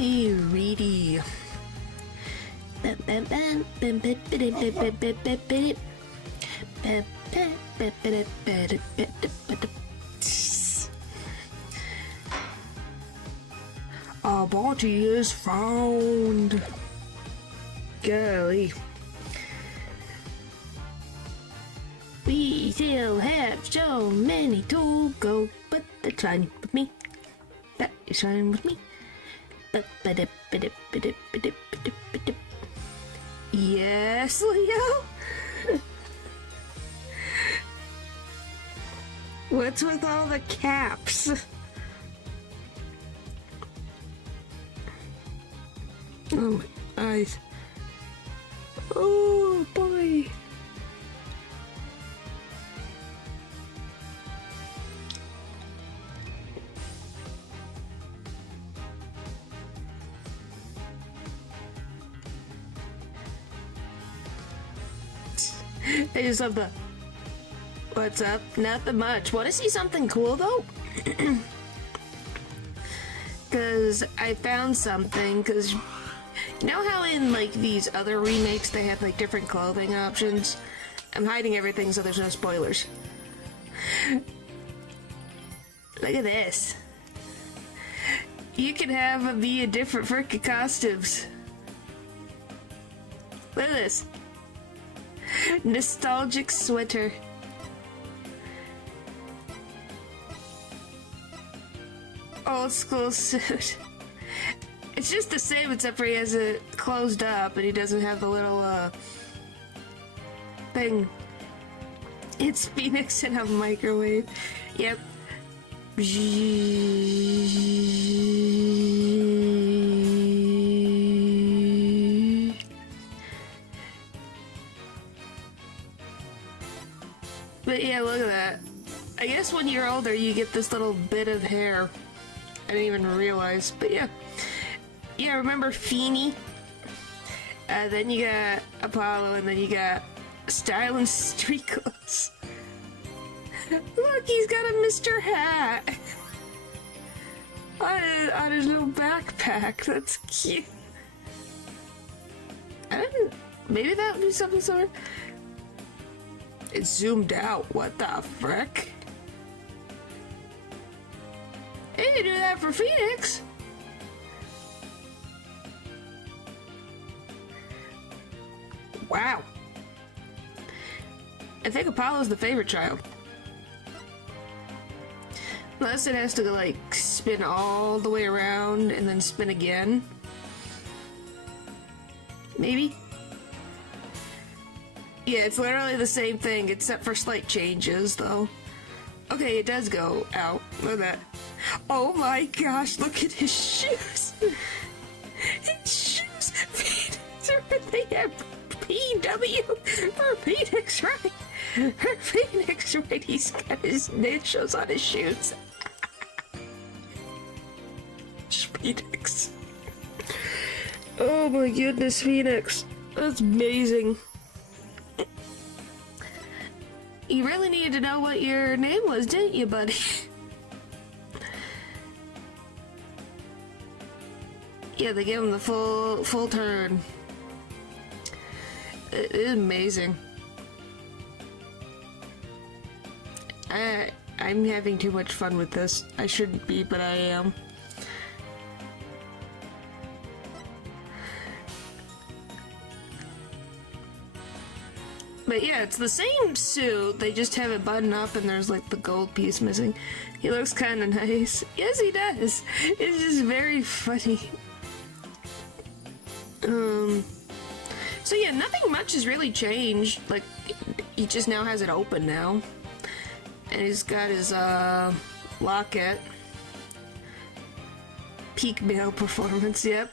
Alrighty. Our body is found. Golly. We still have so many to go, but that's fine with me. That is fine with me. Yes, Leo? What's with all the caps? Oh my eyes. Oh boy. I just love the what's up? Nothing much. Want to see something cool though? Cause I found something, cause you know how in like these other remakes they have like different clothing options? I'm hiding everything so there's no spoilers. Look at this. You can have a be a different freaking costumes. Look at this. Nostalgic sweater. Old school suit. It's just the same except for he has it closed up and he doesn't have the little thing. It's Phoenix in a microwave. Yep. But yeah, look at that. I guess when you're older you get this little bit of hair. I didn't even realize, but yeah. Yeah, remember Feeny? Then you got Apollo, and then you got Style and Streakless. Look, he's got a Mr. Hat on his little backpack. That's cute. Maybe that would be something similar. It's zoomed out. What the frick? Hey, you do that for Phoenix. Wow. I think Apollo's the favorite child. Unless it has to go, like, spin all the way around and then spin again. Maybe? Yeah, it's literally the same thing, except for slight changes, though. Okay, it does go out. Look at that. Oh my gosh, look at his shoes! His shoes! They have PW for Phoenix, right? For Phoenix, right? He's got his initials on his shoes. Phoenix. Oh my goodness, Phoenix. That's amazing. You really needed to know what your name was, didn't you, buddy? Yeah, they give him the full turn. It is amazing. I'm having too much fun with this. I shouldn't be, but I am. But yeah, it's the same suit, they just have it buttoned up and there's like the gold piece missing. He looks kind of nice. Yes, he does. It's just very funny. So yeah, nothing much has really changed. Like, he just now has it open now. And he's got his, locket. Peak male performance, yep.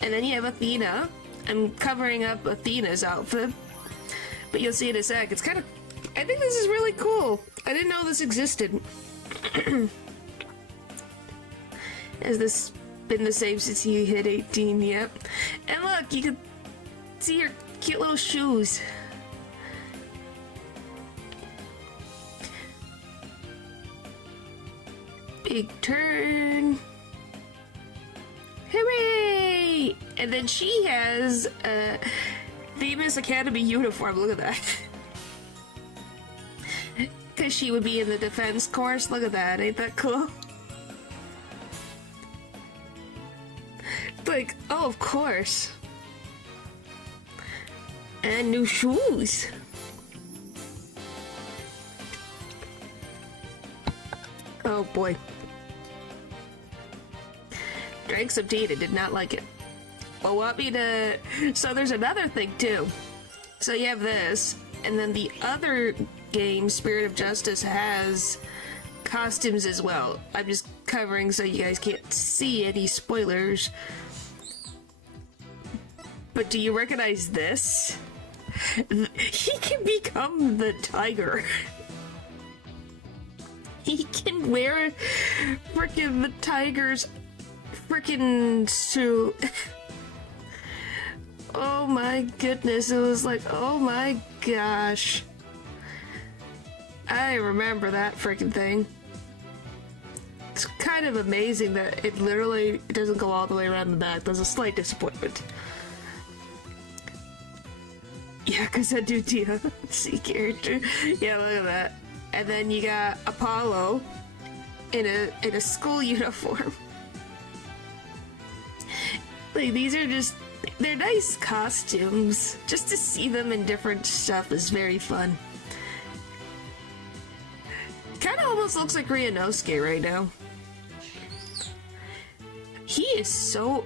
And then you have Athena. I'm covering up Athena's outfit. But you'll see in a sec. It's kind of... I think this is really cool. I didn't know this existed. Has this been the same since he hit 18? Yep. And look, you can see her cute little shoes. Big turn. Hooray! And then she has a Themis Academy uniform. Look at that. Because she would be in the defense course. Look at that. Ain't that cool? Like, oh, of course. And new shoes. Oh boy. Drank some tea and did not like it. Well, want me to... So there's another thing too. So you have this, and then the other game, Spirit of Justice, has costumes as well. I'm just covering so you guys can't see any spoilers. But do you recognize this? He can become the tiger. He can wear frickin' the tiger's frickin' suit. Oh my goodness, it was like, oh my gosh. I remember that frickin' thing. It's kind of amazing that it literally doesn't go all the way around the back. There's a slight disappointment. Yeah, because I do DLC character. Yeah, look at that. And then you got Apollo in a school uniform. Like, these are just, they're nice costumes. Just to see them in different stuff is very fun. Kind of almost looks like Ryunosuke right now. He is so...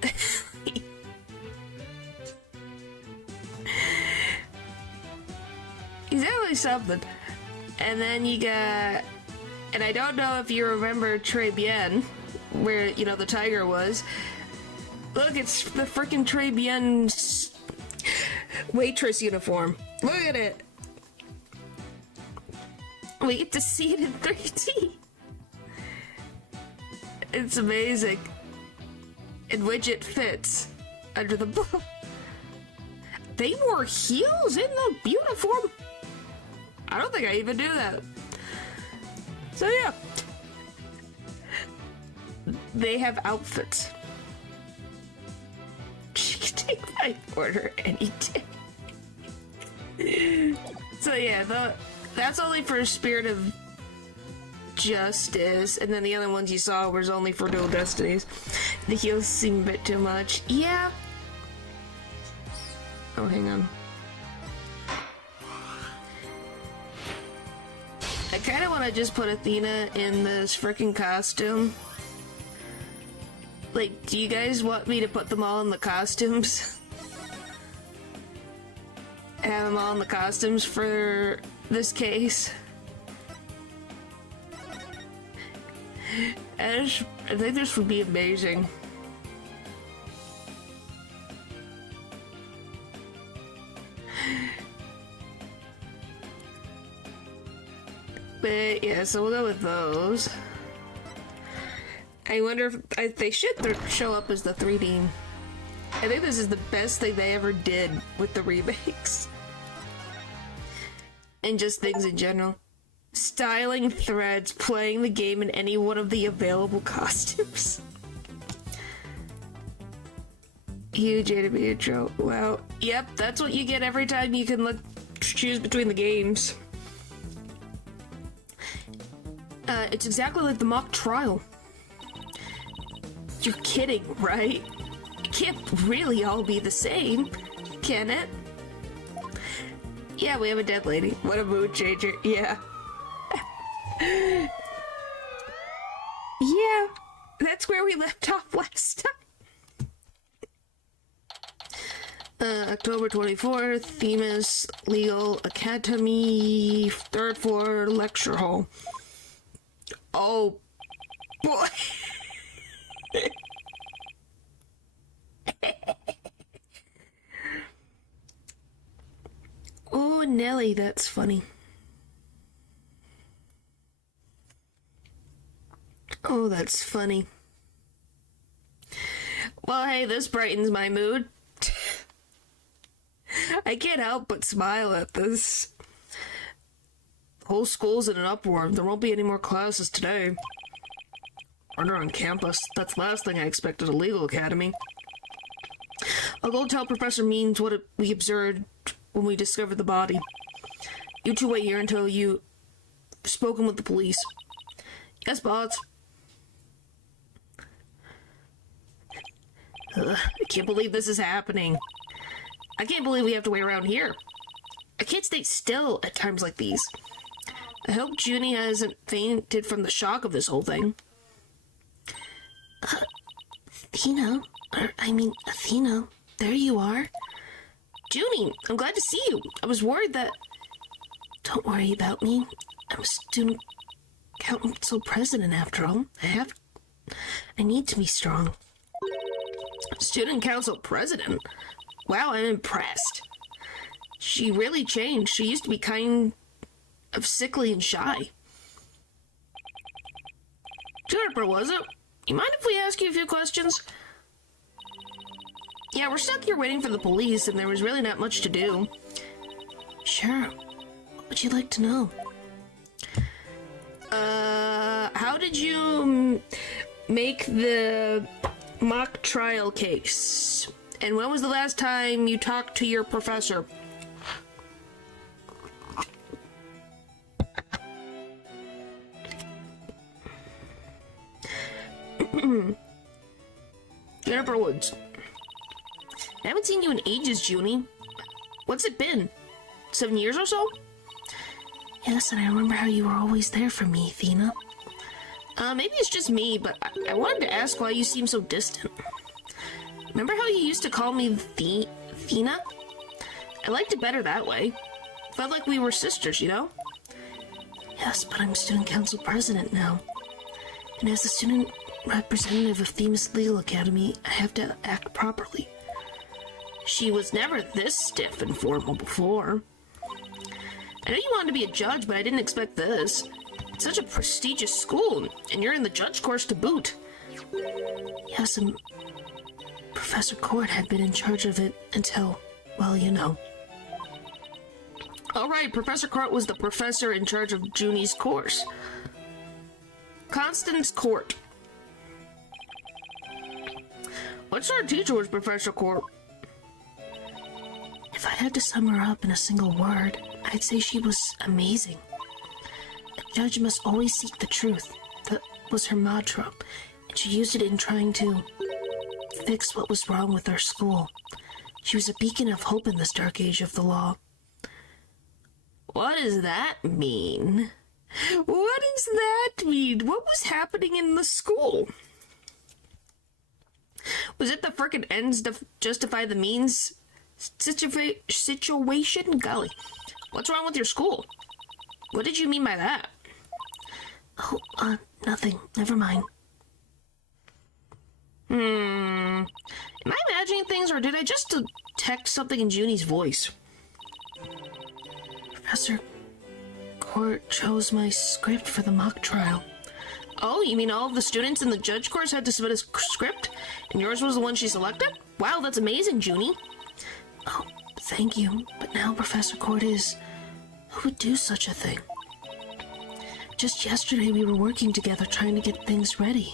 He's definitely something. And then you got... And I don't know if you remember Très Bien, where, you know, the tiger was. Look, it's the freaking Très Bien waitress uniform. Look at it. We get to see it in 3D. It's amazing. In which it fits under the book. They wore heels in the uniform. I don't think I even knew that. So yeah. They have outfits. She can take my order any day. So yeah, that's only for Spirit of Justice, and then the other ones you saw was only for Dual Destinies. The heels seem a bit too much. Yeah. Oh, hang on. I kind of want to just put Athena in this freaking costume. Like, do you guys want me to put them all in the costumes? Have them all in the costumes for this case? I think this would be amazing. But yeah, so we'll go with those. I wonder if they should show up as the 3D. I think this is the best thing they ever did with the remakes. And just things in general. Styling threads, playing the game in any one of the available costumes. Huge anime intro. Wow. Yep, that's what you get every time you can choose between the games. It's exactly like the mock trial. You're kidding, right? It can't really all be the same, can it? Yeah, we have a dead lady. What a mood changer. Yeah. Yeah, that's where we left off last time. October 24th, Themis Legal Academy, 3rd floor lecture hall. Oh, boy. Oh, Nelly, that's funny. Oh, that's funny. Well, hey, this brightens my mood. I can't help but smile at this. The whole school's in an uproar. There won't be any more classes today. murder on campus. That's the last thing I expected at a legal academy. I'll go tell Professor Means what we observed when we discovered the body. You two wait here until you've spoken with the police. Yes, boss. I can't believe this is happening. I can't believe we have to wait around here. I can't stay still at times like these. I hope Junie hasn't fainted from the shock of this whole thing. Athena, there you are. Junie, I'm glad to see you. I was worried that... Don't worry about me. I'm a student council president after all. I need to be strong. Student council president? Wow, I'm impressed. She really changed. She used to be kind of sickly and shy. Juniper, was it? You mind if we ask you a few questions? Yeah, we're stuck here waiting for the police, and there was really not much to do. Sure. What would you like to know? How did you make the mock trial case? And when was the last time you talked to your professor? Jennifer Woods. I haven't seen you in ages, Junie. What's it been? 7 years or so? Yes, and I remember how you were always there for me, Athena. Maybe it's just me, but I wanted to ask why you seem so distant. Remember how you used to call me Athena? I liked it better that way. Felt like we were sisters, you know? Yes, but I'm student council president now. And as the student representative of Themis Legal Academy, I have to act properly. She was never this stiff and formal before. I know you wanted to be a judge, but I didn't expect this. It's such a prestigious school, and you're in the judge course to boot. Yes, and Professor Court had been in charge of it until, well, you know. All right, Professor Court was the professor in charge of Junie's course. Constance Court. What sort of teacher was Professor Court? If I had to sum her up in a single word, I'd say she was amazing. A judge must always seek the truth. That was her mantra, and she used it in trying to fix what was wrong with our school. She was a beacon of hope in this dark age of the law. What does that mean? What does that mean? What was happening in the school? Was it the frickin' ends to justify the means situation? Golly. What's wrong with your school? What did you mean by that? Oh, nothing. Never mind. Am I imagining things, or did I just detect something in Junie's voice? Professor Court chose my script for the mock trial. Oh, you mean all of the students in the judge course had to submit a script, and yours was the one she selected? Wow, that's amazing, Junie. Oh, thank you. But now Professor Court is... Who would do such a thing? Just yesterday we were working together trying to get things ready.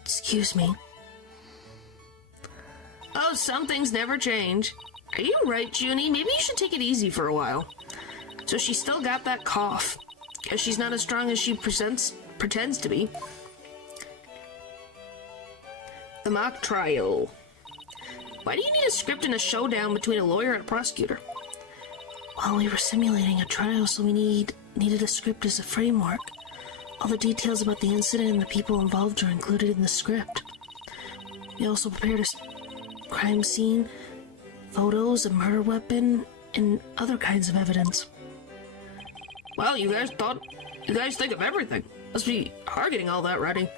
Excuse me. Oh, some things never change. Are you right, Junie? Maybe you should take it easy for a while. So she's still got that cough. Guess she's not as strong as she pretends to be. The mock trial. Why do you need a script in a showdown between a lawyer and a prosecutor? Well, we were simulating a trial, so we needed a script as a framework. All the details about the incident and the people involved are included in the script. We also prepared a crime scene, photos, a murder weapon, and other kinds of evidence. Wow, you guys think of everything. Must be hard getting all that ready.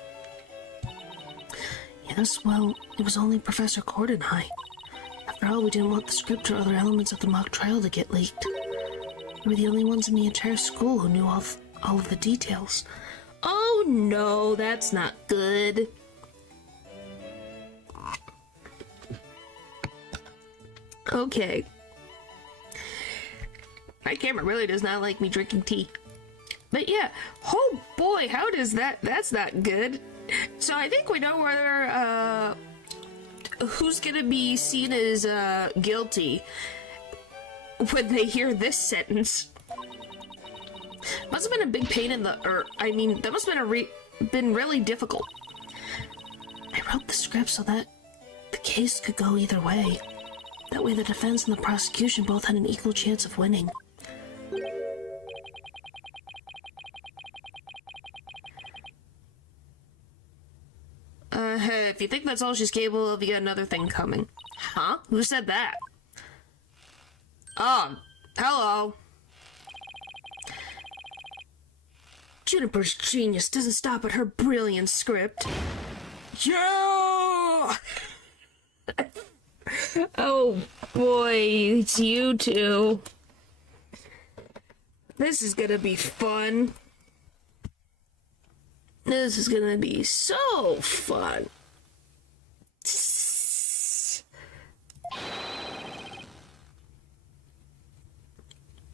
Yes, well, it was only Professor Court and I. After all, we didn't want the script or other elements of the mock trial to get leaked. We were the only ones in the entire school who knew all of the details. Oh no, that's not good. Okay. My camera really does not like me drinking tea. But yeah, oh boy, how does that's not good. So I think we know whether, who's gonna be seen as, guilty when they hear this sentence. Must have been a big pain in the, I mean, that must have been really difficult. I wrote the script so that the case could go either way. That way the defense and the prosecution both had an equal chance of winning. If you think that's all she's capable of, you got another thing coming. Huh? Who said that? Hello. Juniper's genius doesn't stop at her brilliant script. Yeah! Oh boy, it's you two. This is gonna be fun. This is gonna be so fun.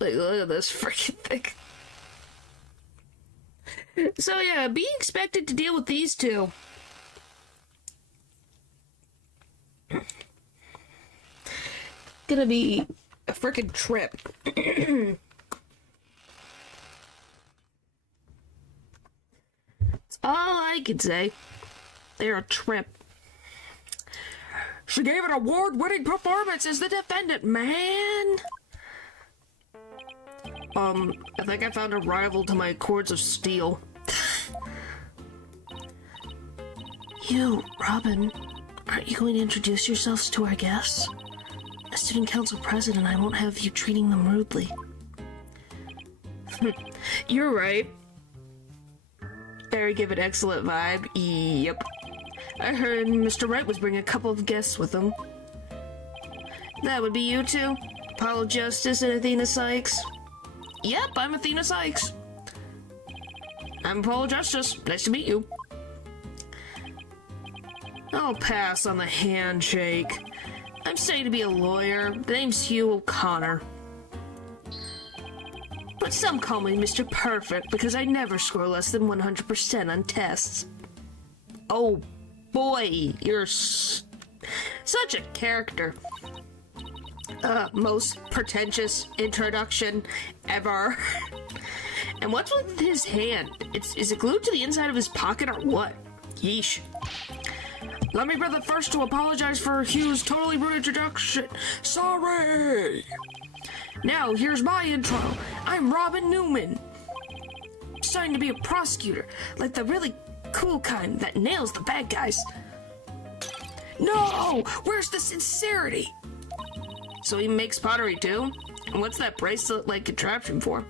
Like, look at this freaking thing. So yeah, be expected to deal with these two. Gonna be a freaking trip. That's all I can say. They're a trip. She gave an award-winning performance as the defendant, man! I think I found a rival to my cords of steel. You, Robin, aren't you going to introduce yourselves to our guests? As student council president, I won't have you treating them rudely. You're right. Barry gave an excellent vibe. Yep. I heard Mr. Wright was bringing a couple of guests with him. That would be you two? Apollo Justice and Athena Sykes? Yep, I'm Athena Sykes. I'm Apollo Justice. Nice to meet you. I'll pass on the handshake. I'm studying to be a lawyer. The name's Hugh O'Connor. But some call me Mr. Perfect because I never score less than 100% on tests. Oh boy, you're such a character. Most pretentious introduction ever. And what's with his hand? Is it glued to the inside of his pocket or what? Yeesh. Let me be the first to apologize for Hugh's totally rude introduction. Sorry! Now, here's my intro. I'm Robin Newman. Starting to be a prosecutor, like the really cool kind that nails the bad guys. No! Where's the sincerity? So he makes pottery too? And what's that bracelet-like contraption for?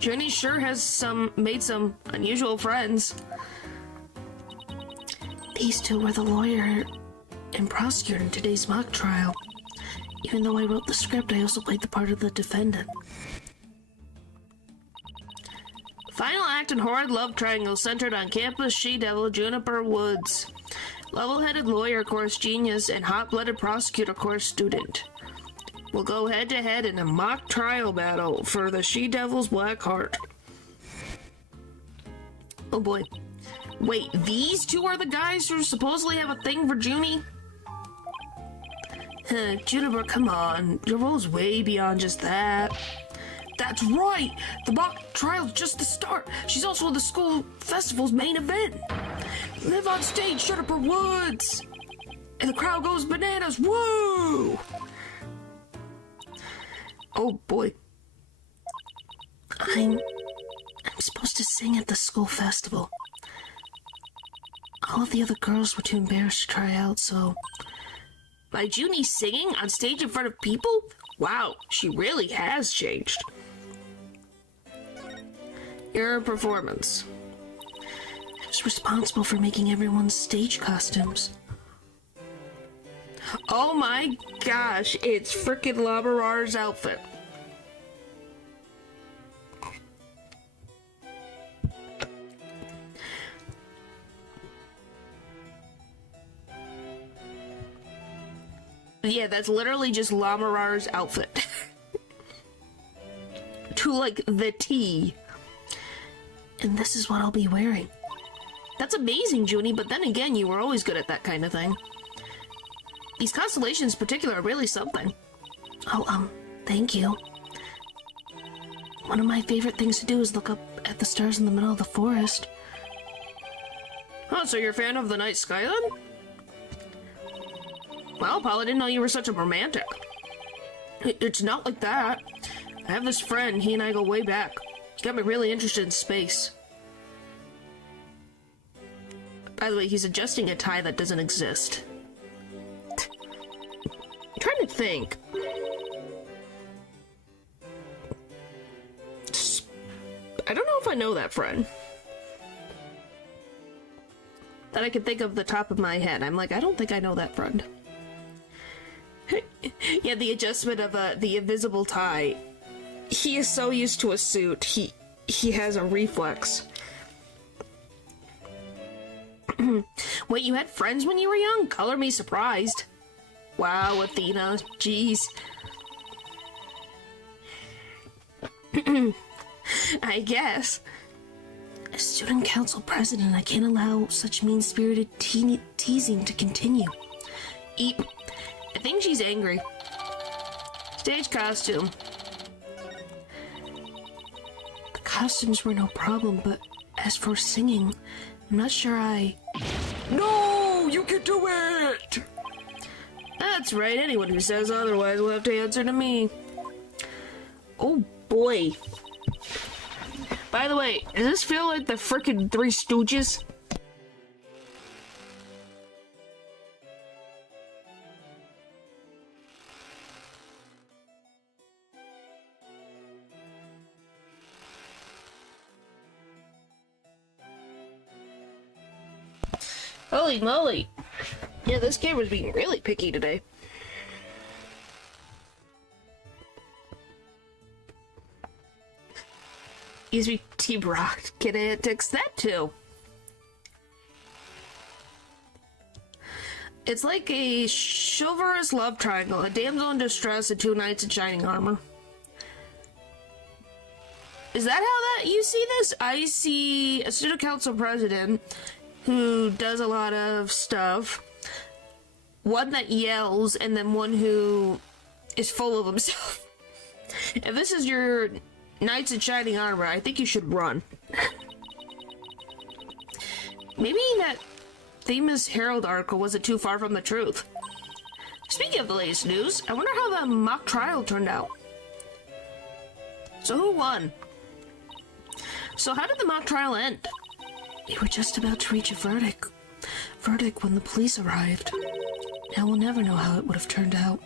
Junie sure has made some unusual friends. These two were the lawyer and prosecutor in today's mock trial. Even though I wrote the script, I also played the part of the defendant. Final act in horrid love triangle centered on campus she-devil Juniper Woods. Level-headed lawyer course genius and hot-blooded prosecutor course student will go head-to-head in a mock trial battle for the she-devil's black heart. Oh boy. Wait, these two are the guys who supposedly have a thing for Junie? Juniper, come on. Your role's way beyond just that. That's right! The mock trial's just the start. She's also the school festival's main event. Live on stage, Juniper Woods! And the crowd goes bananas. Woo! Oh boy. I'm supposed to sing at the school festival. All of the other girls were too embarrassed to try out, so... My Junie singing on stage in front of people? Wow, she really has changed. Your performance. I was responsible for making everyone's stage costumes. Oh my gosh, it's frickin' Lamarar's outfit. Yeah, that's literally just Lamarar's outfit. To to, like, the T. And this is what I'll be wearing. That's amazing, Junie, but then again, you were always good at that kind of thing. These constellations in particular are really something. Oh, thank you. One of my favorite things to do is look up at the stars in the middle of the forest. Oh, so you're a fan of the night sky then? Well, Paul, I didn't know you were such a romantic. It's not like that. I have this friend, he and I go way back. He got me really interested in space. By the way, he's adjusting a tie that doesn't exist. I'm trying to think. I don't know if I know that friend. That I can think of the top of my head. I'm like, I don't think I know that friend. Yeah, the adjustment of the invisible tie. He is so used to a suit, he has a reflex. Wait, you had friends when you were young? Color me surprised. Wow, Athena, jeez. I guess. As student council president, I can't allow such mean-spirited teasing to continue. Eep. I think she's angry. Stage costume. The costumes were no problem, but as for singing, I'm not sure I... No! You can do it! That's right, anyone who says otherwise will have to answer to me. Oh boy. By the way, does this feel like the frickin' Three Stooges? Holy moly. Yeah, this camera's being really picky today. Use me T-Brock. Can I text that too? It's like a chivalrous love triangle. A damsel in distress and two knights in shining armor. Is that how that you see this? I see a student council president who does a lot of stuff. One that yells, and then one who is full of himself. If this is your knights in shining armor, I think you should run. Maybe that famous Herald article wasn't too far from the truth. Speaking of the latest news, I wonder how the mock trial turned out. So who won? So how did the mock trial end? We were just about to reach a verdict when the police arrived. Now we'll never know how it would have turned out.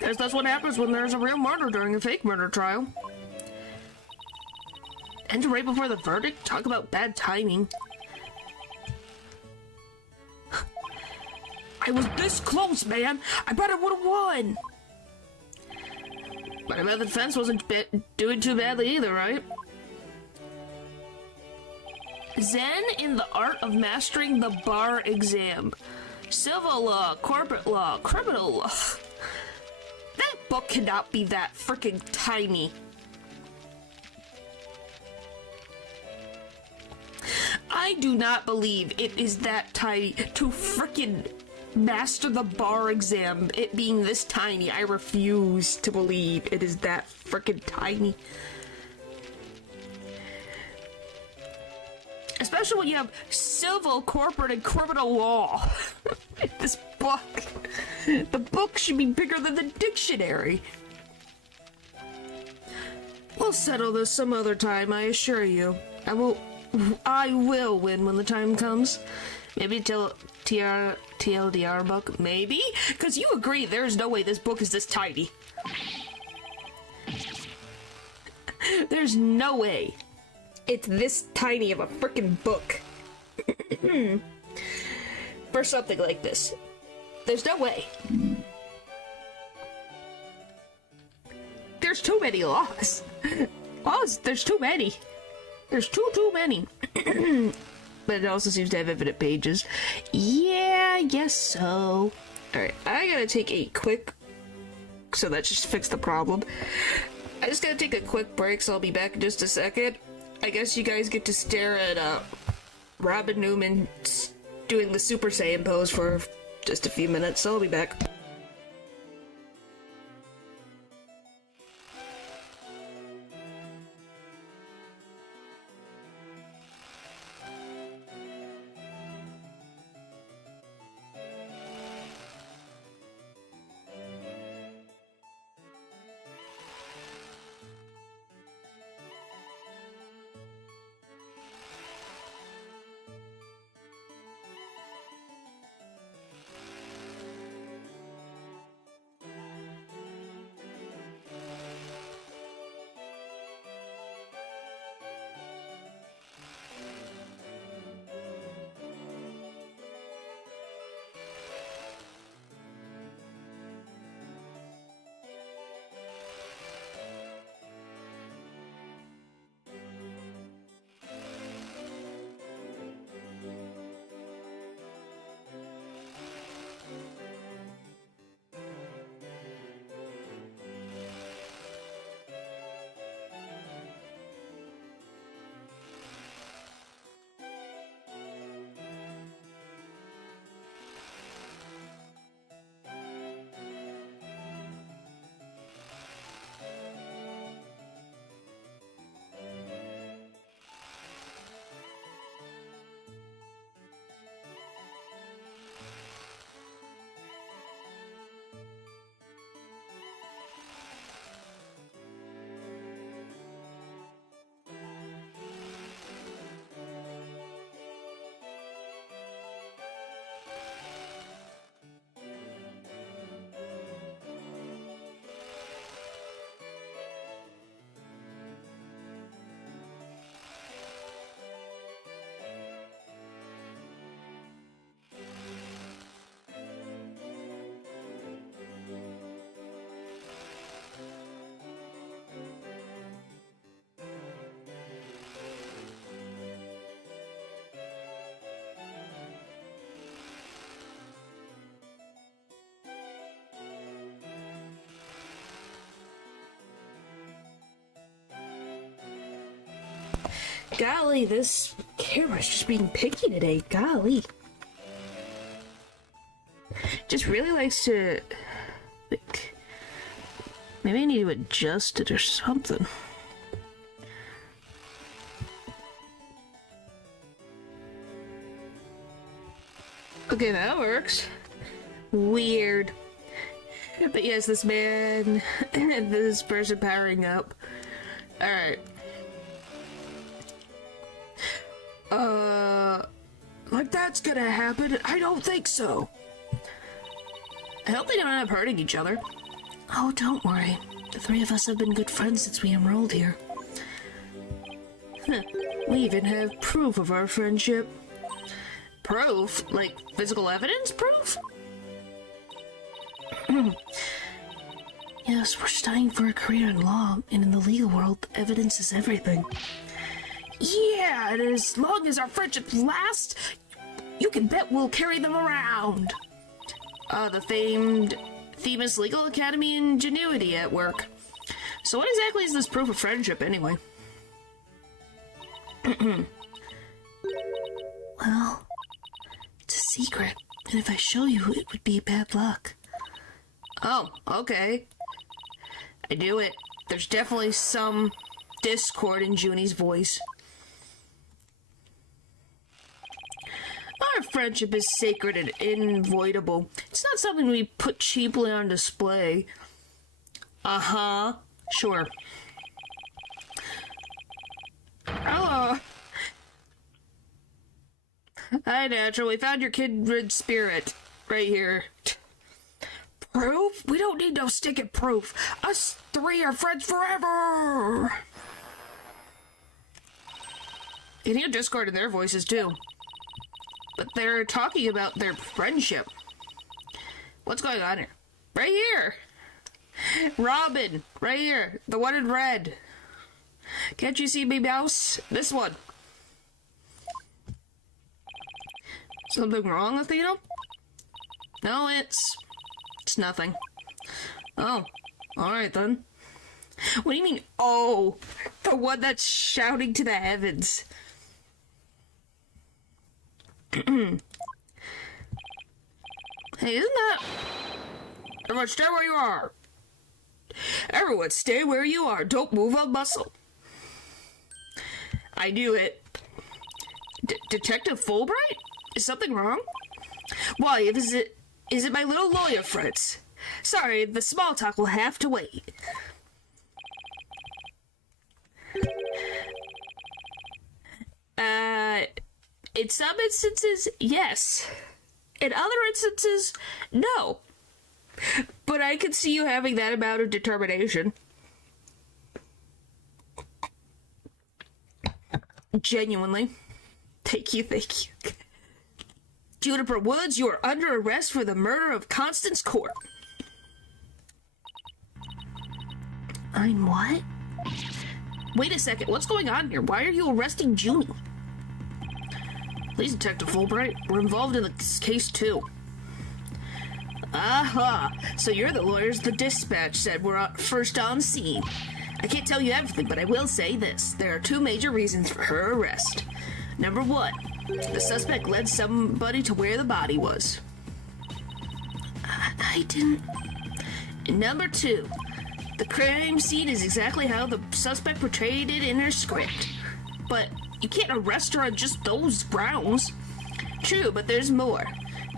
Guess that's what happens when there's a real murder during a fake murder trial. And right before the verdict? Talk about bad timing. I was this close, man! I bet I would've won! But I bet the defense wasn't doing too badly either, right? Zen in the art of mastering the bar exam. Civil law, corporate law, criminal law. That book cannot be that freaking tiny. I do not believe it is that tiny to freaking master the bar exam. It being this tiny, I refuse to believe it is that freaking tiny. Especially when you have civil, corporate, and criminal law. This book. The book should be bigger than the dictionary. We'll settle this some other time, I assure you. I will win when the time comes. Maybe TLDR book? Maybe? Because you agree there's no way this book is this tiny. There's no way it's this tiny of a freaking book. For something like this. There's no way. There's too many laws. There's too many. There's too many. But it also seems to have infinite pages. Yeah, I guess so. Alright, I gotta take a quick... So that just fixed the problem. I just gotta take a quick break, so I'll be back in just a second. I guess you guys get to stare at Robin Newman doing the Super Saiyan pose for just a few minutes, so I'll be back. Golly, this camera's just being picky today. Golly. Just really likes to... like, maybe I need to adjust it or something. Okay, that works. Weird. But yes, this man and this person powering up. Alright. Like that's gonna happen? I don't think so. I hope they don't end up hurting each other. Oh, don't worry. The three of us have been good friends since we enrolled here. We even have proof of our friendship. Proof? Like physical evidence proof? Yes, we're studying for a career in law, and in the legal world, evidence is everything. Yeah, and as long as our friendship lasts, you can bet we'll carry them around. The famed Themis Legal Academy ingenuity at work. So what exactly is this proof of friendship, anyway? Well, it's a secret, and if I show you, it would be bad luck. Oh, okay. I knew it. There's definitely some discord in Junie's voice. Our friendship is sacred and inviolable. It's not something we put cheaply on display. Uh-huh. Sure. Hello. Hi, Natural. We found your kindred spirit. Right here. Proof? We don't need no sticking proof. Us three are friends forever! You can hear discord in their voices, too. But they're talking about their friendship. What's going on here? Right here! Robin! Right here! The one in red! Can't you see me, mouse? This one! Something wrong, Athena? No, it's nothing. Oh, alright then. What do you mean, oh? The one that's shouting to the heavens. Hey, isn't that... Everyone stay where you are. Everyone stay where you are. Don't move a muscle. I knew it. Detective Fulbright? Is something wrong? Why, is it my little lawyer friends? Sorry, the small talk will have to wait. In some instances, yes. In other instances, no. But I can see you having that amount of determination. Genuinely. Thank you. Juniper Woods, you are under arrest for the murder of Constance Court. I'm what? Wait a second, what's going on here? Why are you arresting Junie? Please, Detective Fulbright, we're involved in this case too. Aha! So you're the lawyers the dispatch said were first on scene. I can't tell you everything, but I will say this. There are two major reasons for her arrest. Number one, the suspect led somebody to where the body was. I didn't... And number two, the crime scene is exactly how the suspect portrayed it in her script. But you can't arrest her on just those grounds. True, but there's more.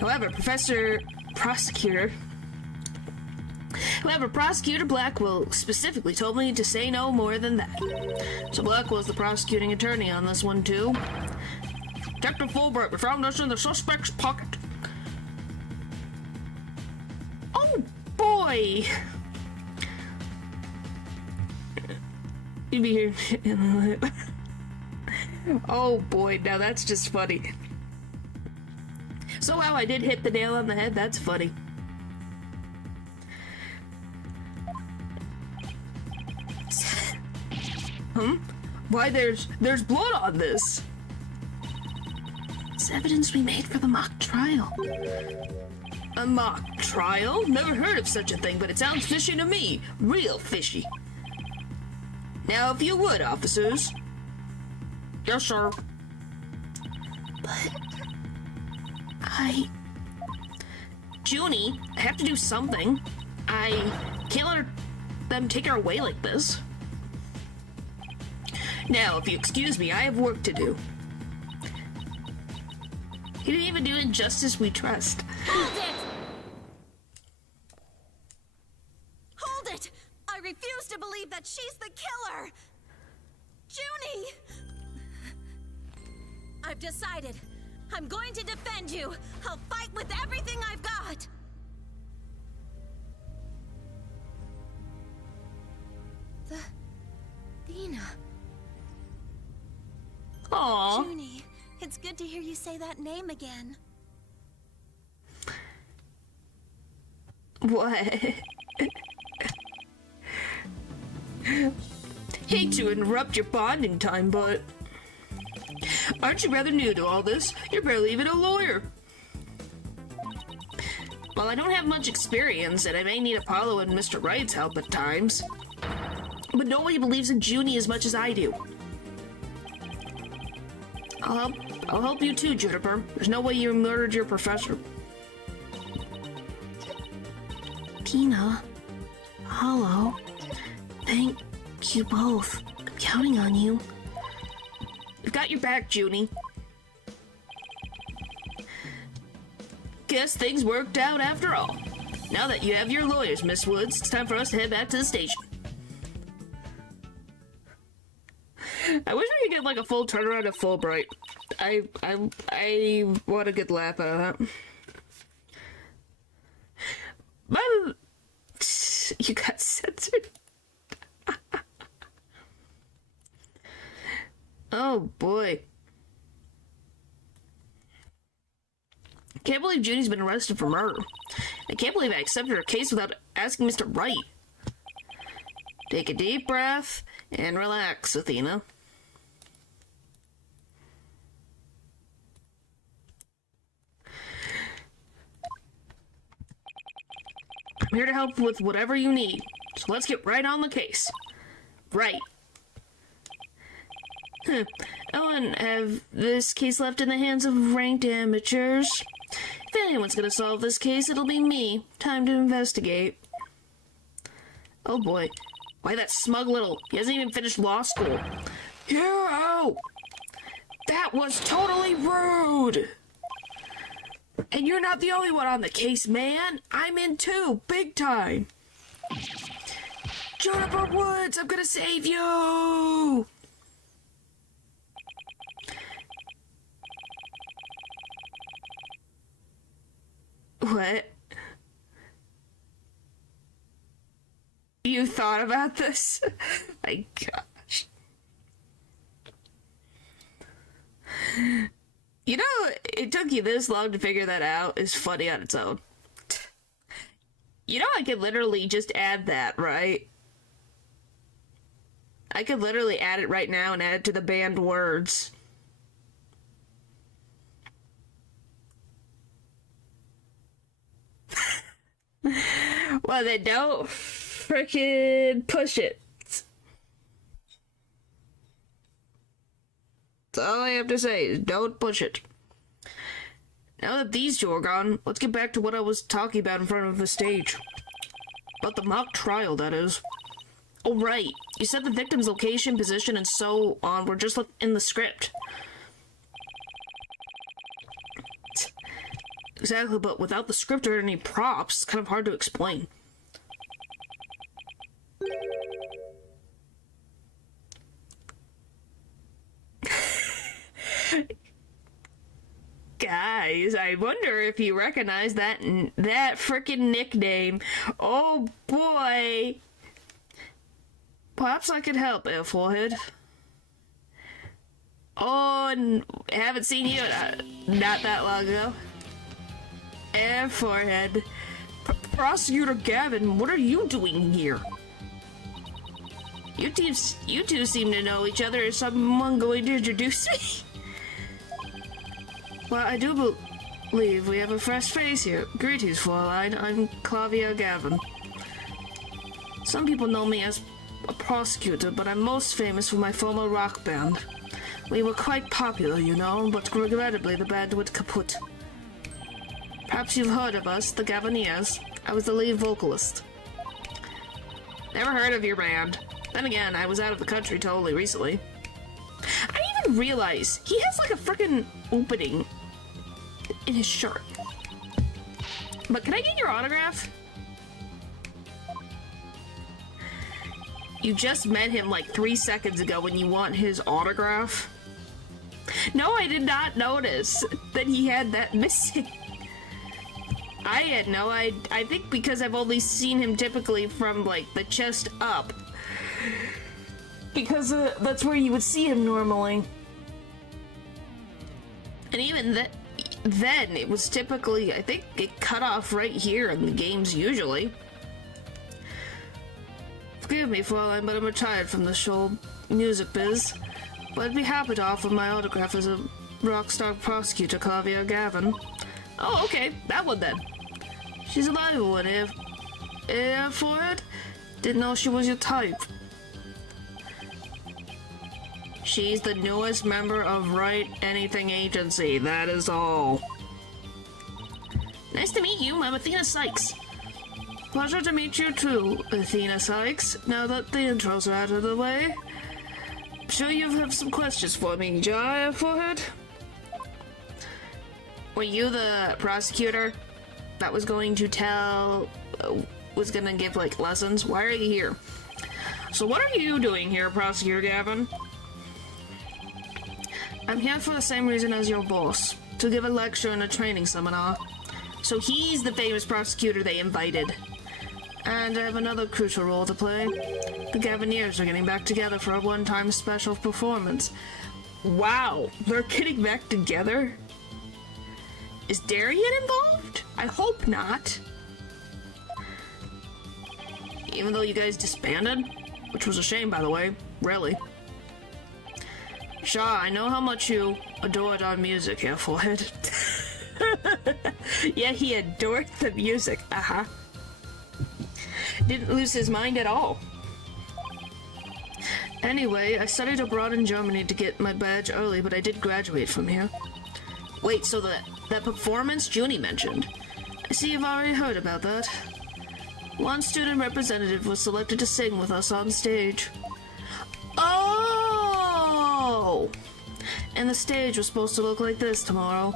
However, Prosecutor Blackwell specifically told me to say no more than that. So Blackwell's the prosecuting attorney on this one too. Detective Fulbright, we found this in the suspect's pocket. Oh boy! You'd be here. Oh boy, now that's just funny. So wow, I did hit the nail on the head. That's funny. Why there's blood on this? It's evidence we made for the mock trial. A mock trial? Never heard of such a thing, but it sounds fishy to me. Real fishy. Now, if you would, officers. Yes, sir. But... Junie, I have to do something. I can't let them take her away like this. Now, if you excuse me, I have work to do. You didn't even do injustice we trust. Hold it! Hold it! I refuse to believe that she's the killer! Junie! I've decided. I'm going to defend you. I'll fight with everything I've got. Athena. Aww. Junie, it's good to hear you say that name again. What? Hate to interrupt your bonding time, but... Aren't you rather new to all this? You're barely even a lawyer. Well, I don't have much experience, and I may need Apollo and Mr. Wright's help at times. But nobody believes in Junie as much as I do. I'll help you too, Juniper. There's no way you murdered your professor. Tina, Apollo, thank you both. I'm counting on you. I've got your back, Junie. Guess things worked out after all. Now that you have your lawyers, Miss Woods, it's time for us to head back to the station. I wish we could get like a full turnaround of Fulbright. I want a good laugh out of that. You got censored. Oh boy. Can't believe Junie's been arrested for murder. I can't believe I accepted her case without asking Mr. Wright. Take a deep breath and relax, Athena. I'm here to help with whatever you need, so let's get right on the case. Right. Huh. I wouldn't have this case left in the hands of ranked amateurs. If anyone's gonna solve this case, it'll be me. Time to investigate. Oh boy. Why that smug little... He hasn't even finished law school. Hero! That was totally rude! And you're not the only one on the case, man. I'm in too, big time. Juniper Woods, I'm gonna save you! What? You thought about this? My gosh. You know, it took you this long to figure that out is funny on its own. You know, I could literally just add that, right? I could literally add it right now and add it to the banned words. Well, then don't frickin' push it. That's all I have to say is don't push it. Now that these two are gone, let's get back to what I was talking about in front of the stage. About the mock trial, that is. Oh, right. You said the victim's location, position, and so on were just in the script. Exactly, but without the script or any props, it's kind of hard to explain. Guys, I wonder if you recognize that frickin' nickname. Oh boy. Perhaps I could help, Forehead. Oh, and haven't seen you not that long ago. Forehead. Prosecutor Gavin, what are you doing here? You two seem to know each other. Is someone going to introduce me? Well, I do believe we have a fresh face here. Greetings, Fräulein. I'm Clavia Gavin. Some people know me as a prosecutor, but I'm most famous for my former rock band. We were quite popular, you know, but regrettably the band went kaput. Perhaps you've heard of us, the Gaviniers. I was the lead vocalist. Never heard of your band. Then again, I was out of the country totally recently. I didn't even realize he has like a freaking opening in his shirt. But can I get your autograph? You just met him like 3 seconds ago and you want his autograph? No, I did not notice that he had that missing. I had no, I think because I've only seen him typically from like the chest up. Because that's where you would see him normally. And even then, it was typically, I think, it cut off right here in the games usually. Forgive me, Fräulein, but I'm retired from the show music biz. But I'd be happy to offer my autograph as a rockstar prosecutor, Clavia Gavin. Oh, okay, that one then. She's a lively one, for it? Didn't know she was your type. She's the newest member of Write Anything Agency, that is all. Nice to meet you, I'm Athena Sykes. Pleasure to meet you too, Athena Sykes. Now that the intros are out of the way, I'm sure you have some questions for me, Jaya Forehead? Were you the prosecutor that was going to was gonna give, like, lessons? Why are you here? So what are you doing here, Prosecutor Gavin? I'm here for the same reason as your boss, to give a lecture and a training seminar. So he's the famous prosecutor they invited. And I have another crucial role to play. The Gaviniers are getting back together for a one-time special performance. Wow, they're getting back together? Is Darian involved? I hope not. Even though you guys disbanded? Which was a shame, by the way. Really. Shaw, I know how much you adored our music here, Forehead. Yeah, he adored the music. Didn't lose his mind at all. Anyway, I studied abroad in Germany to get my badge early, but I did graduate from here. Wait, so that performance Junie mentioned. I see you've already heard about that. One student representative was selected to sing with us on stage. Oh! And the stage was supposed to look like this tomorrow.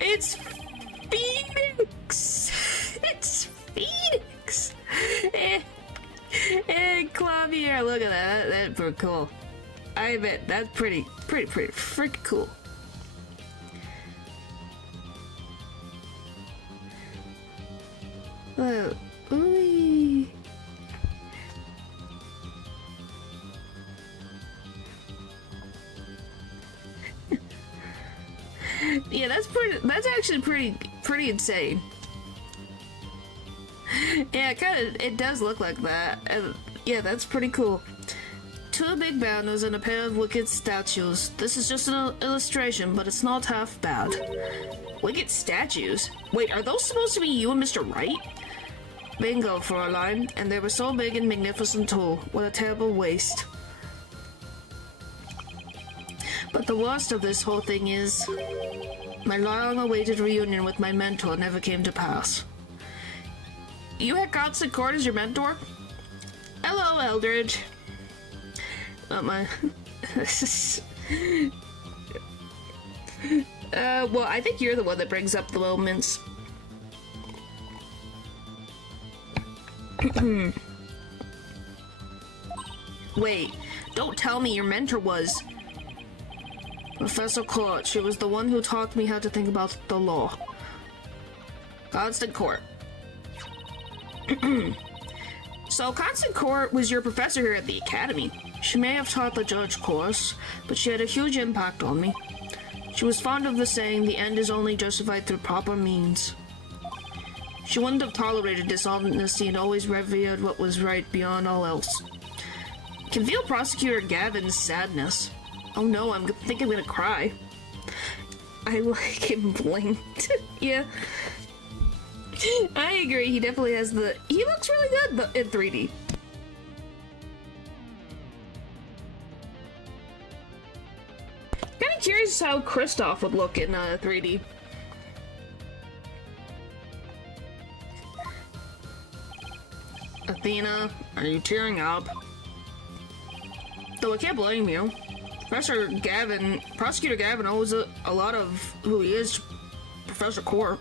It's Phoenix! It's Phoenix! And Clavier, look at that. That's pretty cool. I bet that's pretty freaking cool. Ooh. Yeah, that's actually pretty insane. Yeah, it does look like that. Yeah, that's pretty cool. Two big banners and a pair of wicked statues. This is just an illustration, but it's not half bad. Wicked statues? Wait, are those supposed to be you and Mr. Wright? Bingo, Fräulein. And they were so big and magnificent too. What a terrible waste. But the worst of this whole thing is, my long-awaited reunion with my mentor never came to pass. You had Constant Court as your mentor? Hello, Eldridge. Not my... well, I think you're the one that brings up the moments. Wait, don't tell me your mentor was... Professor Court. She was the one who taught me how to think about the law. Constant Court. So, Constant Court was your professor here at the Academy. She may have taught the judge course, but she had a huge impact on me. She was fond of the saying, the end is only justified through proper means. She wouldn't have tolerated dishonesty and always revered what was right beyond all else. I can feel Prosecutor Gavin's sadness. Oh no, I think I'm gonna cry. I like him blinked. Yeah. I agree, he definitely has the... He looks really good in 3D. Kinda curious how Kristoff would look in 3D. Athena, are you tearing up? Though I can't blame you. Prosecutor Gavin owes a lot of who he is to Professor Court.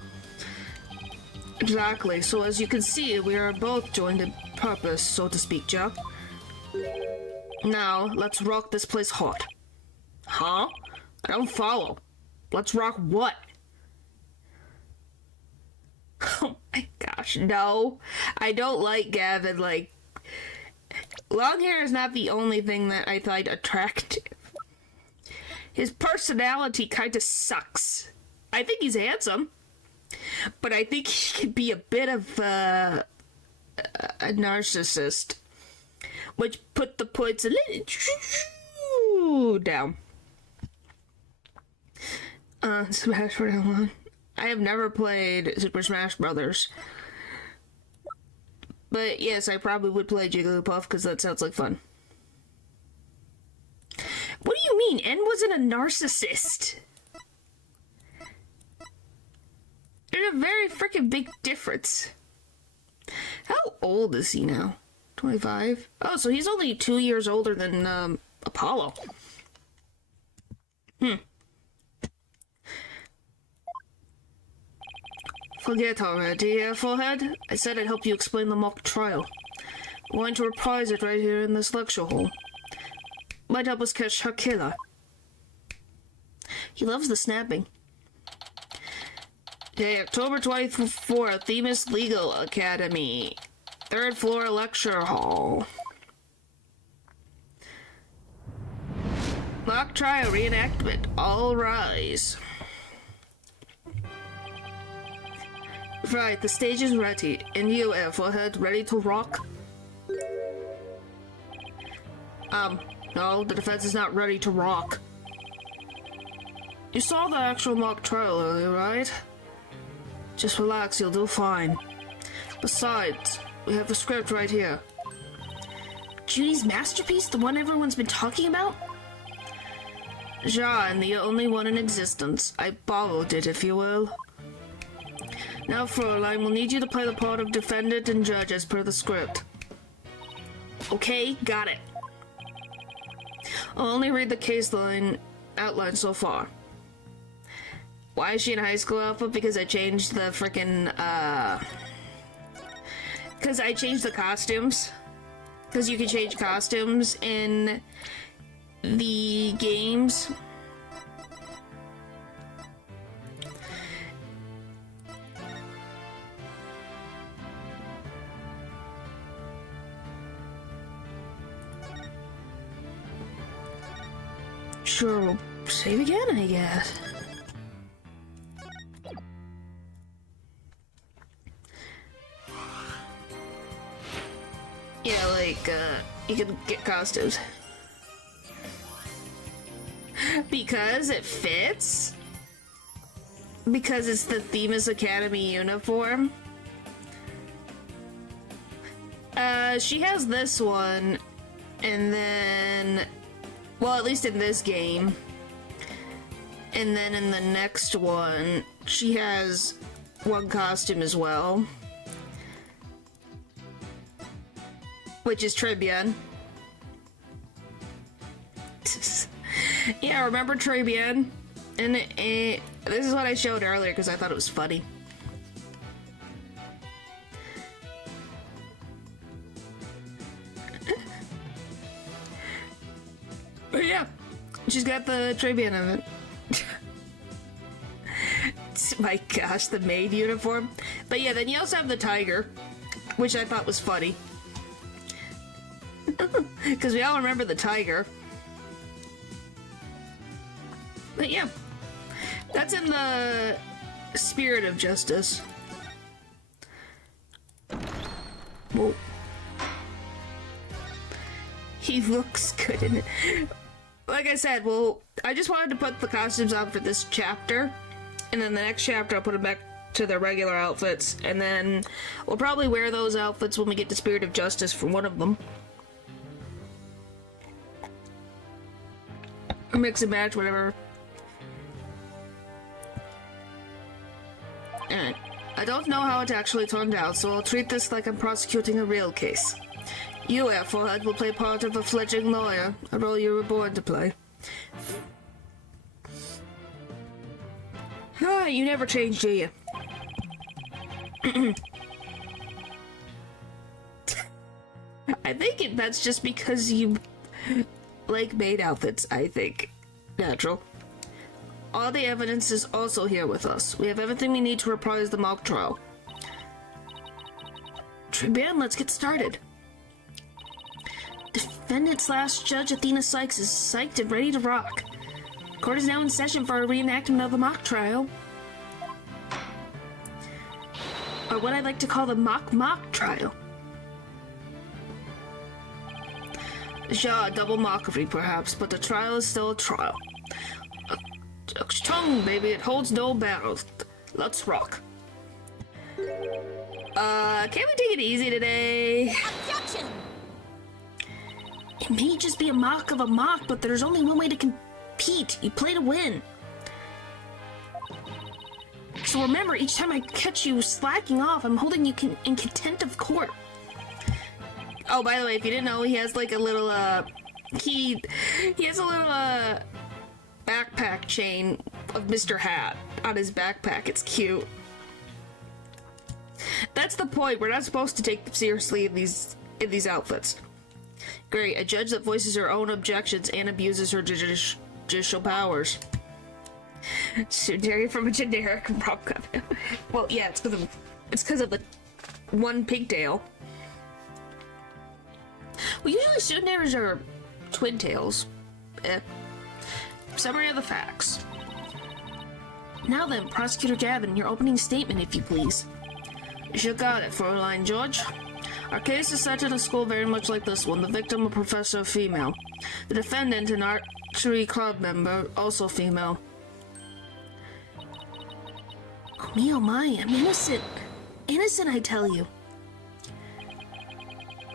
Exactly, so as you can see, we are both joined in purpose, so to speak, Jack. Now, let's rock this place hot. Huh? I don't follow. Let's rock what? Oh my gosh, no. I don't like Gavin, like... Long hair is not the only thing that I find attractive. His personality kinda sucks. I think he's handsome, but I think he could be a bit of a narcissist, which put the points a little down. Smash Bros. I have never played Super Smash Brothers, but yes, I probably would play Jigglypuff because that sounds like fun. What do you mean? N wasn't a narcissist. There's a very freaking big difference. How old is he now? 25? Oh, so he's only 2 years older than Apollo. Forget already, Forehead. I said I'd help you explain the mock trial. I'm going to reprise it right here in this lecture hall. Might help us catch her killer. He loves the snapping. Okay, October 24th, Themis Legal Academy. 3rd floor lecture hall. Mock trial reenactment. All rise. Right, the stage is ready. And you, Forehead, ready to rock? No, the defense is not ready to rock. You saw the actual mock trial earlier, right? Just relax, you'll do fine. Besides, We have the script right here. Judy's masterpiece? The one everyone's been talking about? Ja, and the only one in existence. I borrowed it, if you will. Now, Fräulein, we'll need you to play the part of defendant and judge as per the script. Okay, got it. I'll only read the case line outline so far. Why is she in high school outfit? Because I changed the frickin', because I changed the costumes. Because you can change costumes in the games. Sure, we'll save again, I guess. Yeah, like, you can get costumes. Because it fits? Because it's the Themis Academy uniform? She has this one, and then... Well, at least in this game. And then in the next one, she has one costume as well. Which is Tribune. Yeah, remember Tribune? And this is what I showed earlier because I thought it was funny. But yeah, she's got the Tribune of it. My gosh, the maid uniform. But yeah, then you also have the tiger, which I thought was funny. Because we all remember the tiger. But yeah, that's in the spirit of justice. Whoa. He looks good in it. Like I said, well, I just wanted to put the costumes on for this chapter. And then the next chapter, I'll put them back to their regular outfits. And then we'll probably wear those outfits when we get to Spirit of Justice for one of them. Or mix and match, whatever. Alright. I don't know how it actually turned out, so I'll treat this like I'm prosecuting a real case. You, Airforehead, will play part of a fledgling lawyer, a role you were born to play. Ah, you never change, do you? I think that's just because you like maid outfits, I think. Natural. All the evidence is also here with us. We have everything we need to reprise the mock trial. Tribune, let's get started. Defendant / Judge Athena Sykes is psyched and ready to rock. Court is now in session for a reenactment of the mock trial. Or what I like to call the mock trial. Ja, double mockery perhaps, but the trial is still a trial. Tongue, baby, it holds no battles. Let's rock. Can't we take it easy today? Objection! It may just be a mock of a mock, but there's only one way to compete. You play to win. So remember, each time I catch you slacking off, I'm holding you in contempt of court. Oh, by the way, if you didn't know, he has like a little, he has a little, backpack chain of Mr. Hat on his backpack. It's cute. That's the point. We're not supposed to take them seriously in these outfits. Great, a judge that voices her own objections and abuses her judicial powers. Generic from a generic rom-com. Well, yeah, it's because of the one pigtail. Well, usually Sundares are twin tails. Summary of the facts. Now then, Prosecutor Gavin, your opening statement, if you please. You got it, Fräulein George. Our case is set at a school very much like this one. The victim, a professor, female. The defendant, an archery club member, also female. Oh me, oh my, I'm innocent. Innocent, I tell you.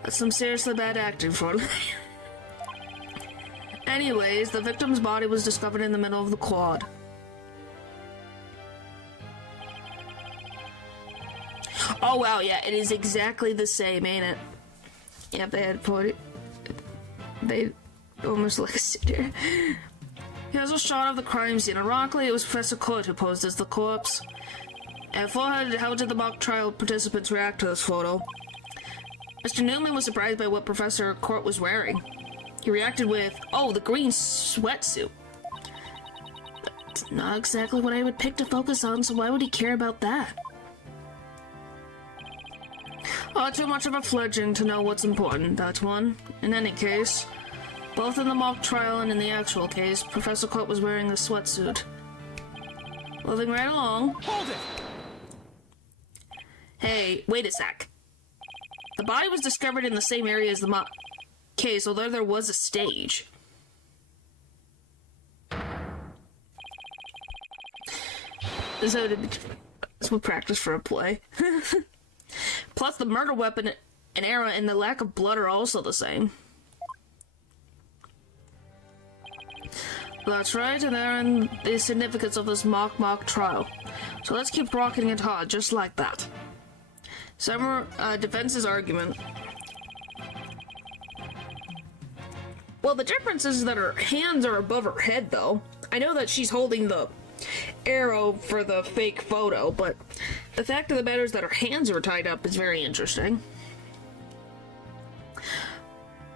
That's some seriously bad acting for me. Anyways, the victim's body was discovered in the middle of the quad. Oh wow, yeah, it is exactly the same, ain't it? Yep, they had put it. They almost like a studio. Here's a shot of the crime scene. Ironically, it was Professor Court who posed as the corpse. And forehead, how did the mock trial participants react to this photo? Mr. Newman was surprised by what Professor Court was wearing. He reacted with, "Oh, the green sweatsuit." That's not exactly what I would pick to focus on, so why would he care about that? Oh, too much of a fledgling to know what's important, that's one. In any case, both in the mock trial and in the actual case, Professor Court was wearing the sweatsuit. Moving right along. Hold it! Hey, wait a sec. The body was discovered in the same area as the mock case, although there was a stage. So this would practice for a play. Plus, the murder weapon and arrow and the lack of blood are also the same. That's right, and therein the significance of this mock trial. So let's keep rocking it hard, just like that. Summer defense's argument. Well, the difference is that her hands are above her head, though. I know that she's holding the arrow for the fake photo, but the fact of the matter is that her hands are tied up is very interesting.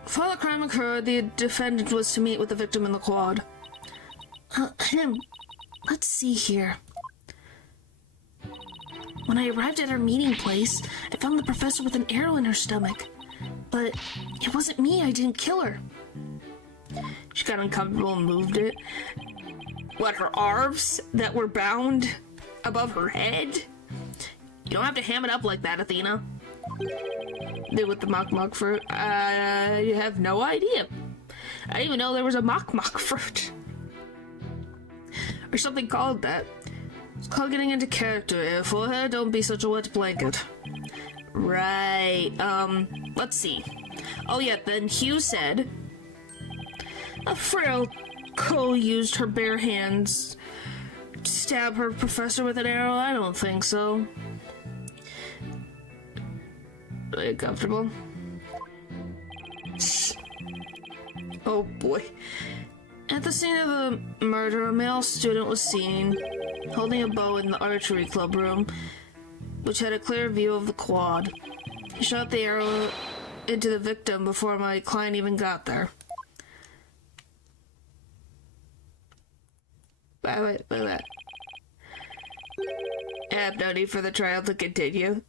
Before the crime occurred, the defendant was to meet with the victim in the quad. Let's see here. When I arrived at our meeting place, I found the professor with an arrow in her stomach. But it wasn't me, I didn't kill her. She got uncomfortable and moved it. What, her arms that were bound above her head? You don't have to ham it up like that, Athena. Did with the mock fruit? I have no idea. I didn't even know there was a mock fruit. Or something called that. It's called getting into character. Forehead, don't be such a wet blanket. Right, let's see. Oh yeah, then Hugh said, a frail Cole used her bare hands to stab her professor with an arrow? I don't think so. Are you comfortable? Oh boy. At the scene of the murder, a male student was seen holding a bow in the archery club room, which had a clear view of the quad. He shot the arrow into the victim before my client even got there. Wait. I have no need for the trial to continue.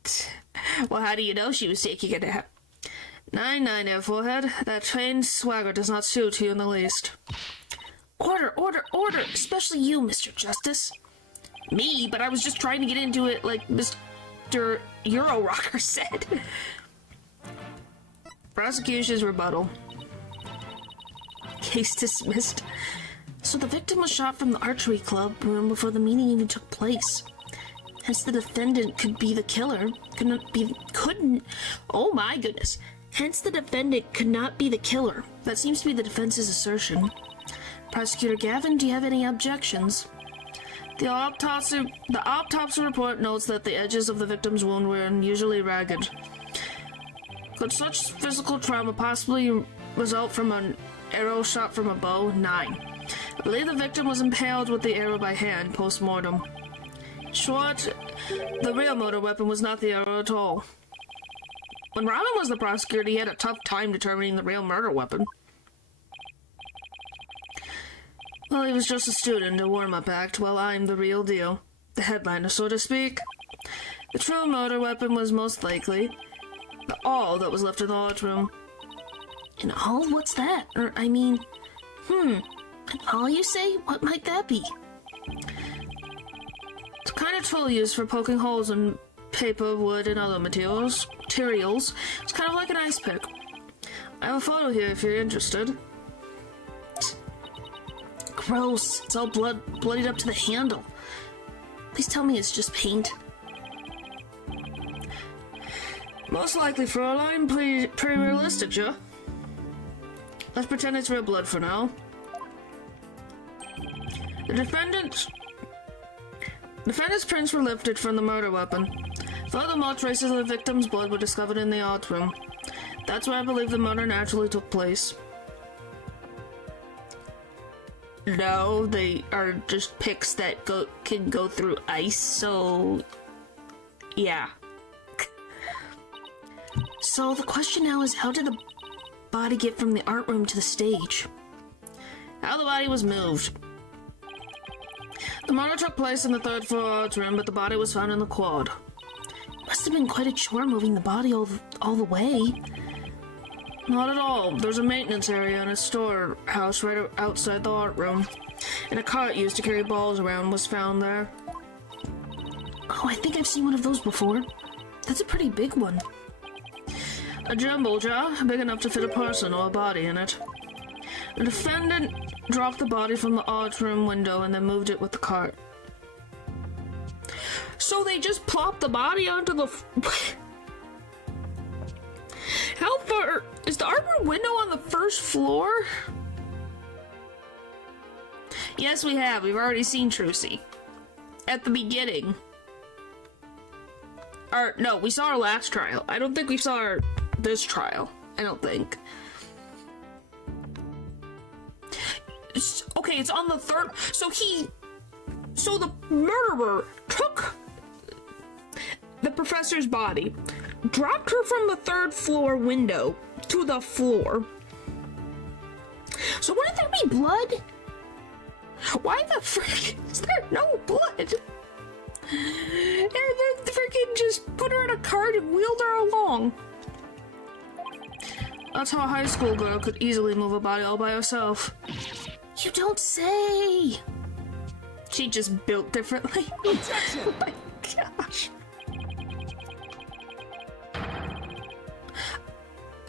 Well, how do you know she was taking a nap? 9-9 there, forehead. That trained swagger does not suit you in the least. Order! Especially you, Mr. Justice. Me? But I was just trying to get into it like Mr. Euro Rocker said. Prosecution's rebuttal. Case dismissed. So the victim was shot from the archery club room before the meeting even took place. Hence the defendant could be the killer. Oh my goodness. Hence the defendant could not be the killer. That seems to be the defense's assertion. Prosecutor Gavin, do you have any objections? The autopsy report notes that the edges of the victim's wound were unusually ragged. Could such physical trauma possibly result from an arrow shot from a bow? 9. I believe the victim was impaled with the arrow by hand post-mortem. Short, the real murder weapon was not the arrow at all. When Robin was the prosecutor, he had a tough time determining the real murder weapon. Well, he was just a student, a warm-up act, while I'm the real deal. The headliner, so to speak. The true murder weapon was most likely the awl that was left in the lunchroom. An awl? What's that? An awl, you say? What might that be? It's a kind of tool used for poking holes in paper, wood, and other materials. It's kind of like an ice pick. I have a photo here if you're interested. Gross. It's all bloodied up to the handle. Please tell me it's just paint. Most likely, Fräulein. Pretty realistic, yeah? Let's pretend it's real blood for now. The defendant's prints were lifted from the murder weapon. Further, more traces of the victim's blood were discovered in the art room. That's where I believe the murder naturally took place. No, they are just picks that can go through ice, so... yeah. So the question now is, how did the body get from the art room to the stage? How the body was moved. The murder took place in the 3rd floor art room, but the body was found in the quad. Must have been quite a chore moving the body all the way. Not at all. There's a maintenance area and a storehouse right outside the art room. And a cart used to carry balls around was found there. Oh, I think I've seen one of those before. That's a pretty big one. A jumbo jar, big enough to fit a person or a body in it. The defendant dropped the body from the art room window and then moved it with the cart. So they just plopped the body onto the... How far... is the art room window on the 1st floor? Yes, we have. We've already seen Trucy. At the beginning. Or, no, we saw our last trial. I don't think we saw this trial. I don't think. Okay, it's on the 3rd... So the murderer took the professor's body, dropped her from the 3rd floor window to the floor. So wouldn't there be blood? Why the frick is there no blood? They freaking just put her in a cart and wheeled her along. That's how a high school girl could easily move a body all by herself. You don't say! She just built differently. Objection! Oh my gosh.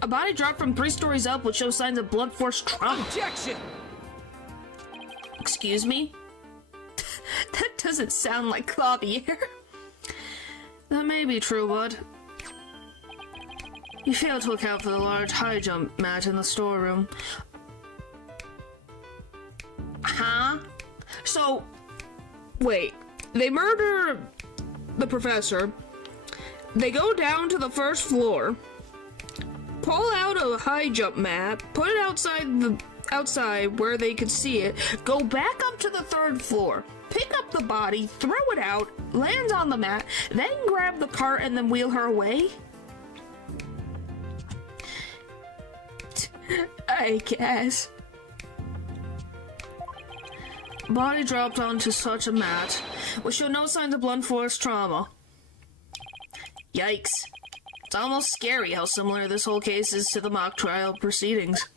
A body dropped from 3 stories up would show signs of blunt force trauma. Objection! Excuse me? That doesn't sound like Clavier. That may be true, bud. You fail to account for the large high jump mat in the storeroom. Huh? So, wait. They murder the professor. They go down to the 1st floor, pull out a high jump mat, put it outside where they could see it, go back up to the 3rd floor, pick up the body, throw it out, lands on the mat, then grab the cart and then wheel her away? I guess. Body dropped onto such a mat, which showed no signs of blunt force trauma. Yikes. It's almost scary how similar this whole case is to the mock trial proceedings.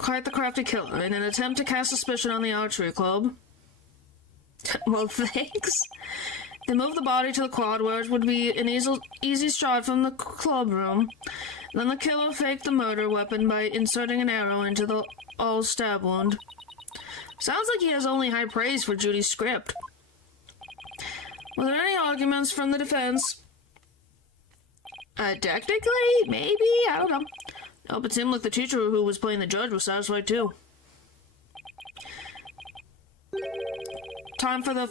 Quite the crafty killer in an attempt to cast suspicion on the archery club. Well, thanks. They moved the body to the quad where it would be an easy shot from the club room. Then the killer faked the murder weapon by inserting an arrow into the all stab wound. Sounds like he has only high praise for Judy's script. Were there any arguments from the defense? Technically, maybe, I don't know. Nope, it seemed like the teacher who was playing the judge was satisfied too. Time for the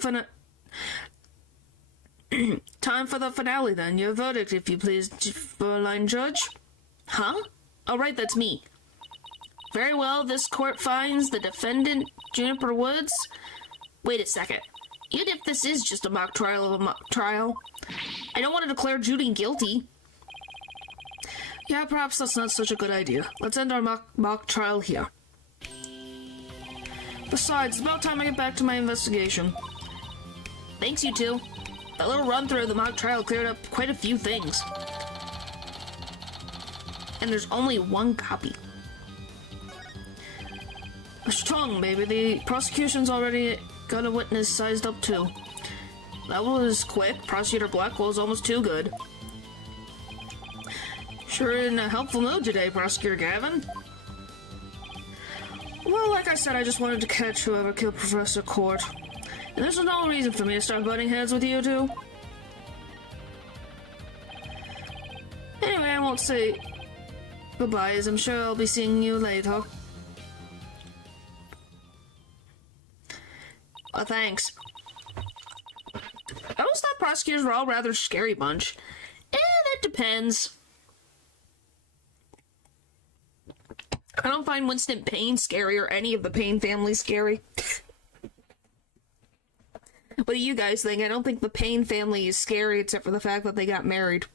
finale then. Your verdict, if you please, Fräulein Judge. Huh? Oh, right, that's me. Very well, this court finds the defendant, Juniper Woods. Wait a second. Even if this is just a mock trial of a mock trial, I don't want to declare Judy guilty. Yeah, perhaps that's not such a good idea. Let's end our mock trial here. Besides, it's about time I get back to my investigation. Thanks, you two. That little run-through of the mock trial cleared up quite a few things. And there's only one copy. Strong, baby. The prosecution's already got a witness sized up too. That was quick. Prosecutor Blackwell's almost too good. Sure in a helpful mood today, Prosecutor Gavin. Well, like I said, I just wanted to catch whoever killed Professor Court. And there's no reason for me to start butting heads with you two. Anyway, I won't say goodbye, as I'm sure I'll be seeing you later. Thanks. I always thought prosecutors were all rather scary bunch. That depends. I don't find Winston Payne scary or any of the Payne family scary. What do you guys think? I don't think the Payne family is scary except for the fact that they got married.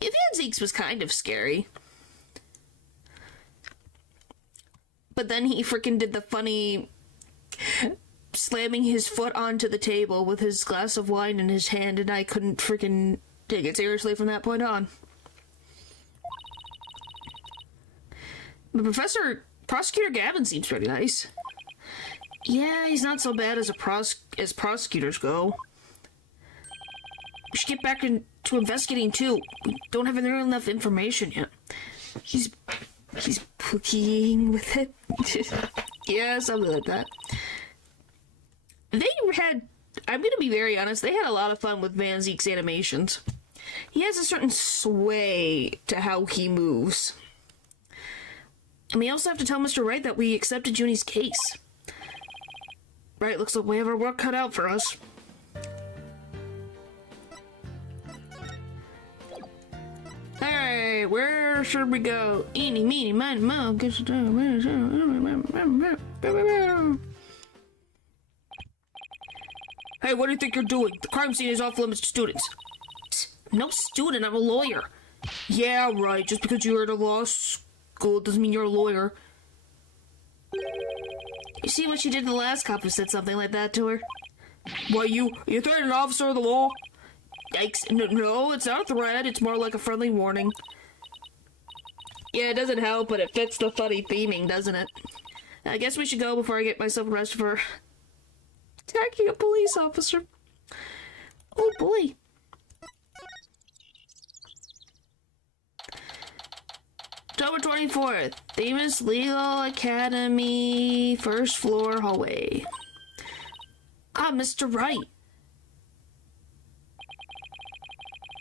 Van Zeeks was kind of scary. But then he freaking did the funny slamming his foot onto the table with his glass of wine in his hand, and I couldn't freaking take it seriously from that point on. But Prosecutor Gavin seems pretty nice. Yeah, he's not so bad as as prosecutors go. We should get back into investigating too. We don't have nearly enough information yet. He's pookieing with it. Yeah, something like that. I'm gonna be very honest, they had a lot of fun with Van Zeek's animations. He has a certain sway to how he moves. And we also have to tell Mr. Wright that we accepted Junie's case. Right, looks like we have our work cut out for us. Hey, where should we go? Eeny, meeny, miny, moe, get you down. Hey, what do you think you're doing? The crime scene is off limits to students. No student, I'm a lawyer. Yeah, right, just because you're at a law school doesn't mean you're a lawyer. You see what she did in the last cop who said something like that to her? Why, you threatened an officer of the law? Yikes. No, it's not a threat, it's more like a friendly warning. Yeah, it doesn't help, but it fits the funny theming, doesn't it? I guess we should go before I get myself arrested for attacking a police officer. Oh boy. October 24th, Themis Legal Academy, first floor hallway. Ah, Mr. Wright.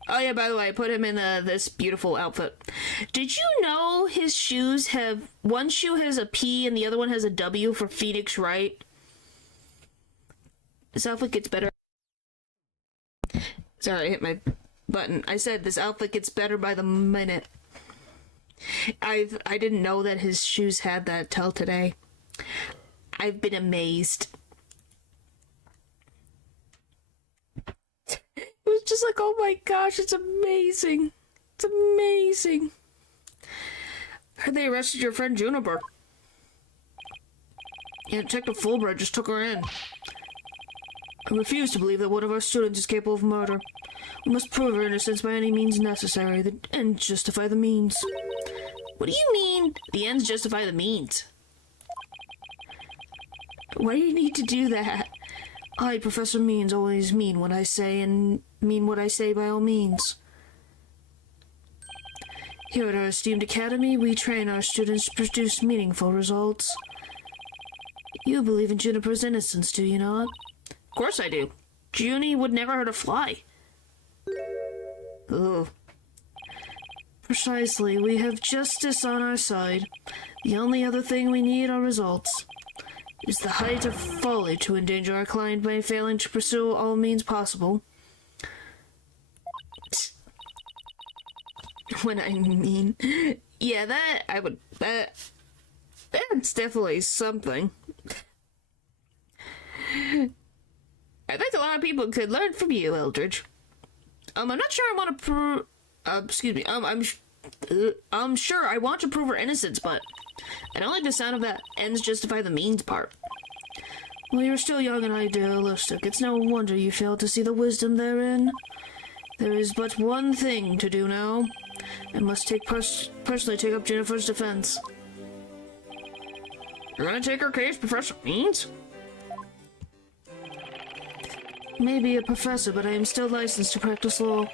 Oh yeah, by the way, I put him in this beautiful outfit. Did you know his shoes have, one shoe has a P and the other one has a W for Phoenix Wright? This outfit gets better. Sorry, I hit my button. I said this outfit gets better by the minute. I didn't know that his shoes had that till today. I've been amazed. It was just like, oh my gosh, it's amazing. It's amazing. Heard they arrested your friend Juniper. Yeah, Detective Fulbright just took her in. I refuse to believe that one of our students is capable of murder. We must prove her innocence by any means necessary, the ends justify the means. What do you mean, the ends justify the means? Why do you need to do that? I, Professor Means, always mean what I say, and mean what I say by all means. Here at our esteemed academy, we train our students to produce meaningful results. You believe in Juniper's innocence, do you not? Of course I do. Junie would never hurt a fly. Ugh. Precisely, we have justice on our side. The only other thing we need are results. It is the height of folly to endanger our client by failing to pursue all means possible. When I mean, yeah, that's definitely something. I think a lot of people could learn from you, Eldridge. I'm not sure I want to prove. Excuse me. I'm sure I want to prove her innocence, but I don't like the sound of that ends justify the means part. Well, you're still young and idealistic. It's no wonder you fail to see the wisdom therein. There is but one thing to do now. I must personally take up Jennifer's defense. You're gonna take her case, Professor Means? Maybe a professor, but I am still licensed to practice law.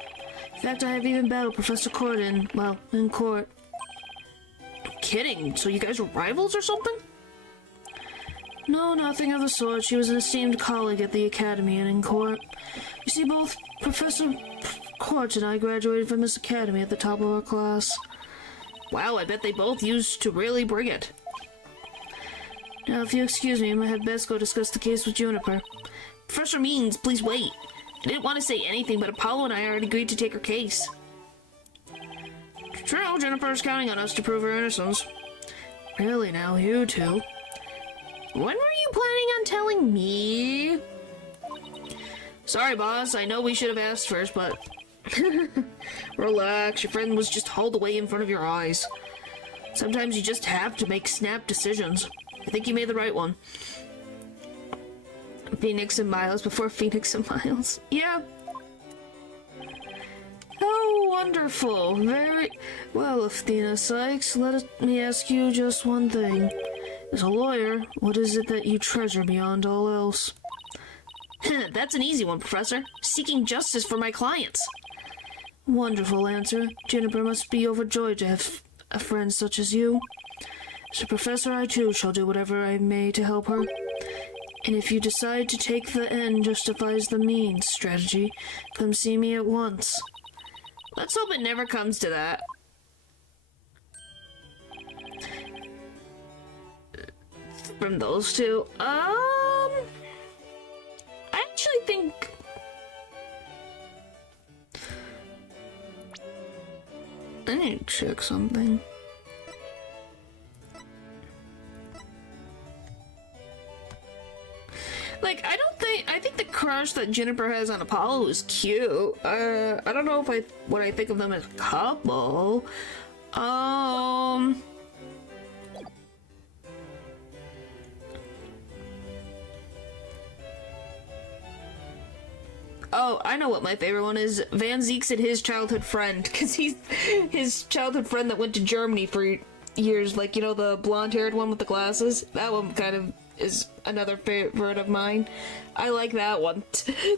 In fact, I have even battled Professor Corden, in court. No kidding, so you guys were rivals or something? No, nothing of the sort. She was an esteemed colleague at the academy and in court. You see, both Professor Court and I graduated from this academy at the top of our class. Wow, I bet they both used to really bring it. Now, if you excuse me, I had best go discuss the case with Juniper. Professor Means, please wait. I didn't want to say anything, but Apollo and I already agreed to take her case. True, Juniper's counting on us to prove her innocence. Really now, you two? When were you planning on telling me? Sorry, boss, I know we should have asked first, but... Relax, your friend was just hauled away in front of your eyes. Sometimes you just have to make snap decisions. I think you made the right one. Phoenix and Miles before Phoenix and Miles. Yeah. Oh, wonderful. Very well, Athena Sykes. Let me ask you just one thing. As a lawyer, what is it that you treasure beyond all else? That's an easy one, Professor. Seeking justice for my clients. Wonderful answer. Juniper must be overjoyed to have a friend such as you. As a professor, I too shall do whatever I may to help her. And if you decide to take the end justifies the means strategy, come see me at once. Let's hope it never comes to that. From those two, I actually think... I need to check something. Like, I think the crush that Juniper has on Apollo is cute. I don't know if what I think of them as a couple. Oh, I know what my favorite one is. Van Zeeks and his childhood friend. Because he's his childhood friend that went to Germany for years. Like, you know, the blonde-haired one with the glasses? That one kind of is another favorite of mine. I like that one.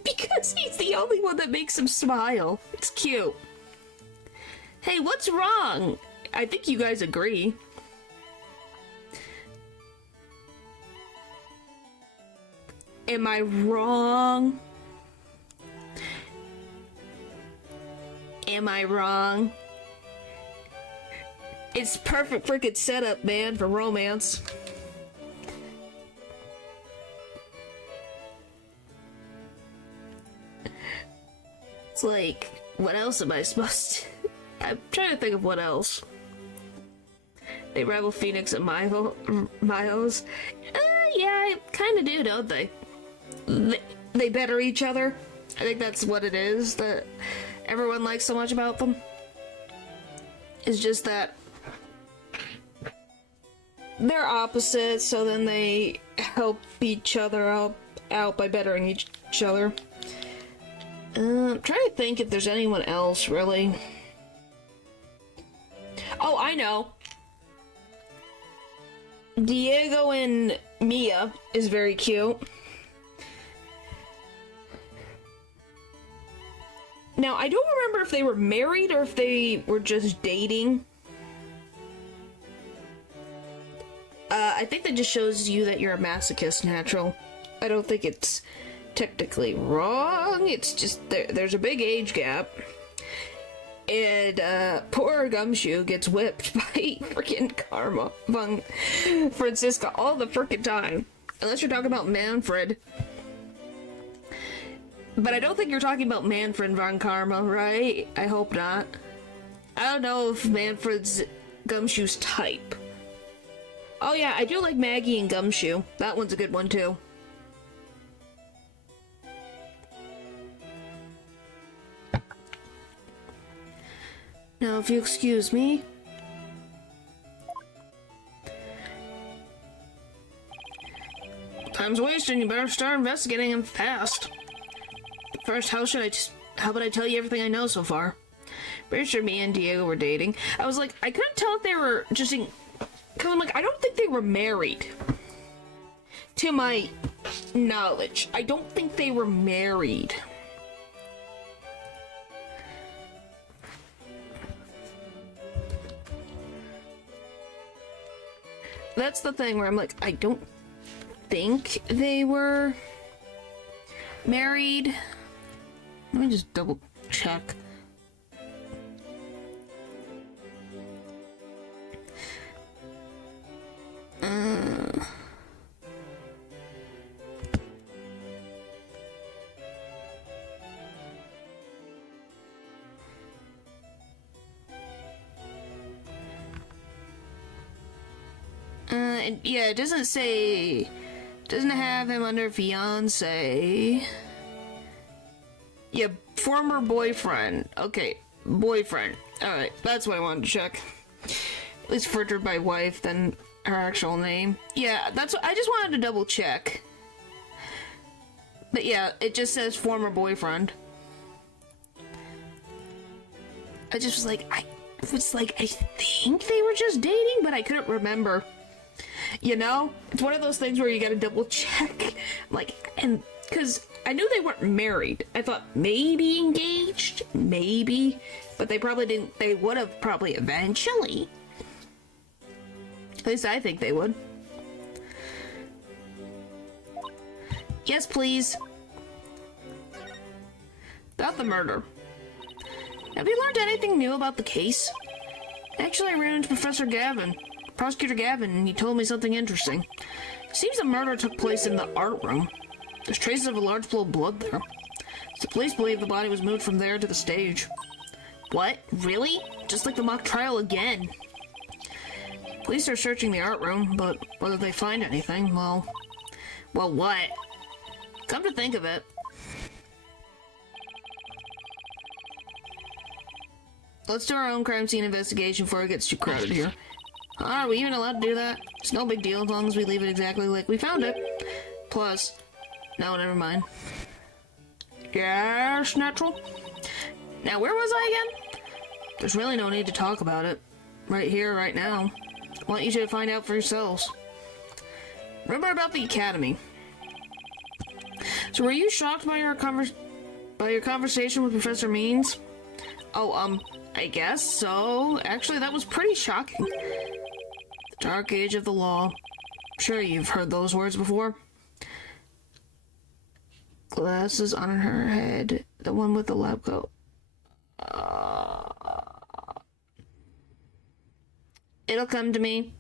Because he's the only one that makes him smile. It's cute. Hey, what's wrong? I think you guys agree. Am I wrong? Am I wrong? It's perfect freaking setup, man, for romance. It's like, what else am I supposed to... I'm trying to think of what else. They rival Phoenix and Miles. Yeah, kind of do, don't they? They better each other. I think that's what it is that everyone likes so much about them. It's just that they're opposites, so then they help each other out by bettering each other. I'm trying to think if there's anyone else, really. Oh, I know. Diego and Mia is very cute. Now, I don't remember if they were married or if they were just dating. I think that just shows you that you're a masochist, natural. I don't think it's technically wrong. It's just there's a big age gap. And poor Gumshoe gets whipped by freaking Karma von Francisca all the freaking time. Unless you're talking about Manfred. But I don't think you're talking about Manfred von Karma, right? I hope not. I don't know if Manfred's Gumshoe's type. Oh yeah, I do like Maggie and Gumshoe. That one's a good one too. Now, if you excuse me. Time's wasting, you better start investigating him fast. First, how about I tell you everything I know so far? Pretty sure me and Diego were dating. I was like, I couldn't tell if they were just because I'm like, I don't think they were married. To my knowledge, I don't think they were married. That's the thing where I'm like, I don't think they were married. Let me just double check. Yeah, it doesn't say, doesn't have him under fiance. Yeah, former boyfriend. Okay, boyfriend. Alright, that's what I wanted to check. At least further by wife than her actual name. Yeah, that's what I just wanted to double check. But yeah, it just says former boyfriend. I just was like, I think they were just dating, but I couldn't remember. You know? It's one of those things where you gotta double check. Like, and, cause I knew they weren't married. I thought maybe engaged, maybe, but they probably didn't, they would have probably eventually. At least I think they would. Yes, please. About the murder. Have you learned anything new about the case? Actually, I ran into Prosecutor Gavin, and he told me something interesting. Seems the murder took place in the art room. There's traces of a large flow of blood there. The police believe the body was moved from there to the stage. What? Really? Just like the mock trial again. Police are searching the art room, but whether they find anything, well, what? Come to think of it. Let's do our own crime scene investigation before it gets too crowded here. Are we even allowed to do that? It's no big deal as long as we leave it exactly like we found it. Plus, no, never mind. Yes, natural. Now, where was I again? There's really no need to talk about it. Right here, right now. I want you to find out for yourselves. Remember about the academy. So were you shocked by your conversation with Professor Means? Oh, I guess so. Actually, that was pretty shocking. The dark age of the law. Sure, you've heard those words before. Glasses on her head. The one with the lab coat. It'll come to me.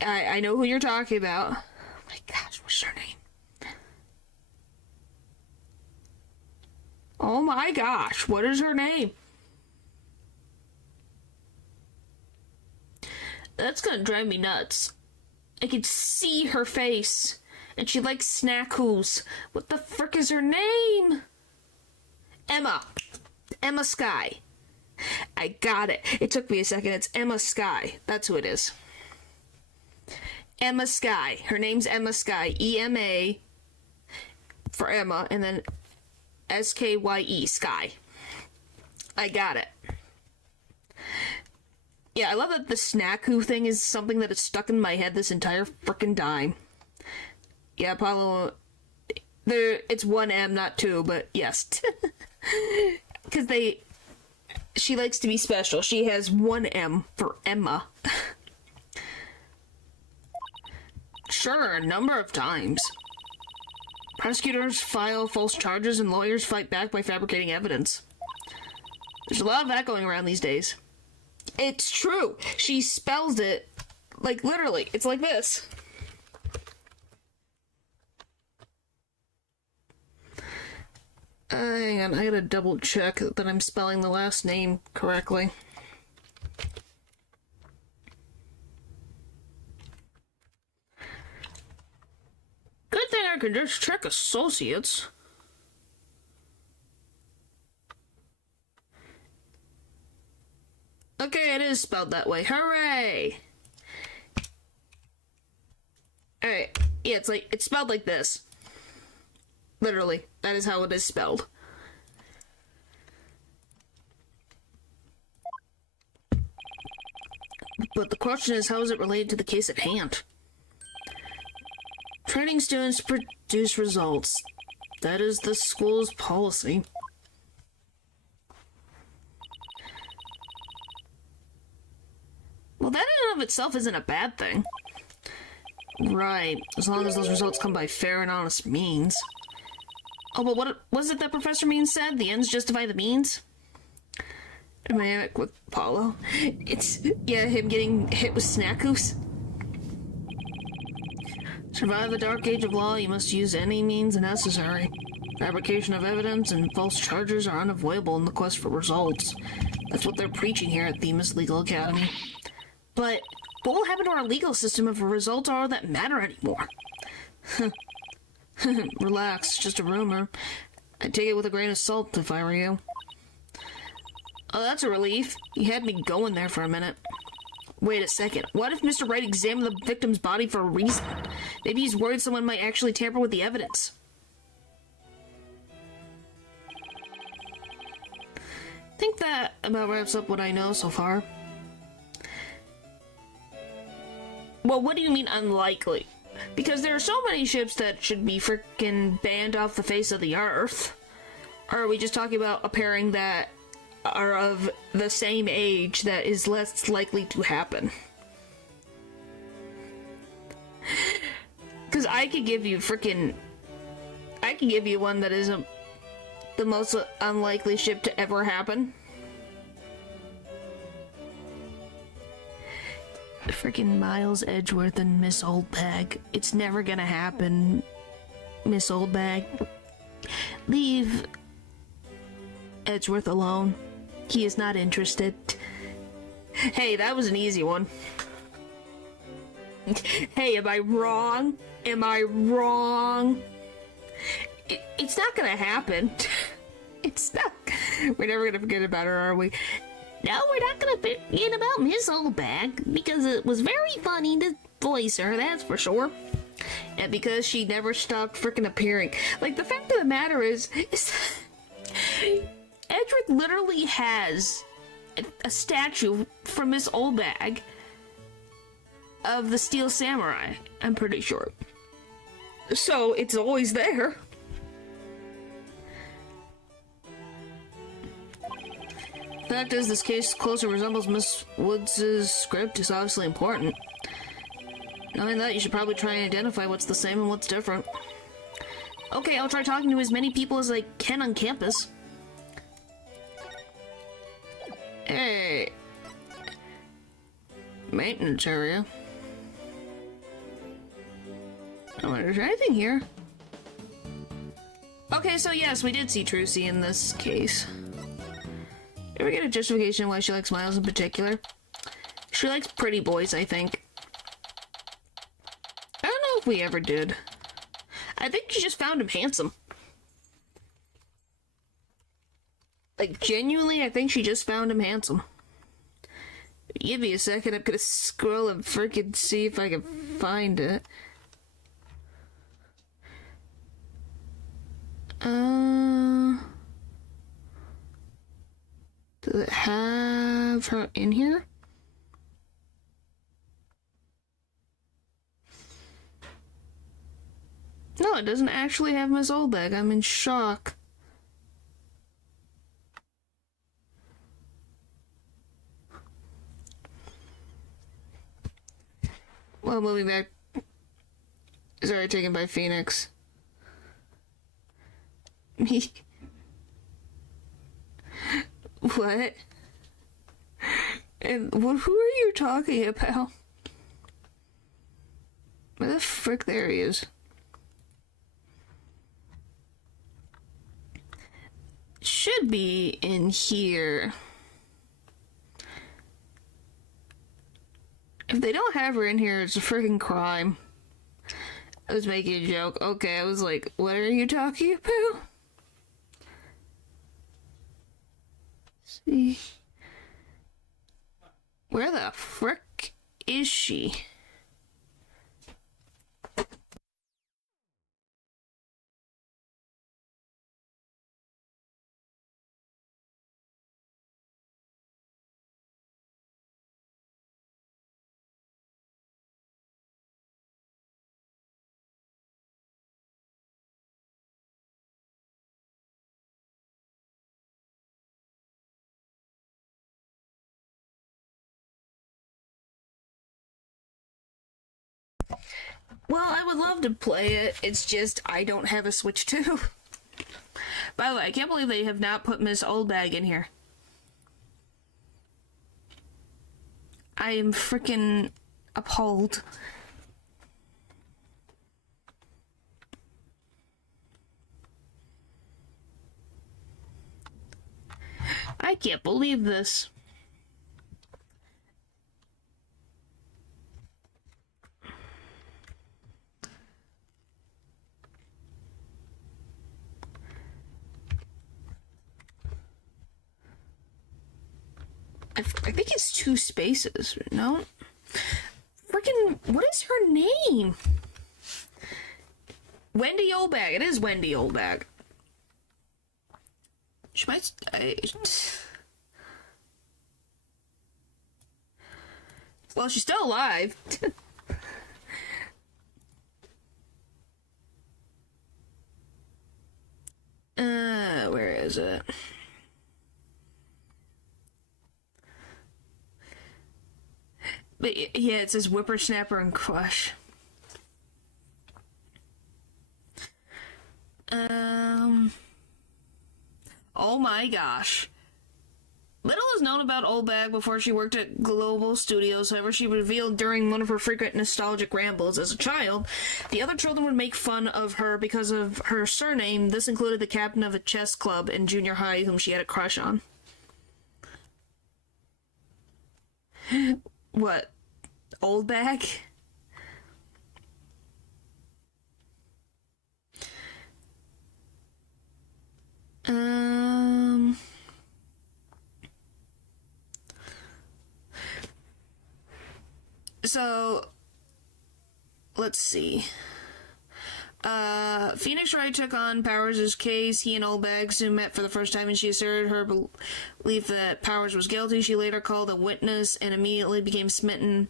I know who you're talking about. Oh my gosh, what's her name? Oh my gosh, what is her name? That's gonna drive me nuts. I could see her face. And she likes snackoos. What the frick is her name? Emma. Emma Sky. I got it. It took me a second. It's Emma Sky. That's who it is. Emma Sky. Her name's Emma Sky. E-M-A for Emma, and then S-K-Y-E. Sky. I got it. Yeah, I love that the snackoo thing is something that is stuck in my head this entire frickin' time. Yeah, Apollo. It's one M, not two, but yes. Because she likes to be special. She has one M for Emma. Sure, a number of times. Prosecutors file false charges and lawyers fight back by fabricating evidence. There's a lot of that going around these days. It's true. She spells it, like, literally. It's like this. Hang on, I gotta double check that I'm spelling the last name correctly. Good thing I can just check associates. Okay, it is spelled that way. Hooray! Alright, yeah, it's spelled like this. Literally, that is how it is spelled. But the question is, how is it related to the case at hand? Training students produce results. That is the school's policy. Well, that in and of itself isn't a bad thing. Right, as long as those results come by fair and honest means. Oh, but what was it that Professor Means said? The ends justify the means? Dynamic with Apollo. It's, yeah, him getting hit with snackus. Survive the dark age of law, you must use any means necessary. Fabrication of evidence and false charges are unavoidable in the quest for results. That's what they're preaching here at Themis Legal Academy. But what will happen to our legal system if results are all that matter anymore? Relax, it's just a rumor. I'd take it with a grain of salt if I were you. Oh, that's a relief. You had me going there for a minute. Wait a second. What if Mr. Wright examined the victim's body for a reason? Maybe he's worried someone might actually tamper with the evidence. I think that about wraps up what I know so far. Well, what do you mean unlikely? Because there are so many ships that should be freaking banned off the face of the earth. Or are we just talking about a pairing that are of the same age that is less likely to happen? Because I could give you one that isn't the most unlikely ship to ever happen. Freaking Miles Edgeworth and Miss Oldbag. It's never gonna happen, Miss Oldbag. Leave Edgeworth alone. He is not interested. Hey, that was an easy one. Hey, am I wrong? Am I wrong? It's not gonna happen. It's not. We're never gonna forget about her, are we? No, we're not gonna forget about Miss Oldbag, because it was very funny to voice her, that's for sure. And because she never stopped freaking appearing. Like, the fact of the matter is Edgeworth literally has a statue for Miss Oldbag of the Steel Samurai, I'm pretty sure. So, it's always there. The fact is, this case closer resembles Miss Woods' script is obviously important. Knowing that, you should probably try and identify what's the same and what's different. Okay, I'll try talking to as many people as I can on campus. Hey. Maintenance area. I wonder if there's anything here. Okay, so yes, we did see Trucy in this case. Ever get a justification why she likes Miles in particular? She likes pretty boys, I think. I don't know if we ever did. I think she just found him handsome. Like, genuinely, I think she just found him handsome. Give me a second, I'm gonna scroll and freaking see if I can find it. Does it have her in here? No, it doesn't actually have Miss Oldbag. I'm in shock. Well, moving back is already taken by Phoenix. Me. What? And who are you talking about? Where the frick there he is? Should be in here. If they don't have her in here, it's a freaking crime. I was making a joke. Okay, I was like, what are you talking about? See. Where the frick is she? Well, I would love to play it. It's just I don't have a Switch 2. By the way, I can't believe they have not put Miss Oldbag in here. I am freaking appalled. I can't believe this. I think it's 2 spaces. No? Freaking, what is her name? Wendy Oldbag. It is Wendy Oldbag. She might... Well, she's still alive. Where is it? But yeah, it says Whippersnapper and Crush. Oh my gosh. Little is known about Oldbag before she worked at Global Studios. However, she revealed during one of her frequent nostalgic rambles as a child, the other children would make fun of her because of her surname. This included the captain of a chess club in junior high whom she had a crush on. What? Oldbag? So, let's see. Phoenix Wright took on Powers' case. He and Oldbag soon met for the first time, and she asserted her belief that Powers was guilty. She later called a witness and immediately became smitten.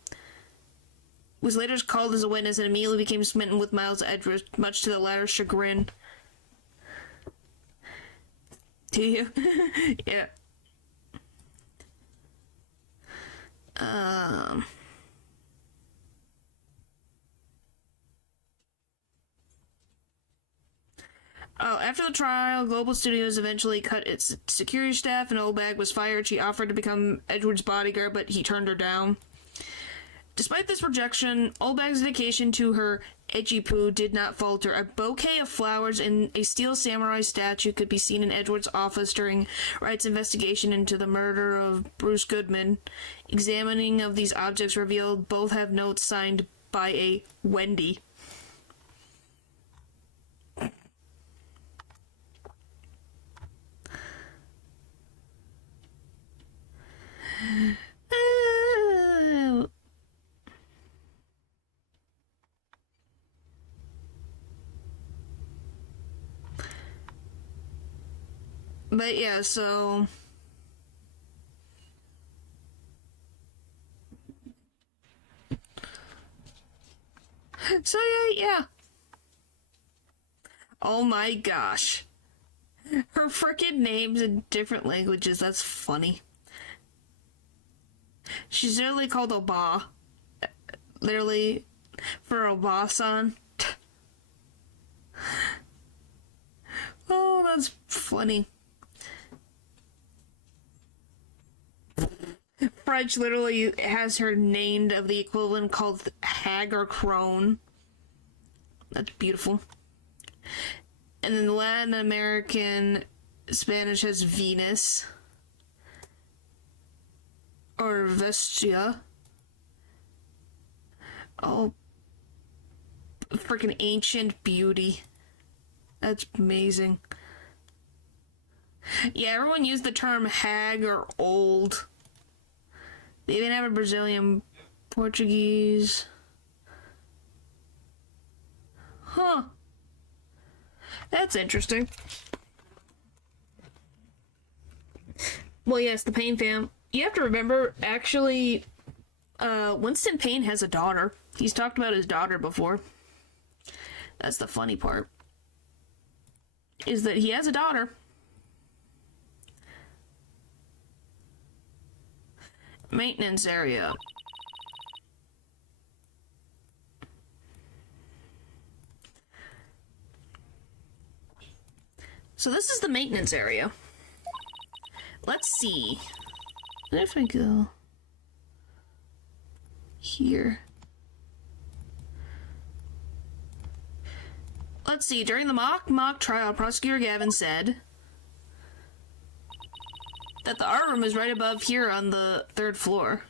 Was later called as a witness and immediately became smitten with Miles Edgeworth, much to the latter's chagrin. Do you? Yeah. Oh, after the trial, Global Studios eventually cut its security staff and Oldbag was fired. She offered to become Edward's bodyguard, but he turned her down. Despite this rejection, Oldbag's dedication to her edgy poo did not falter. A bouquet of flowers and a steel samurai statue could be seen in Edward's office during Wright's investigation into the murder of Bruce Goodman. Examining of these objects revealed both have notes signed by a Wendy. But yeah, so yeah. Oh my gosh. Her frickin' names in different languages, that's funny. She's literally called Oba. Literally, for Oba-san. Oh, that's funny. French literally has her named of the equivalent called hag or crone. That's beautiful. And then Latin American Spanish has Venus. Or Vestia. Oh. Freaking ancient beauty. That's amazing. Yeah, everyone used the term hag or old. They even have a Brazilian Portuguese. Huh. That's interesting. Well, yes, the Payne fam. You have to remember, actually, Winston Payne has a daughter. He's talked about his daughter before. That's the funny part. Is that he has a daughter. Maintenance area. So this is the maintenance area. Let's see. What if I go here? Let's see. During the mock trial, Prosecutor Gavin said that the art room is right above here on the 3rd floor.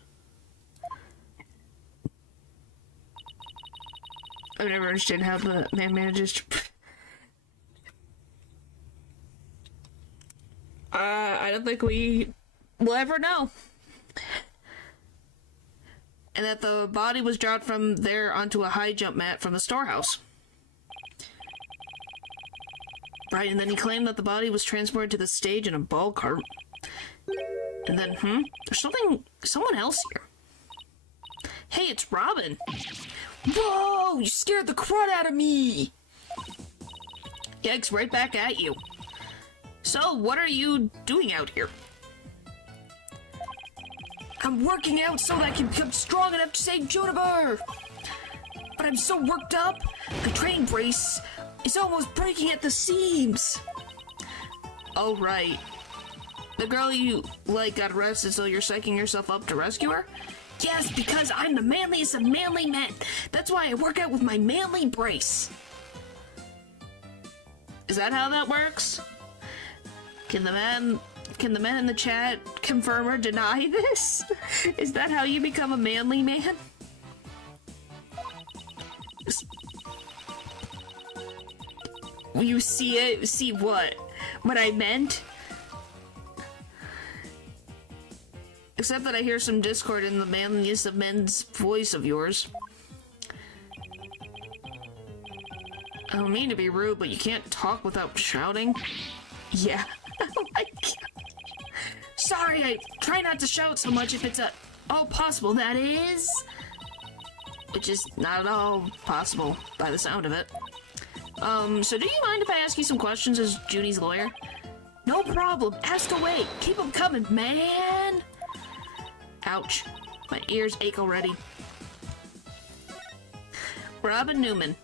I've never understood how the man manages to... I don't think we will ever know. And that the body was dropped from there onto a high jump mat from the storehouse. Right, and then he claimed that the body was transported to the stage in a ball cart. And then, there's someone else here. Hey, it's Robin. Whoa, you scared the crud out of me. Yikes, right back at you. So, what are you doing out here? I'm working out so that I can become strong enough to save Juniper. But I'm so worked up, the training brace is almost breaking at the seams. Oh, right. The girl you like got arrested, so you're psyching yourself up to rescue her? Yes, because I'm the manliest of manly men. That's why I work out with my manly brace. Is that how that works? Can the man in the chat confirm or deny this? Is that how you become a manly man? You see it? See what? What I meant? Except that I hear some discord in the manliest of men's voice of yours. I don't mean to be rude, but you can't talk without shouting. Yeah. Oh my God. Sorry, I try not to shout so much if it's at all possible, that is. Which is not at all possible by the sound of it. So do you mind if I ask you some questions as Junie's lawyer? No problem, ask away. Keep them coming, man. Ouch. My ears ache already. Robin Newman.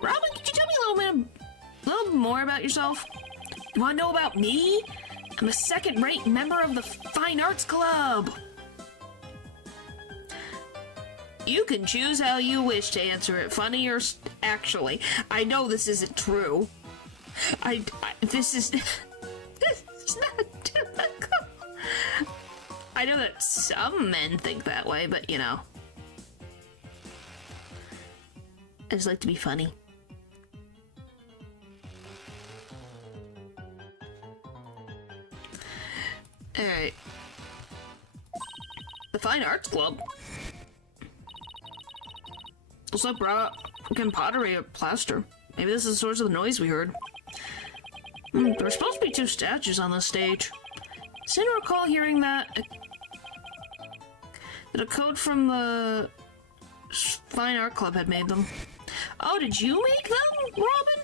Robin, could you tell me a little more about yourself? You want to know about me? I'm a second-rate member of the Fine Arts Club. You can choose how you wish to answer it, funny or actually. I know this isn't true. This is not typical. I know that some men think that way, but you know. I just like to be funny. Alright. The Fine Arts Club? Looks like broken pottery or plaster. Maybe this is the source of the noise we heard. There were supposed to be 2 statues on the stage. Seem to recall hearing that a code from the Fine Art Club had made them. Oh, did you make them, Robin?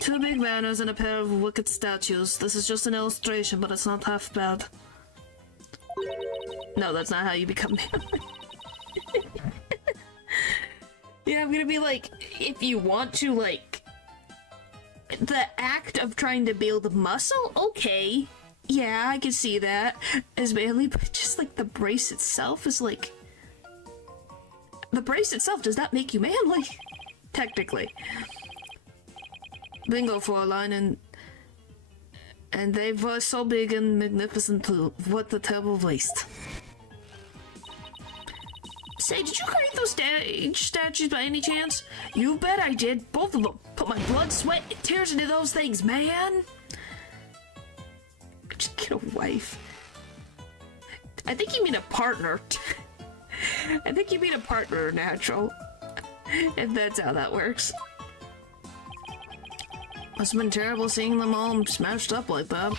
2 big banners and a pair of wicked statues. This is just an illustration, but it's not half bad. No, that's not how you become manly. Yeah, I'm gonna be like, if you want to, like, the act of trying to build muscle, okay. Yeah, I can see that as manly, but just like the brace itself is like... The brace itself does not make you manly, technically. Bingo, Fräulein, and they were so big and magnificent too. What a terrible waste. Say, did you create those stage statues by any chance? You bet I did. Both of them. Put my blood, sweat, and tears into those things, man. Just get a wife. I think you mean a partner. I think you mean a partner, Natural. If that's how that works. Must have been terrible seeing them all smashed up like that.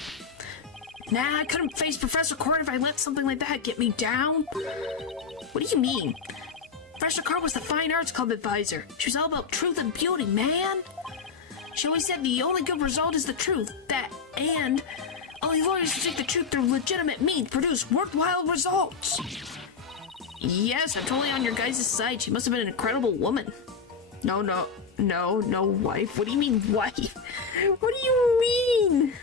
Nah, I couldn't face Professor Court if I let something like that get me down. What do you mean? Professor Court was the Fine Arts Club advisor. She was all about truth and beauty, man. She always said the only good result is the truth. And only lawyers who seek the truth through legitimate means produce worthwhile results. Yes, I'm totally on your guys' side. She must have been an incredible woman. No, No, no wife. What do you mean wife? What do you mean?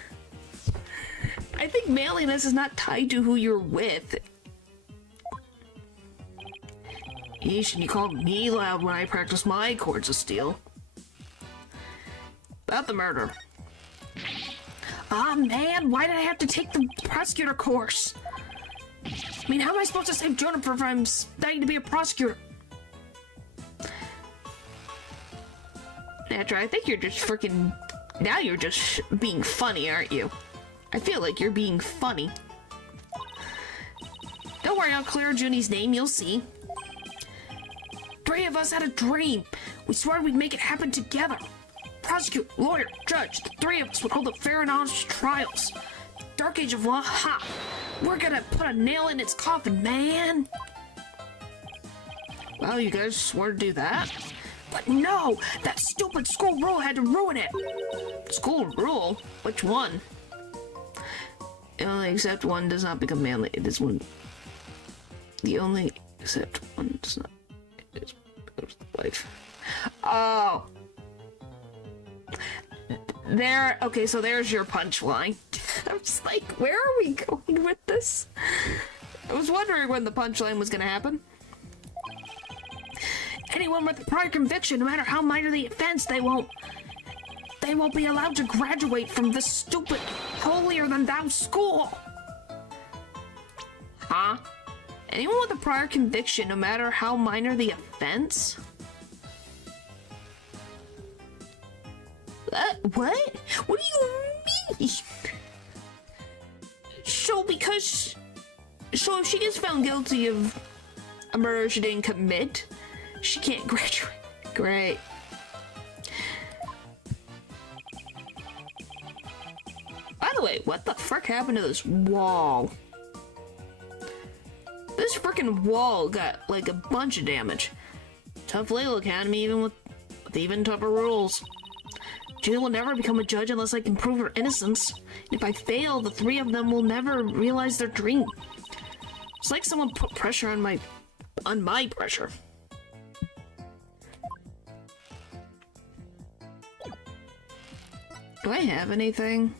I think manliness is not tied to who you're with. Yeesh, and you call me loud when I practice my chords of steel. About the murder. Ah, man, why did I have to take the prosecutor course? I mean, how am I supposed to save Juniper if I'm studying to be a prosecutor? Natra, I think you're just freaking... Now you're just being funny, aren't you? I feel like you're being funny. Don't worry, I'll clear Junie's name, you'll see. 3 of us had a dream. We swore we'd make it happen together. Prosecutor, lawyer, judge, the 3 of us would hold up fair and honest trials. Dark age of law, ha! We're gonna put a nail in its coffin, man! Well, you guys swore to do that? But no! That stupid school rule had to ruin it! School rule? Which one? The only except one does not become manly. It is one. The only except one does not. It is becomes the wife. Oh! There, okay, so there's your punchline. I was like, where are we going with this? I was wondering when the punchline was gonna happen. Anyone with a prior conviction, no matter how minor the offense, they won't be allowed to graduate from this stupid holier-than-thou school. Huh? Anyone with a prior conviction, no matter how minor the offense? What? What do you mean? So if she gets found guilty of a murder she didn't commit, she can't graduate. Great. By the way, what the frick happened to this wall? This frickin' wall got like a bunch of damage. Tough legal academy, even with even tougher rules. Julie will never become a judge unless I can prove her innocence. If I fail, the 3 of them will never realize their dream. It's like someone put pressure on my pressure. Do I have anything?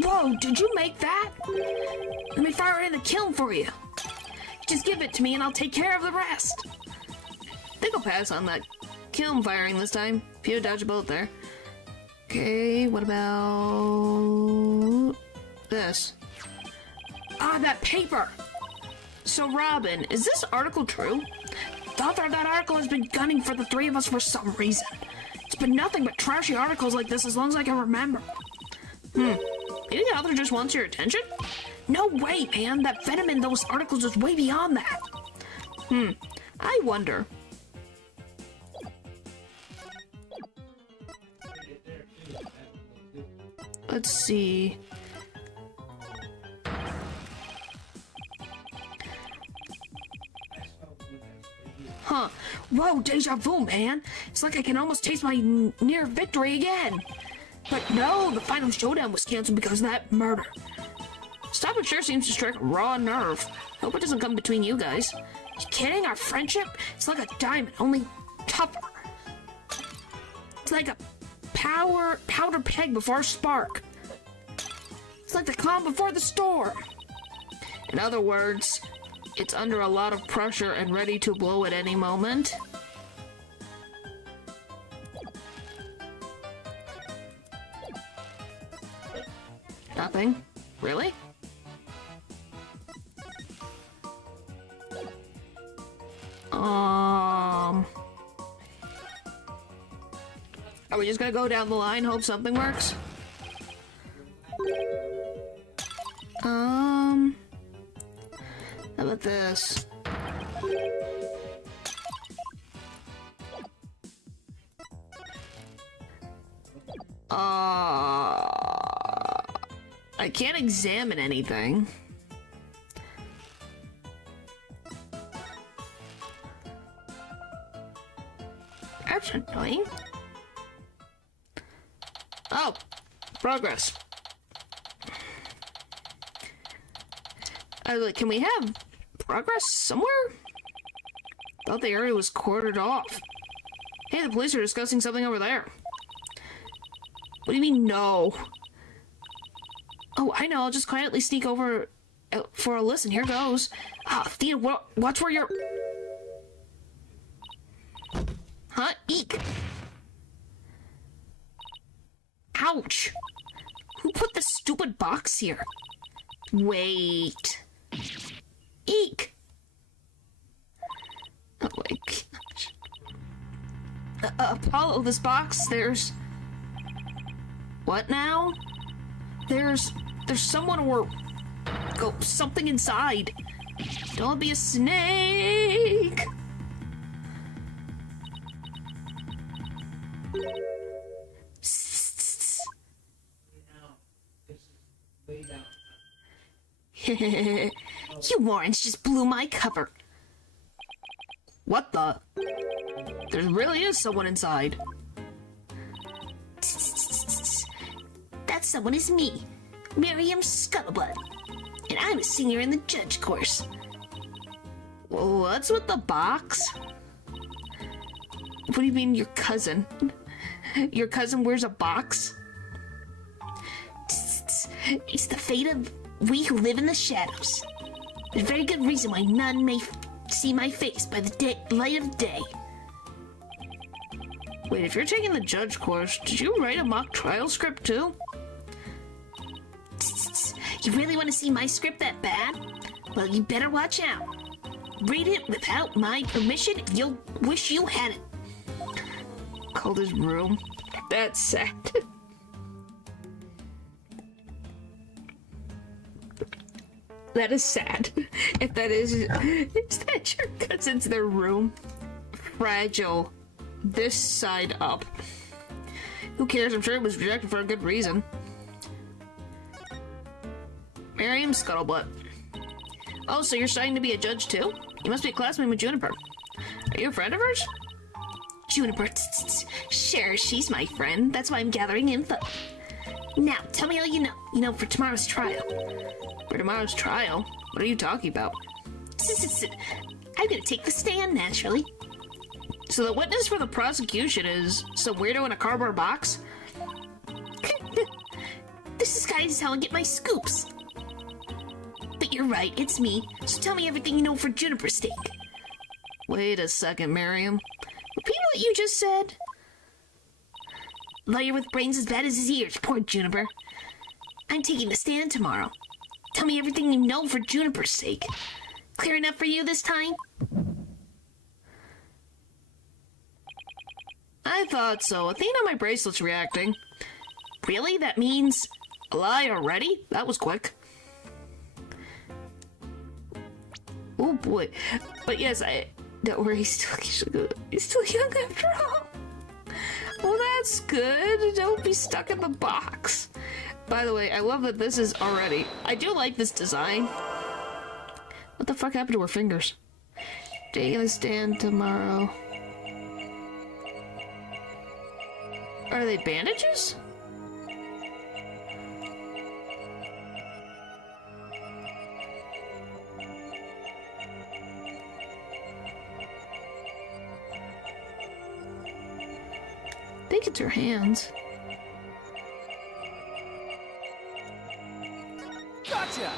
Whoa, did you make that? Let me fire it in the kiln for you. Just give it to me and I'll take care of the rest. I think I'll pass on that kiln firing this time. If you dodge a bullet there. Okay, what about this? Ah, that paper! So Robin, is this article true? The author of that article has been gunning for the 3 of us for some reason. It's been nothing but trashy articles like this as long as I can remember. Maybe the author just wants your attention? No way, man. That venom in those articles is way beyond that. I wonder. Let's see. Huh. Whoa, deja vu, man. It's like I can almost taste my near victory again. But no, the final showdown was canceled because of that murder. Stop it sure seems to strike a raw nerve. Hope it doesn't come between you guys. You kidding? Our friendship? It's like a diamond, only tougher. It's like a powder peg before a spark. It's like the calm before the storm. In other words, it's under a lot of pressure and ready to blow at any moment. Nothing? Really? Are we just gonna go down the line, hope something works? How about this? I can't examine anything. That's annoying. Oh, progress. Can we have progress somewhere? Thought the area was quartered off. Hey, the police are discussing something over there. What do you mean, no? Oh, I know. I'll just quietly sneak over for a listen. Here goes. Ah, Athena, watch where you're... Huh? Eek. Ouch. Who put this stupid box here? Wait. Eek. Oh my gosh. Apollo, this box, there's... What now? There's someone or... something inside. Don't be a snake! You morons just blew my cover. What the? There really is someone inside. That someone is me, Miriam Scuttlebutt, and I'm a senior in the judge course. What's with the box? What do you mean, your cousin? Your cousin wears a box? It's the fate of we who live in the shadows. There's a very good reason why none may see my face by the light of day. Wait, if you're taking the judge course, did you write a mock trial script too? You really want to see my script that bad? Well, you better watch out. Read it without my permission, you'll wish you had it. Called his room. That's sad. That is sad. If that is that your cousin's their room? Fragile. This side up. Who cares? I'm sure it was rejected for a good reason. Miriam Scuttlebutt. Oh, so you're studying to be a judge too? You must be a classmate with Juniper. Are you a friend of hers? Juniper, sure, she's my friend. That's why I'm gathering info. Now, tell me all you know. You know, for tomorrow's trial. For tomorrow's trial? What are you talking about? I'm gonna take the stand, naturally. So the witness for the prosecution is some weirdo in a cardboard box? This is guys how I get my scoops. But you're right, it's me. So tell me everything you know for Juniper's sake. Wait a second, Miriam. Repeat what you just said. Lawyer with brains as bad as his ears, poor Juniper. I'm taking the stand tomorrow. Tell me everything you know for Juniper's sake. Clear enough for you this time? I thought so. Athena, my bracelet's reacting. Really? That means... A lie already? That was quick. Oh boy. But yes, don't worry, he's still young after all. Well, that's good. Don't be stuck in the box. By the way, I love that this is already... I do like this design. What the fuck happened to her fingers? Taking a stand tomorrow. Are they bandages? I think it's her hands. Gotcha!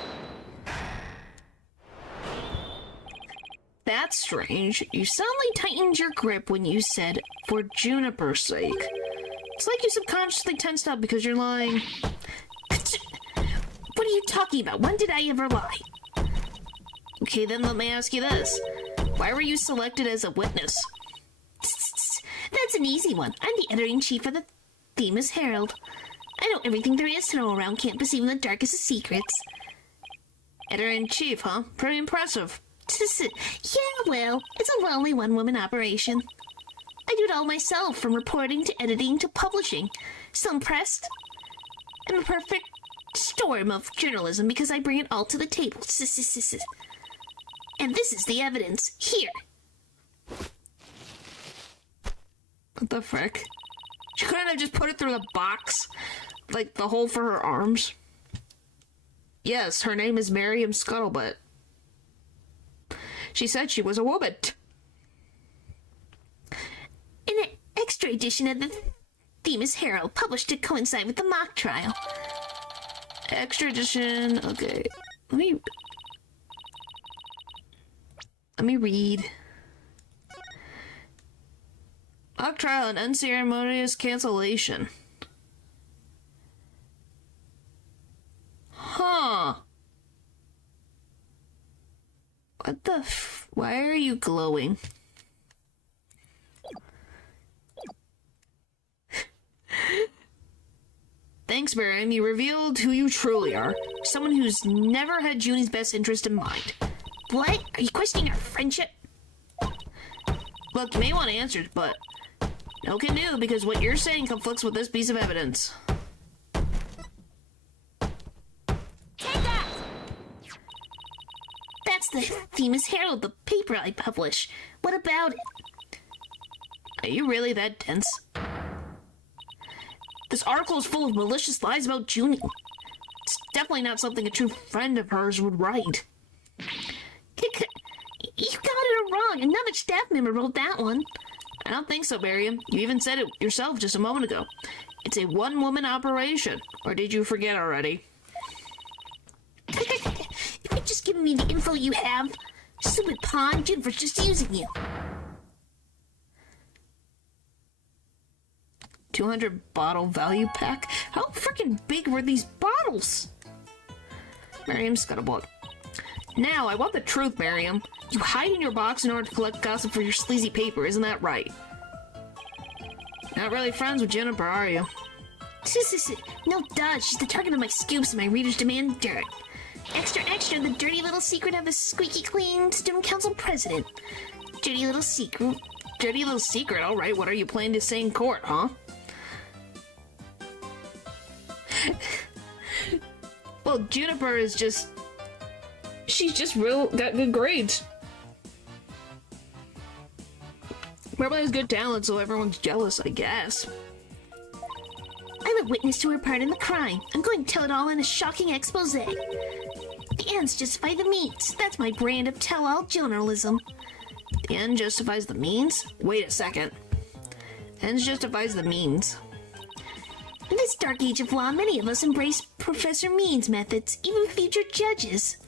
That's strange. You suddenly tightened your grip when you said, for Juniper's sake. It's like you subconsciously tensed up because you're lying. What are you talking about? When did I ever lie? Okay, then let me ask you this. Why were you selected as a witness? That's an easy one. I'm the editor-in-chief of the Themis Herald. I know everything there is to know around campus, even the darkest of secrets. Editor-in-chief, huh? Pretty impressive. Yeah, well, it's a lonely one-woman operation. I do it all myself, from reporting to editing to publishing. So impressed. I'm a perfect storm of journalism because I bring it all to the table. And this is the evidence. Here. What the frick? She couldn't have just put it through the box? Like the hole for her arms? Yes, her name is Miriam Scuttlebutt. She said she was a woman. An extra edition of the Themis Herald, published to coincide with the mock trial. Extra edition. Okay. Let me read. Mock trial and unceremonious cancellation. Huh. What the why are you glowing? Thanks, Miriam. You revealed who you truly are. Someone who's never had Junie's best interest in mind. What? Are you questioning our friendship? Look, you may want answers, but no can do, because what you're saying conflicts with this piece of evidence. Take that! That's the Themis Herald, the paper I publish. What about it? Are you really that dense? This article is full of malicious lies about Junie. It's definitely not something a true friend of hers would write. You got it wrong. Another staff member wrote that one. I don't think so, Miriam. You even said it yourself just a moment ago. It's a one-woman operation. Or did you forget already? If you're just giving me the info you have, stupid pawn, Jennifer's just using you. 200 bottle value pack? How freaking big were these bottles? Miriam Scuttlebot. Now, I want the truth, Miriam. You hide in your box in order to collect gossip for your sleazy paper, isn't that right? Not really friends with Jennifer, are you? No, duh, she's the target of my scoops and my readers demand dirt. Extra, extra, the dirty little secret of the squeaky clean student council president. Dirty little secret. Dirty little secret, alright, what are you planning to say in court, huh? Well, Juniper is just... She's just got good grades. Probably has good talent, so everyone's jealous, I guess. I'm a witness to her part in the crime. I'm going to tell it all in a shocking expose. The ends justify the means. That's my brand of tell-all journalism. The end justifies the means? Wait a second. Ends justifies the means. In this dark age of law, many of us embrace Professor Mean's methods, even future judges.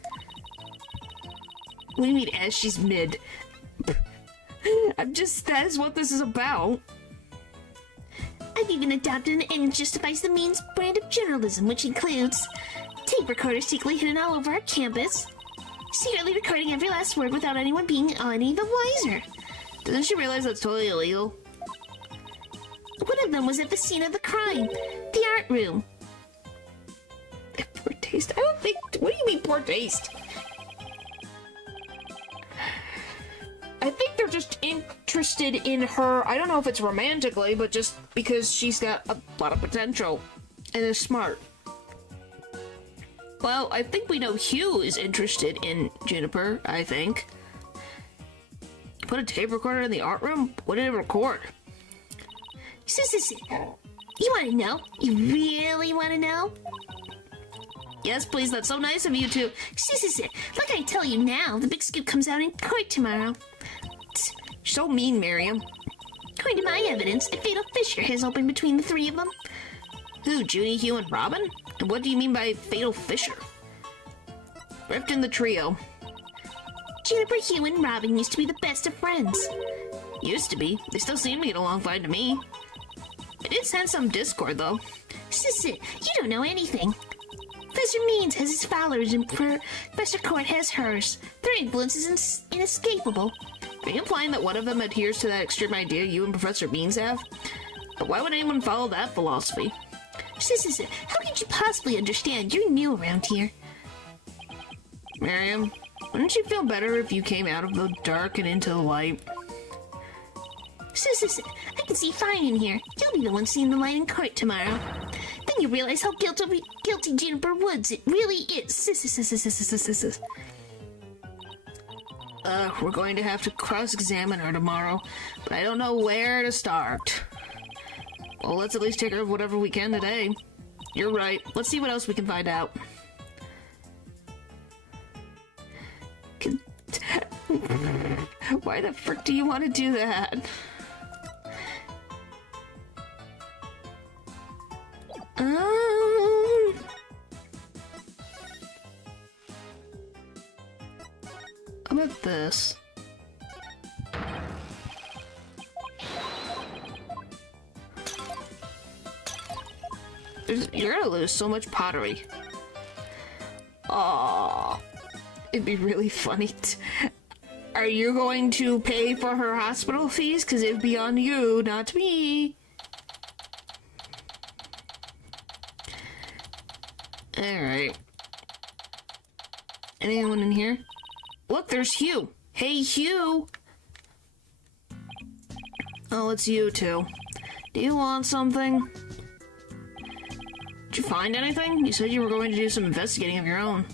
What do you mean, as she's mid? That is what this is about. I've even adopted an end justifies the means brand of journalism, which includes tape recorders secretly hidden all over our campus, secretly recording every last word without anyone being any the wiser. Doesn't she realize that's totally illegal? One of them was at the scene of the crime, the art room. Poor taste? I don't think... What do you mean, poor taste? I think they're just interested in her. I don't know if it's romantically, but just because she's got a lot of potential and is smart. Well, I think we know Hugh is interested in Juniper, I think. Put a tape recorder in the art room? What did it record? You want to know? You really want to know? Yes, please. That's so nice of you to... Like I tell you now, the big scoop comes out in court tomorrow. You're so mean, Miriam. According to my evidence, a fatal fissure has opened between the three of them. Who, Junie, Hugh, and Robin? And what do you mean by fatal fissure? Rift in the trio. Juniper, Hugh, and Robin used to be the best of friends. Used to be. They still seem to get along fine to me. I did sense some discord, though. You don't know anything. Professor Means has his followers and Professor Court has hers. Their influence is inescapable. Are you implying that one of them adheres to that extreme idea you and Professor Means have? But why would anyone follow that philosophy? How could you possibly understand? You're new around here. Miriam, wouldn't you feel better if you came out of the dark and into the light? I can see fine in here. You'll be the one seeing the light in court tomorrow. Then you realize how guilty Juniper Woods it really is. We're going to have to cross-examine her tomorrow, but I don't know where to start. Well, let's at least take her of whatever we can today. You're right. Let's see what else we can find out. Why the frick do you want to do that? How about this? You're gonna lose so much pottery. Aww. It'd be really funny. Are you going to pay for her hospital fees? Because it'd be on you, not me. Alright. Anyone in here? Look, there's Hugh. Hey, Hugh! Oh, it's you two. Do you want something? Did you find anything? You said you were going to do some investigating of your own.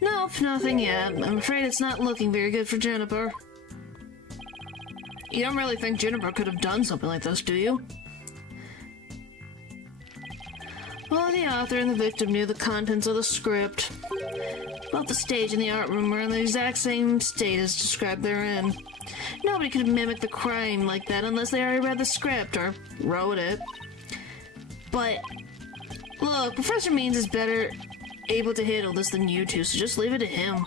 Nope, nothing yet. I'm afraid it's not looking very good for Juniper. You don't really think Juniper could have done something like this, do you? Well, the author and the victim knew the contents of the script. Both the stage and the art room were in the exact same state as described therein. Nobody could mimic the crime like that unless they already read the script or wrote it. But, look, Professor Means is better able to handle this than you two, so just leave it to him.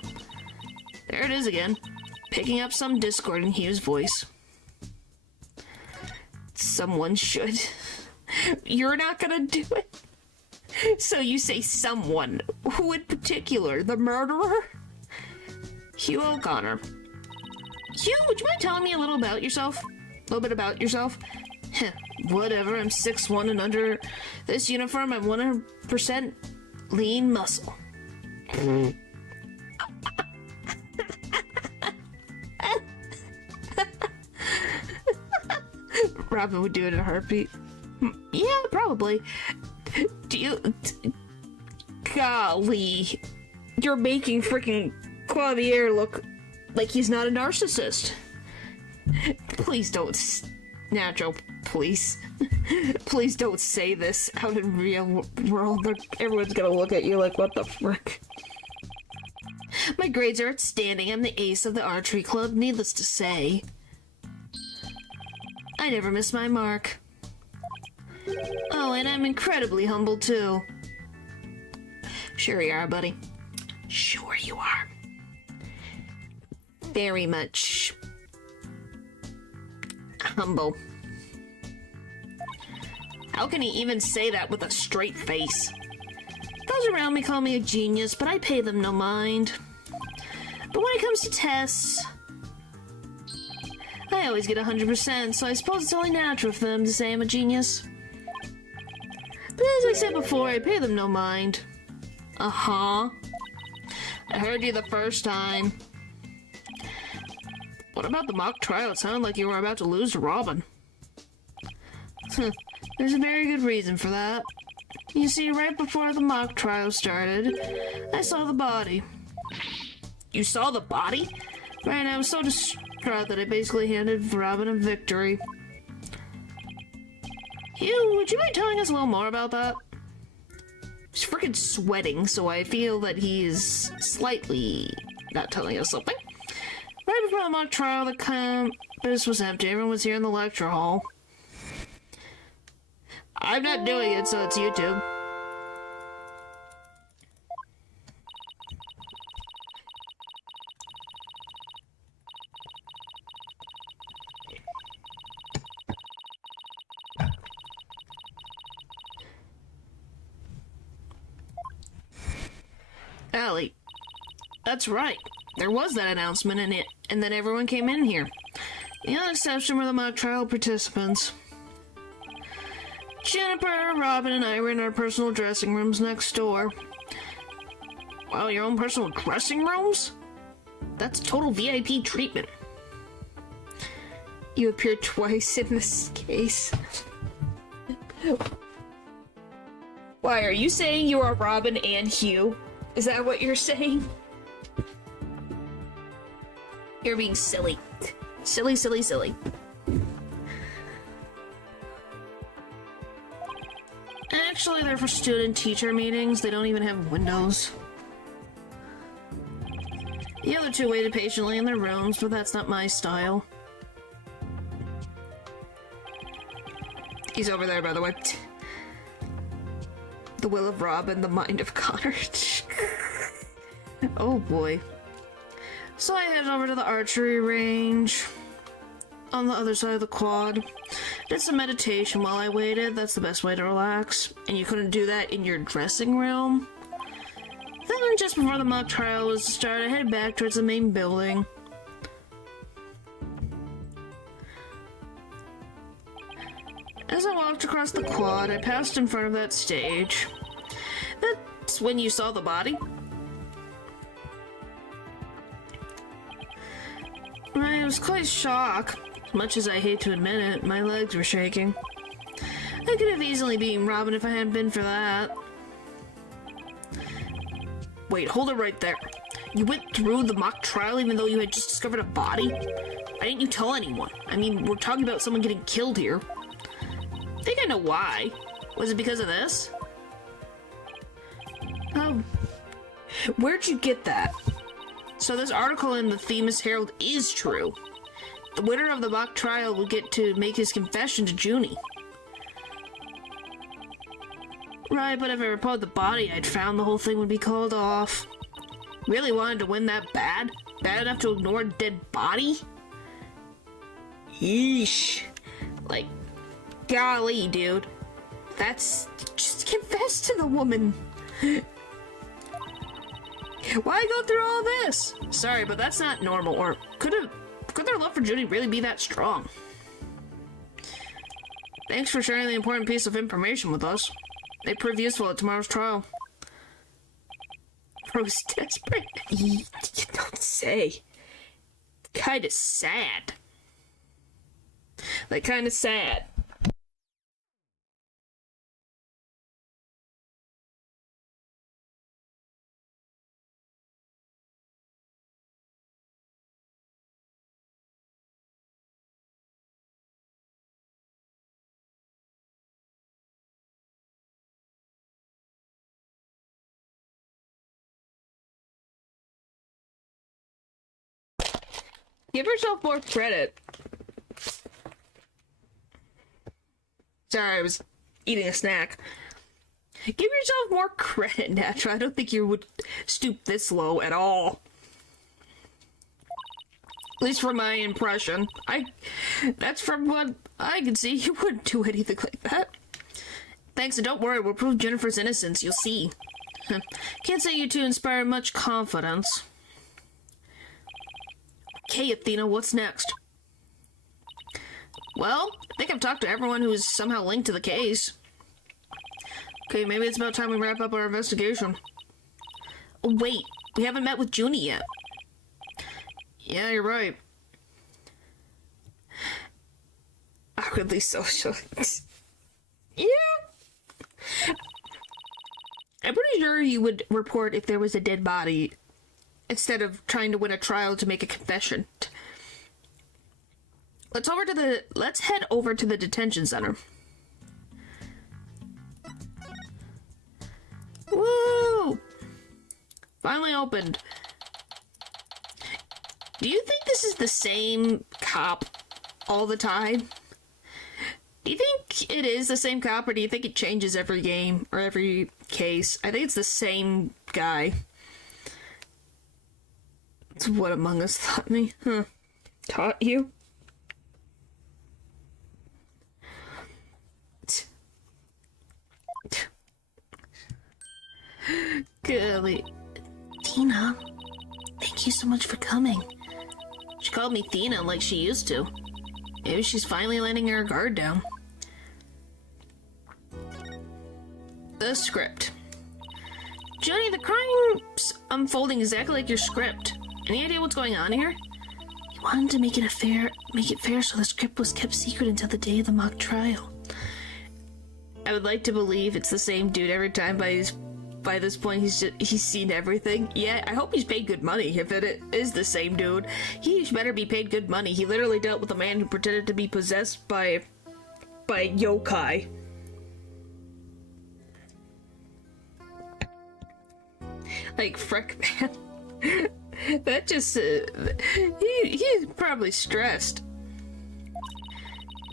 There it is again, picking up some discord in Hugh's voice. Someone should. You're not gonna do it? So you say someone. Who in particular? The murderer? Hugh O'Connor. Hugh, would you mind telling me a little about yourself? A little bit about yourself? Heh, whatever, I'm 6'1" and under this uniform I'm 100% lean muscle. Robin would do it in a heartbeat. Yeah, probably. Do you... Golly. You're making freaking Clavier look like he's not a narcissist. Please don't... Nacho, please. Please don't say this out in real world. Everyone's gonna look at you like, what the frick? My grades are outstanding. I'm the ace of the archery club, needless to say. I never miss my mark. Oh, and I'm incredibly humble, too. Sure you are, buddy. Sure you are. Very much... humble. How can he even say that with a straight face? Those around me call me a genius, but I pay them no mind. But when it comes to tests, I always get 100%, so I suppose it's only natural for them to say I'm a genius. But as I said before, I pay them no mind. Uh-huh. I heard you the first time. What about the mock trial? It sounded like you were about to lose to Robin. There's a very good reason for that. You see, right before the mock trial started, I saw the body. You saw the body? Right, I was so distraught that I basically handed Robin a victory. Hugh, would you mind telling us a little more about that? He's freaking sweating, so I feel that he's slightly not telling us something. Right before the mock trial, the campus was empty. Everyone was here in the lecture hall. I'm not doing it, so it's YouTube. Allie, that's right. There was that announcement in it, and then everyone came in here. The only exception were the mock trial participants. Juniper, Robin, and I were in our personal dressing rooms next door. Wow, your own personal dressing rooms? That's total VIP treatment. You appeared twice in this case. Why, are you saying you are Robin and Hugh? Is that what you're saying? You're being silly. Silly, silly, silly. Actually, they're for student-teacher meetings. They don't even have windows. The other two waited patiently in their rooms, but that's not my style. He's over there, by the way. The will of Rob and the mind of Connor. Oh boy. So I headed over to the archery range on the other side of the quad. Did some meditation while I waited. That's the best way to relax. And you couldn't do that in your dressing room. Then just before the mock trial was to start, I headed back towards the main building. As I walked across the quad, I passed in front of that stage. That's when you saw the body? I was quite shocked. As much as I hate to admit it, my legs were shaking. I could have easily beaten Robin if I hadn't been for that. Wait, hold it right there. You went through the mock trial even though you had just discovered a body? Why didn't you tell anyone? I mean, we're talking about someone getting killed here. I think I know why. Was it because of this? Oh. Where'd you get that? So this article in the Themis Herald is true. The winner of the mock trial will get to make his confession to Junie. Right, but if I reported the body I'd found, the whole thing would be called off. Really wanted to win that bad? Bad enough to ignore a dead body? Yeesh. Like, golly, dude. That's... just confess to the woman. Why go through all this? Sorry, but that's not normal. Or could their love for Junie really be that strong? Thanks for sharing the important piece of information with us. They prove useful at tomorrow's trial. Rose desperate? You don't say. Kinda sad. Like, kinda sad. Give yourself more credit. Sorry, I was eating a snack. Give yourself more credit, Natural. I don't think you would stoop this low at all. At least from my impression. That's from what I can see. You wouldn't do anything like that. Thanks, and don't worry, we'll prove Jennifer's innocence, you'll see. Can't say you two inspire much confidence. Okay, Athena, what's next? Well, I think I've talked to everyone who is somehow linked to the case. Okay, maybe it's about time we wrap up our investigation. Oh, wait, we haven't met with Junie yet. Yeah, you're right. Awkwardly social. Yeah. I'm pretty sure you would report if there was a dead body instead of trying to win a trial to make a confession. Let's head over to the detention center. Woo! Finally opened. Do you think this is the same cop all the time? Do you think it is the same cop, or do you think it changes every game or every case? I think it's the same guy. That's what Among Us taught me. Huh. Taught you? Golly. Tina, thank you so much for coming. She called me Athena like she used to. Maybe she's finally letting her guard down. The script. Junie, the crime's unfolding exactly like your script. Any idea what's going on here? You wanted to make it fair, so the script was kept secret until the day of the mock trial. I would like to believe it's the same dude every time, by this point he's seen everything. Yeah, I hope he's paid good money. If it is the same dude, he better be paid good money. He literally dealt with a man who pretended to be possessed by yokai. Like Freck Man. That just, he's probably stressed.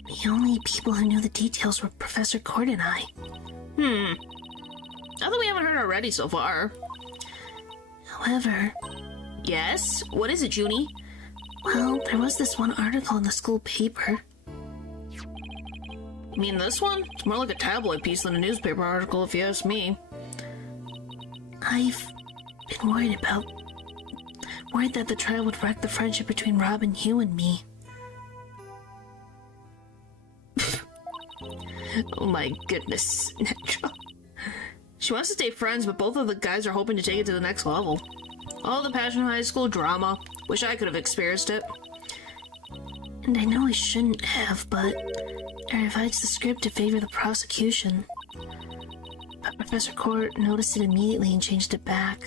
The only people who knew the details were Professor Court and I. Nothing we haven't heard already so far. However, Yes? What is it, Junie? well, there was this one article in the school paper. You mean this one? It's more like a tabloid piece than a newspaper article, if you ask me. I've been worried that the trial would wreck the friendship between Robin, Hugh, and me. Oh my goodness. She wants to stay friends, but both of the guys are hoping to take it to the next level. All the passion high school drama. Wish I could have experienced it. And I know I shouldn't have, but I revised the script to favor the prosecution. But Professor Court noticed it immediately and changed it back.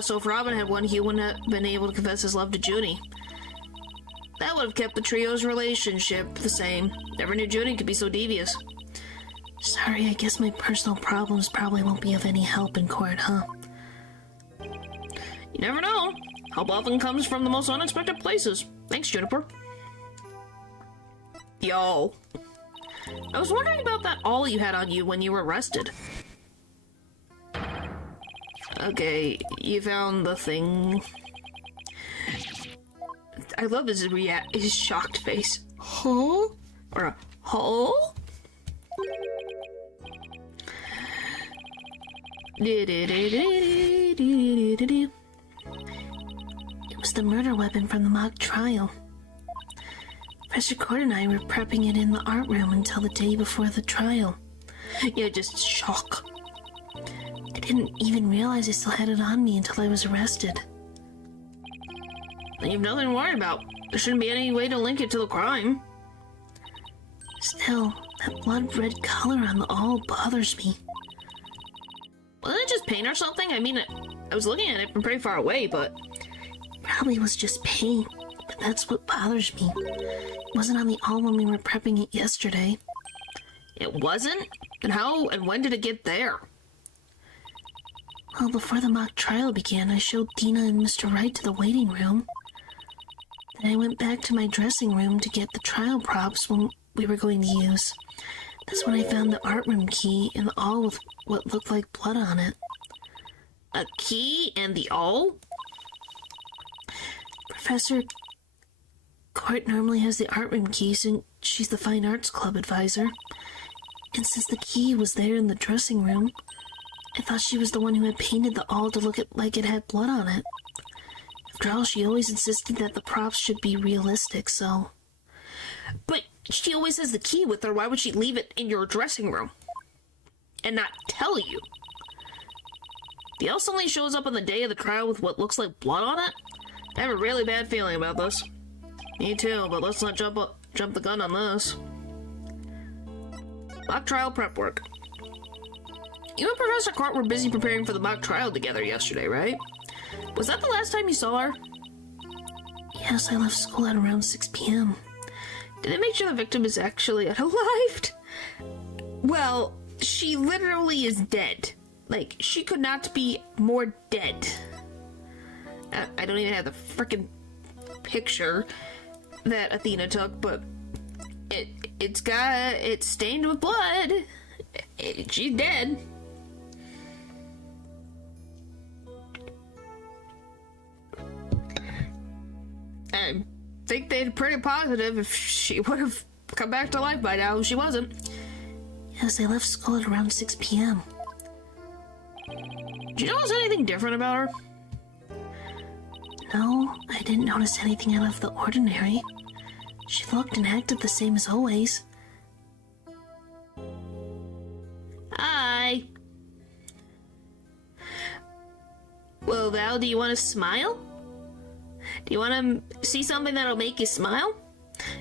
So if Robin had won, he wouldn't have been able to confess his love to Junie. That would have kept the trio's relationship the same. Never knew Junie could be so devious. Sorry, I guess my personal problems probably won't be of any help in court, huh? You never know. Help often comes from the most unexpected places. Thanks, Juniper. Yo. I was wondering about that awl you had on you when you were arrested. Okay, you found the thing. I love his shocked face. Huh? Or a huh? It was the murder weapon from the mock trial. Professor Court and I were prepping it in the art room until the day before the trial. Yeah, just shock. I didn't even realize I still had it on me until I was arrested. You've nothing to worry about. There shouldn't be any way to link it to the crime. Still, that blood-red color on the awl bothers me. Wasn't it just paint or something? I mean, I was looking at it from pretty far away, but... Probably was just paint, but that's what bothers me. It wasn't on the awl when we were prepping it yesterday. It wasn't? Then how and when did it get there? Well, before the mock trial began, I showed Dina and Mr. Wright to the waiting room. Then I went back to my dressing room to get the trial props we were going to use. That's when I found the art room key and the awl with what looked like blood on it. A key and the awl? Professor Court normally has the art room key since she's the Fine Arts Club advisor. And since the key was there in the dressing room, I thought she was the one who had painted the awl to look like it had blood on it. After all, she always insisted that the props should be realistic, so... But she always has the key with her. Why would she leave it in your dressing room? And not tell you? The owl suddenly shows up on the day of the trial with what looks like blood on it? I have a really bad feeling about this. Me too, but let's not jump the gun on this. Mock trial prep work. You and Professor Court were busy preparing for the mock trial together yesterday, right? Was that the last time you saw her? Yes, I left school at around 6 p.m. Did they make sure the victim is actually alive? Well, she literally is dead. Like, she could not be more dead. I don't even have the frickin' picture that Athena took, but it's stained with blood. She's dead. I think they'd pretty positive if she would have come back to life by now. She wasn't. Yes, I left school at around 6 p.m. Did you notice anything different about her? No, I didn't notice anything out of the ordinary. She looked and acted the same as always. Hi. Well, Val, do you want to smile? Do you want to see something that'll make you smile?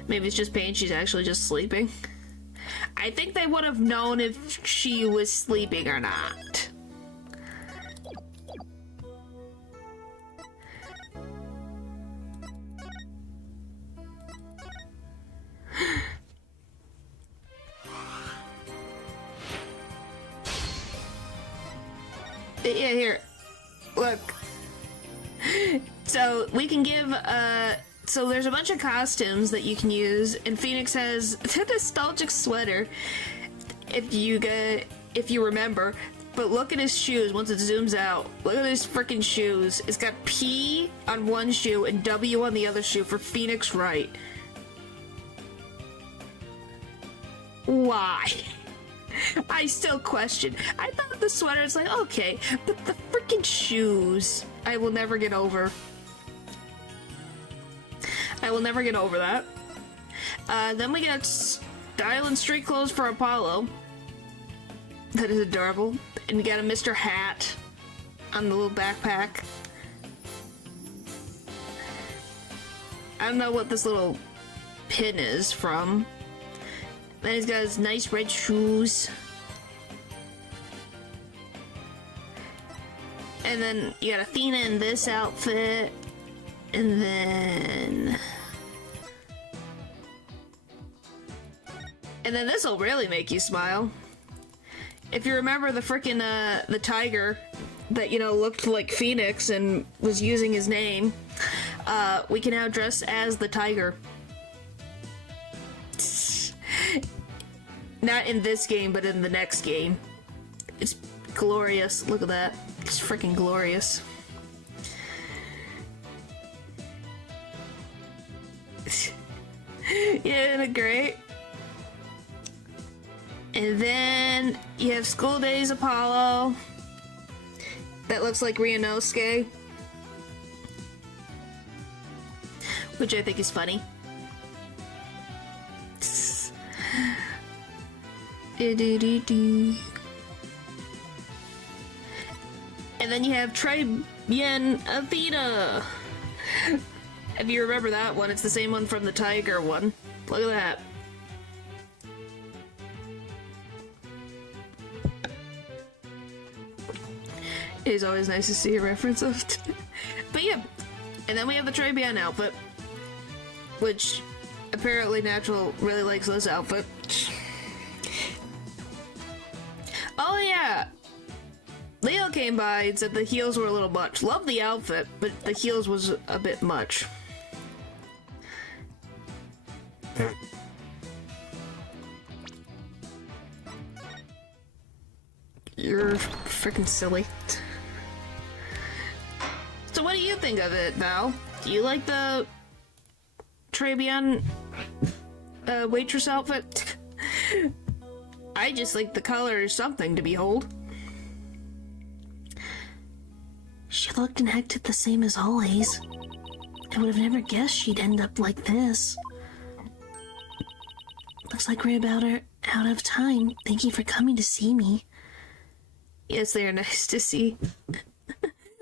Maybe it's just pain, she's actually just sleeping. I think they would have known if she was sleeping or not. Yeah, here. Look. So we can give, so there's a bunch of costumes that you can use, and Phoenix has the nostalgic sweater, if you remember. But look at his shoes once it zooms out. Look at his freaking shoes. It's got P on one shoe and W on the other shoe for Phoenix Wright. Why? I still question. I thought the sweater is like, okay, but the freaking shoes, I will never get over. I will never get over that. Then we got style and street clothes for Apollo. That is adorable. And we got a Mr. Hat on the little backpack. I don't know what this little pin is from. Then he's got his nice red shoes. And then you got Athena in this outfit. And then this will really make you smile. If you remember the frickin' the tiger that, you know, looked like Phoenix and was using his name, we can now dress as the tiger. Not in this game, but in the next game. It's glorious. Look at that. It's freaking glorious. Yeah, isn't it great? And then you have School Days Apollo. That looks like Ryunosuke. Which I think is funny. And then you have Bien Athena. If you remember that one, it's the same one from the tiger one. Look at that. It is always nice to see a reference of it. But yeah, and then we have the Trebian outfit, which apparently Natural really likes this outfit. Oh yeah, Leo came by and said the heels were a little much. Love the outfit, but the heels was a bit much. You're freaking silly. So what do you think of it, Val? Do you like the Trebian waitress outfit? I just like the color is something to behold. She looked and acted the same as always. I would have never guessed she'd end up like this. Looks like we're about out of time. Thank you for coming to see me. Yes, they are nice to see.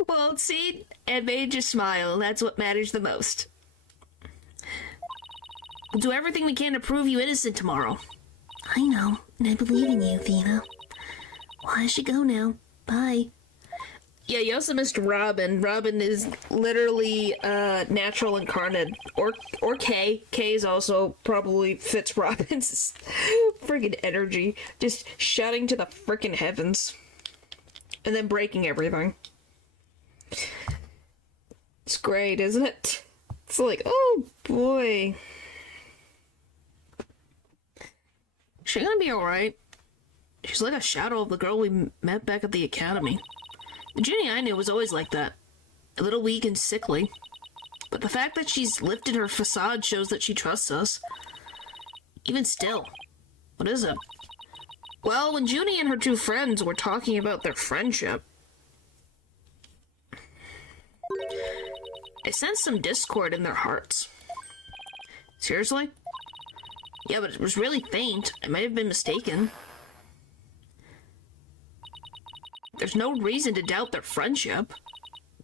Well, see, it made you smile. That's what matters the most. We'll do everything we can to prove you innocent tomorrow. I know, and I believe in you, Athena. Well, I should go now. Bye. Yeah, you also missed Robin. Robin is literally Natural incarnate. Or Kay. Kay's also probably fits Robin's friggin' energy. Just shouting to the frickin' heavens. And then breaking everything. It's great, isn't it? It's like, oh boy. She's gonna be alright. She's like a shadow of the girl we met back at the academy. The Junie I knew was always like that. A little weak and sickly. But the fact that she's lifted her facade shows that she trusts us. Even still. What is it? Well, when Junie and her two friends were talking about their friendship, I sensed some discord in their hearts. Seriously? Yeah, but it was really faint. I might have been mistaken. There's no reason to doubt their friendship.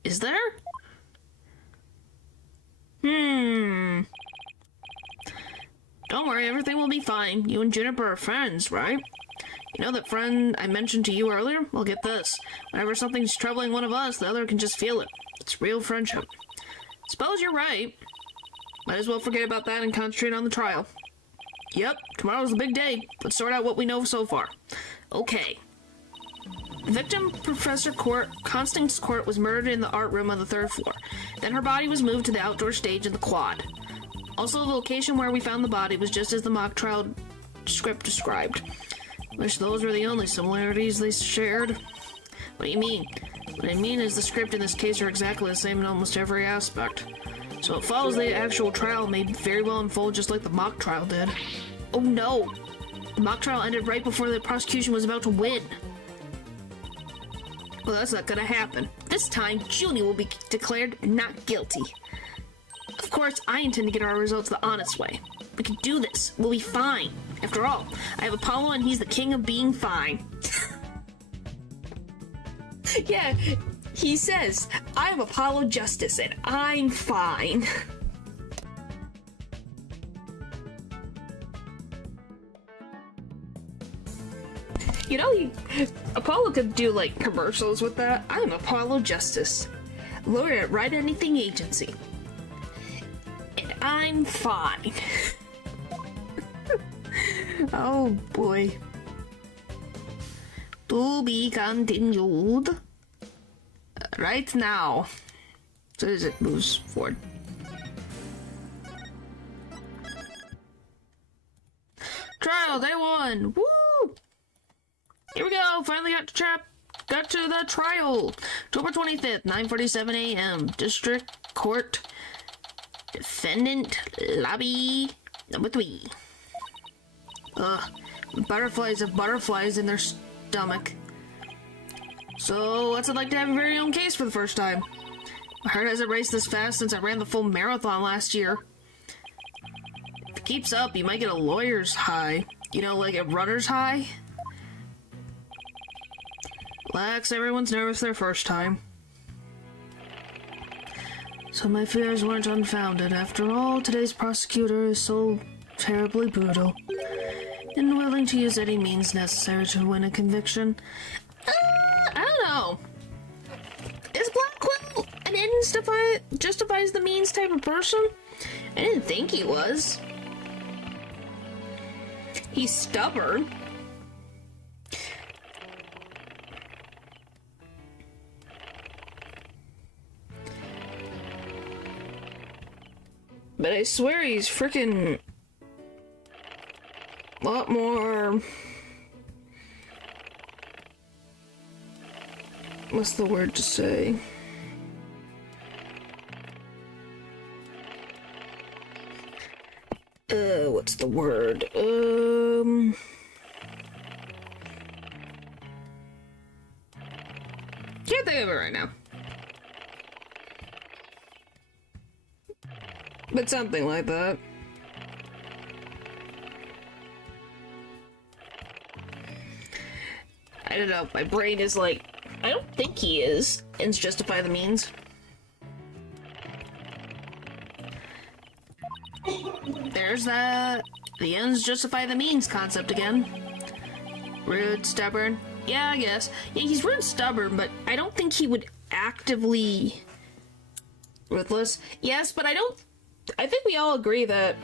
Is there? Don't worry, everything will be fine. You and Juniper are friends, right? You know that friend I mentioned to you earlier? Well, get this. Whenever something's troubling one of us, the other can just feel it. It's real friendship. Suppose you're right. Might as well forget about that and concentrate on the trial. Yep, tomorrow's the big day. Let's sort out what we know so far. Okay. Victim Constance Court was murdered in the art room on the 3rd floor. Then her body was moved to the outdoor stage in the quad. Also, the location where we found the body was just as the mock trial script described. Wish those were the only similarities they shared. What do you mean? What I mean is the script in this case are exactly the same in almost every aspect. So it follows the actual trial may very well unfold just like the mock trial did. Oh no! The mock trial ended right before the prosecution was about to win. Well, that's not gonna happen. This time, Junie will be declared not guilty. Of course, I intend to get our results the honest way. We can do this. We'll be fine. After all, I have Apollo and he's the king of being fine. Yeah, he says, I'm Apollo Justice and I'm fine. You know, Apollo could do, like, commercials with that. I'm Apollo Justice. Lawyer at Write Anything Agency. And I'm fine. Oh, boy. To be continued. Right now. So as it moves forward. Trial, day 1. Woo! Here we go. Finally got to the trial. October 25th, 9:47 a.m. District Court. Defendant lobby number 3. Ugh. Butterflies have butterflies in their stomach. So, what's it like to have your very own case for the first time? My heart hasn't raced this fast since I ran the full marathon last year. If it keeps up, you might get a lawyer's high. You know, like a runner's high? Relax, everyone's nervous their first time. So my fears weren't unfounded. After all, today's prosecutor is so terribly brutal and willing to use any means necessary to win a conviction. I don't know. Is Blackwell an end justifies the means type of person? I didn't think he was. He's stubborn. But I swear he's freaking a lot more... What's the word to say? What's the word? Can't think of it right now. But something like that. I don't know, my brain is like, I don't think he is. Ends justify the means. There's that. The ends justify the means concept again. Rude, stubborn. Yeah, I guess. Yeah, he's rude, stubborn, but I don't think he would actively... Ruthless? Yes, but I think we all agree that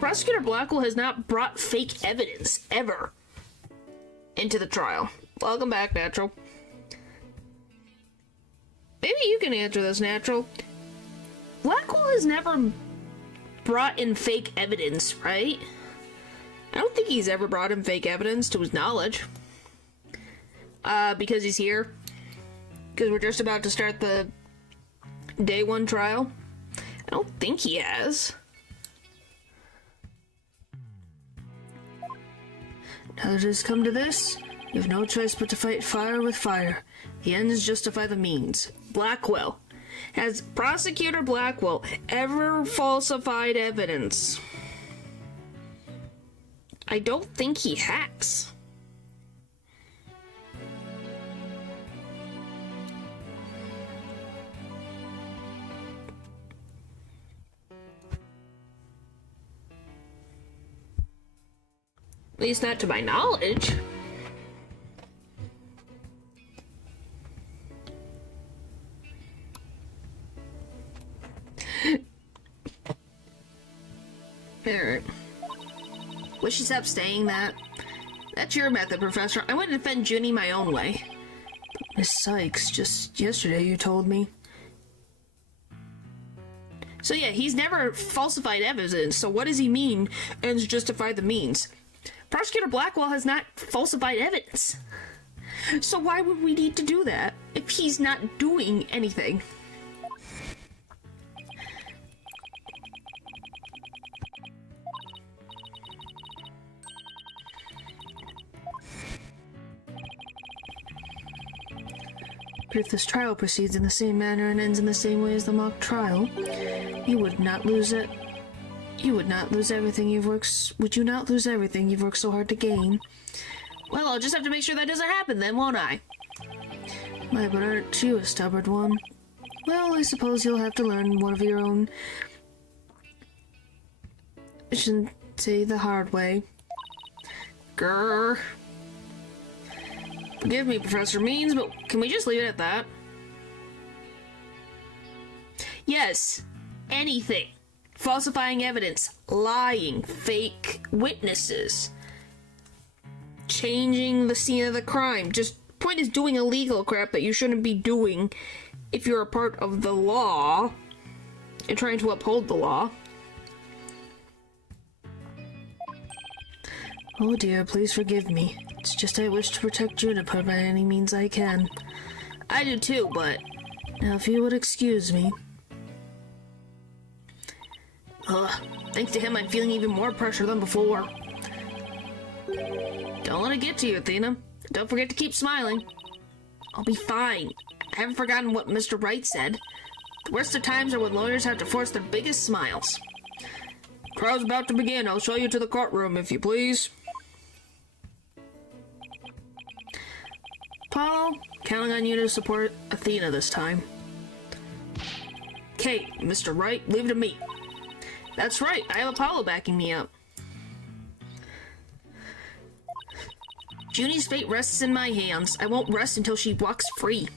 Prosecutor Blackwell has not brought fake evidence, ever, into the trial. Welcome back, Natural. Maybe you can answer this, Natural. Blackwell has never brought in fake evidence, right? I don't think he's ever brought in fake evidence to his knowledge. Because he's here. Because we're just about to start the day 1 trial. I don't think he has. Now that it has come to this, you have no choice but to fight fire with fire. The ends justify the means. Blackwell. Has Prosecutor Blackwell ever falsified evidence? I don't think he has. At least not to my knowledge. Alright. Wish he stopped saying that. That's your method, Professor. I want to defend Junie my own way. But Miss Sykes, just yesterday you told me. So yeah, he's never falsified evidence, so what does he mean, ends justify the means? Prosecutor Blackwell has not falsified evidence. So why would we need to do that if he's not doing anything? But if this trial proceeds in the same manner and ends in the same way as the mock trial, you would not lose it. You would not lose everything you've worked. Would you not lose everything you've worked so hard to gain? Well, I'll just have to make sure that doesn't happen then, won't I? My, but aren't you a stubborn one? Well, I suppose you'll have to learn one of your own. I shouldn't say the hard way. Grrr. Forgive me, Professor Means, but can we just leave it at that? Yes, anything. Falsifying evidence, lying, fake witnesses, changing the scene of the crime. Just point is doing illegal crap that you shouldn't be doing if you're a part of the law and trying to uphold the law. Oh dear, please forgive me. It's just I wish to protect Juniper by any means I can. I do too, but now if you would excuse me. Thanks to him, I'm feeling even more pressure than before. Don't let it get to you, Athena. Don't forget to keep smiling. I'll be fine. I haven't forgotten what Mr. Wright said. The worst of times are when lawyers have to force their biggest smiles. Trial's about to begin. I'll show you to the courtroom, if you please. Paul, counting on you to support Athena this time. Kate, Mr. Wright, leave it to me. That's right, I have Apollo backing me up. Junie's fate rests in my hands. I won't rest until she walks free.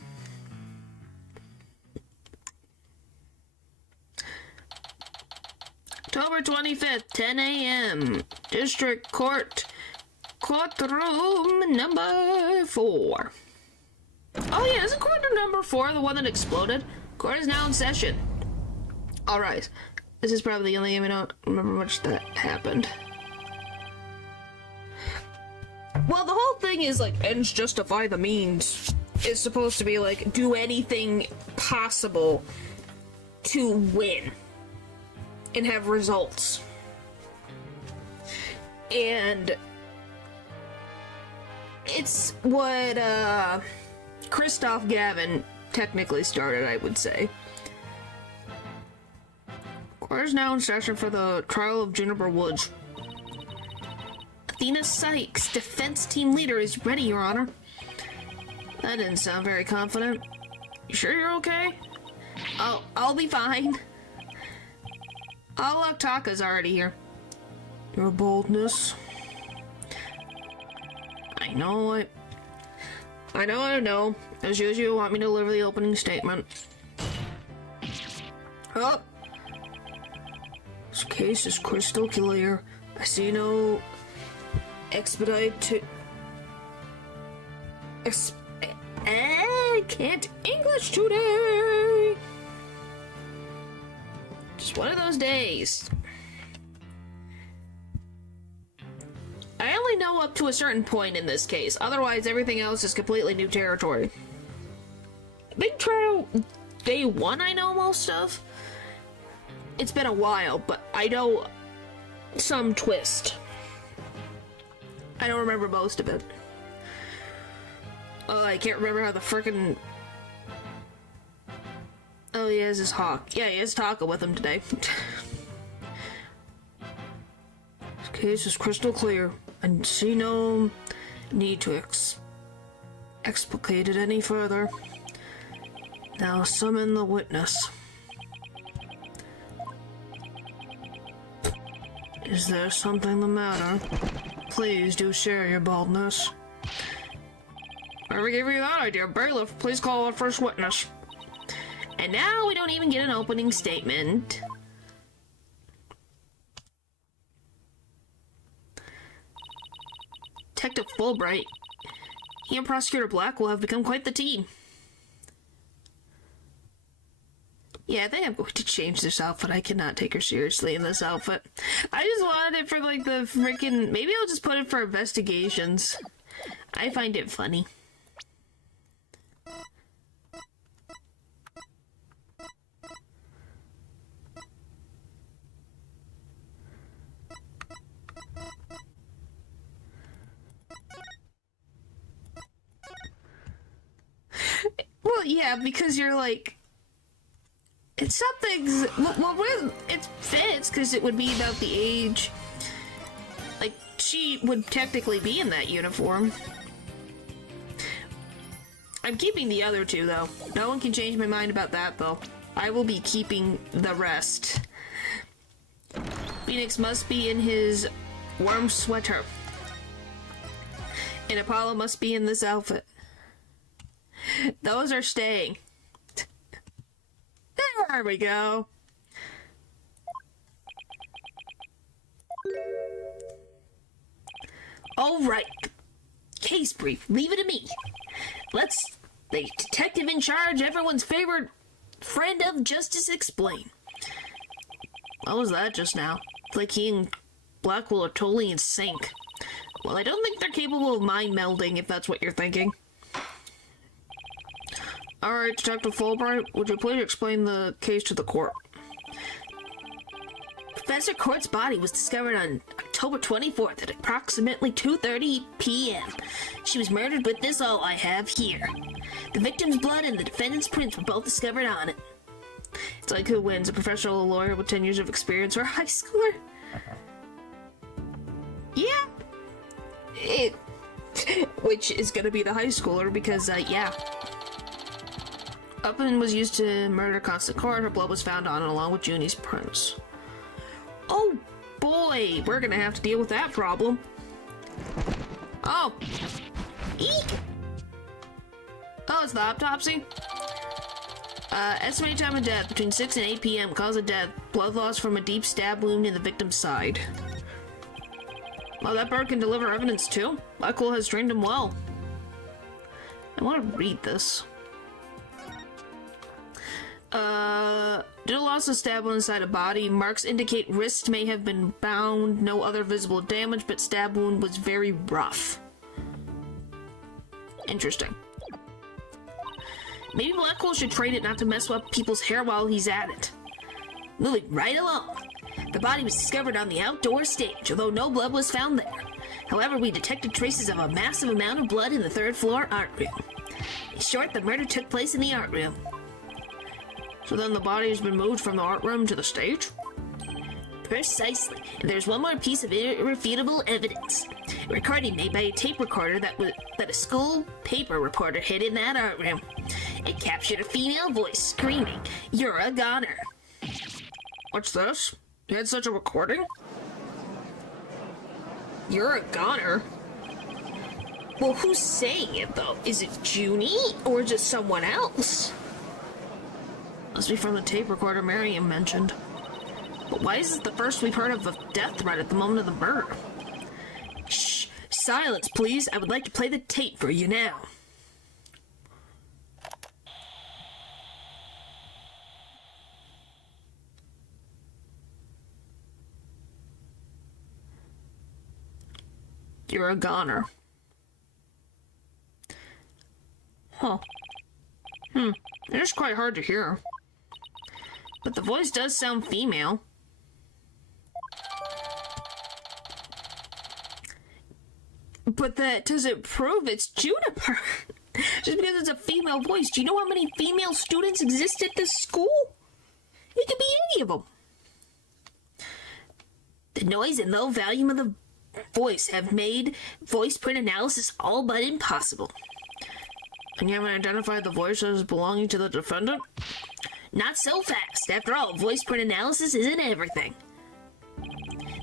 October 25th, 10 a.m. District Court, courtroom number 4. Oh yeah, isn't courtroom number 4 the one that exploded? Court is now in session. Alright. This is probably the only game I don't remember much that happened. Well, the whole thing is like, ends justify the means. It's supposed to be like, do anything possible to win and have results. And it's what Christoph Gavin technically started, I would say. Court is now in session for the trial of Juniper Woods. Athena Sykes, defense team leader, is ready, Your Honor. That didn't sound very confident. You sure you're okay? I'll be fine. Oh, look, Taka's already here. Your boldness. I know. As usual, you want me to deliver the opening statement. Oh! This case is crystal clear. I see no can't English today! Just one of those days. I only know up to a certain point in this case. Otherwise, everything else is completely new territory. Big Trial Day 1 I know most of. It's been a while, but I know some twist. I don't remember most of it. Oh, I can't remember how the frickin'... Oh, he has his hawk. Yeah, he has Taka with him today. This case is crystal clear. I see no need to explicate it any further. Now summon the witness. Is there something the matter? Please do share your boldness. Whoever gave you that idea, bailiff, please call our first witness. And now we don't even get an opening statement. Detective Fulbright. He and Prosecutor Blackwell have become quite the team. Yeah, I think I'm going to change this outfit. I cannot take her seriously in this outfit. I just wanted it for, like, the freaking... Maybe I'll just put it for investigations. I find it funny. Well, yeah, because you're like... It's something... Well, it fits, because it would be about the age. Like, she would technically be in that uniform. I'm keeping the other two, though. No one can change my mind about that, though. I will be keeping the rest. Phoenix must be in his warm sweater. And Apollo must be in this outfit. Those are staying. There we go. All right. Case brief. Leave it to me. Let's the detective in charge, everyone's favorite friend of justice, explain. What was that just now? It's like he and Blackwell are totally in sync. Well, I don't think they're capable of mind melding, if that's what you're thinking. Alright, Detective Fulbright, would you please explain the case to the court? Professor Court's body was discovered on October 24th at approximately 2:30 p.m. She was murdered with this all I have here. The victim's blood and the defendant's prints were both discovered on it. It's like who wins, a professional lawyer with 10 years of experience or a high schooler? Yeah. Which is gonna be the high schooler because, yeah. Upton was used to murder Constant Court. Her blood was found on it along with Junie's prints. Oh boy, we're gonna have to deal with that problem. Oh. Eek! Oh, it's the autopsy? Estimated time of death between 6 and 8 p.m. Cause of death, blood loss from a deep stab wound in the victim's side. Well, that bird can deliver evidence too. Blackwell has trained him well. I want to read this. Due to loss of stab wound inside a body, marks indicate wrist may have been bound, no other visible damage, but stab wound was very rough. Interesting. Maybe Blackwell should train it not to mess up people's hair while he's at it. Moving right along. The body was discovered on the outdoor stage, although no blood was found there. However, we detected traces of a massive amount of blood in the third floor art room. In short, the murder took place in the art room. So then the body has been moved from the art room to the stage? Precisely. And there's one more piece of irrefutable evidence. A recording made by a tape recorder that a school paper reporter hid in that art room. It captured a female voice screaming, "You're a goner." What's this? You had such a recording? You're a goner? Well, who's saying it, though? Is it Junie, or just someone else? Must be from the tape recorder Miriam mentioned. But why is this the first we've heard of a death threat at the moment of the murder? Shh! Silence, please! I would like to play the tape for you now. You're a goner. Huh. It is quite hard to hear. But the voice does sound female. But that doesn't prove it's Juniper. Just because it's a female voice. Do you know how many female students exist at this school? It could be any of them. The noise and low volume of the voice have made voice print analysis all but impossible. And you haven't identified the voice as belonging to the defendant? Not so fast. After all, voice print analysis isn't everything.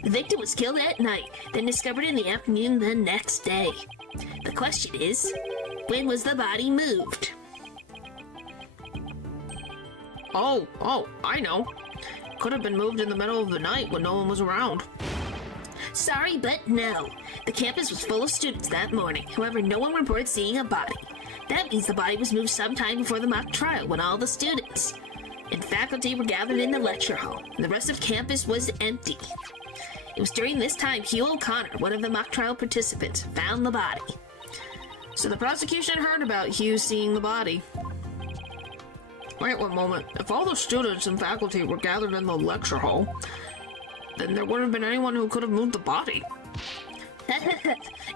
The victim was killed at night, then discovered in the afternoon the next day. The question is, when was the body moved? Oh, I know. Could have been moved in the middle of the night when no one was around. Sorry, but no. The campus was full of students that morning. However, no one reported seeing a body. That means the body was moved sometime before the mock trial when all the students and faculty were gathered in the lecture hall, and the rest of campus was empty. It was during this time Hugh O'Connor, one of the mock trial participants, found the body. So the prosecution heard about Hugh seeing the body. Wait one moment. If all the students and faculty were gathered in the lecture hall, then there wouldn't have been anyone who could have moved the body.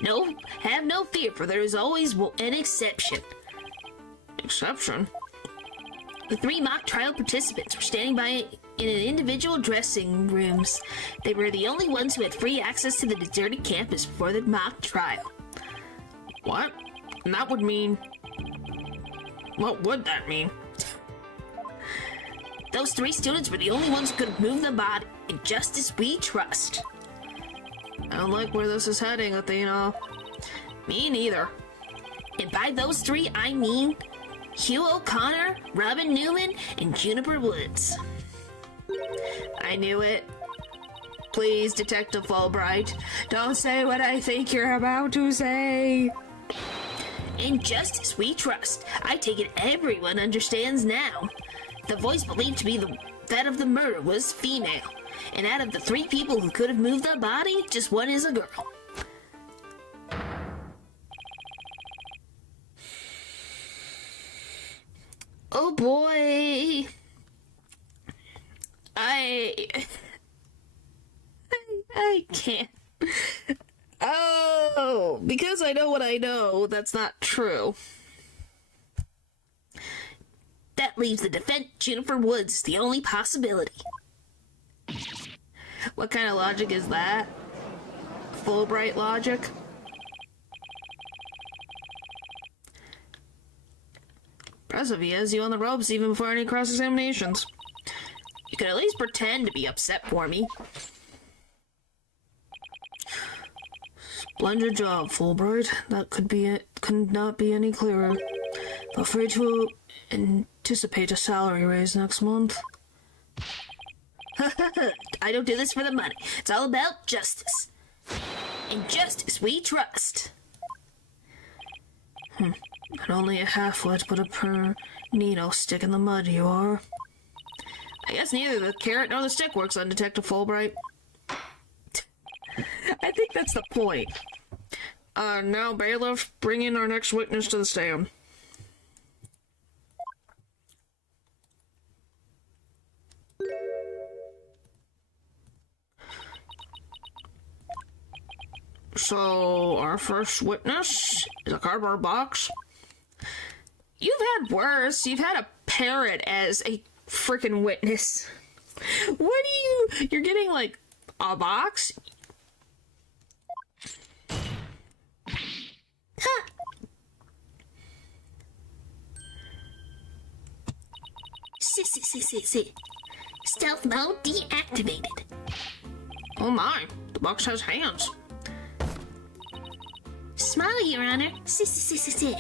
No, have no fear, for there is always an exception. Exception? The 3 mock trial participants were standing by in an individual dressing rooms. They were the only ones who had free access to the deserted campus before the mock trial. What? And that would mean... What would that mean? Those 3 students were the only ones who could have moved the body. In justice we trust. I don't like where this is heading, Athena. Me neither. And by those 3, I mean Hugh O'Connor, Robin Newman, and Juniper Woods. I knew it. Please, Detective Fulbright, don't say what I think you're about to say. In justice we trust. I take it everyone understands now. The voice believed to be that of the murder was female. And out of the 3 people who could have moved the body, just one is a girl. Oh boy. I can't. Oh, because I know what I know, that's not true. That leaves the defendant, Juniper Woods, the only possibility. What kind of logic is that? Fulbright logic? Impressive, he has you on the ropes even before any cross-examinations. You could at least pretend to be upset for me. Splendid job, Fulbright. That could not be any clearer. Feel free to anticipate a salary raise next month. I don't do this for the money. It's all about justice. In justice we trust. Not only a half-wit, but a needle stick in the mud you are. I guess neither the carrot nor the stick works on Detective Fulbright. I think that's the point. Now, bailiff, bring in our next witness to the stand. So, our first witness is a cardboard box. You've had worse. You've had a parrot as a freaking witness. What do you're getting, like, a box? Huh. Sit. Stealth mode deactivated. Oh my, the box has hands. Smile, Your Honor. Sit.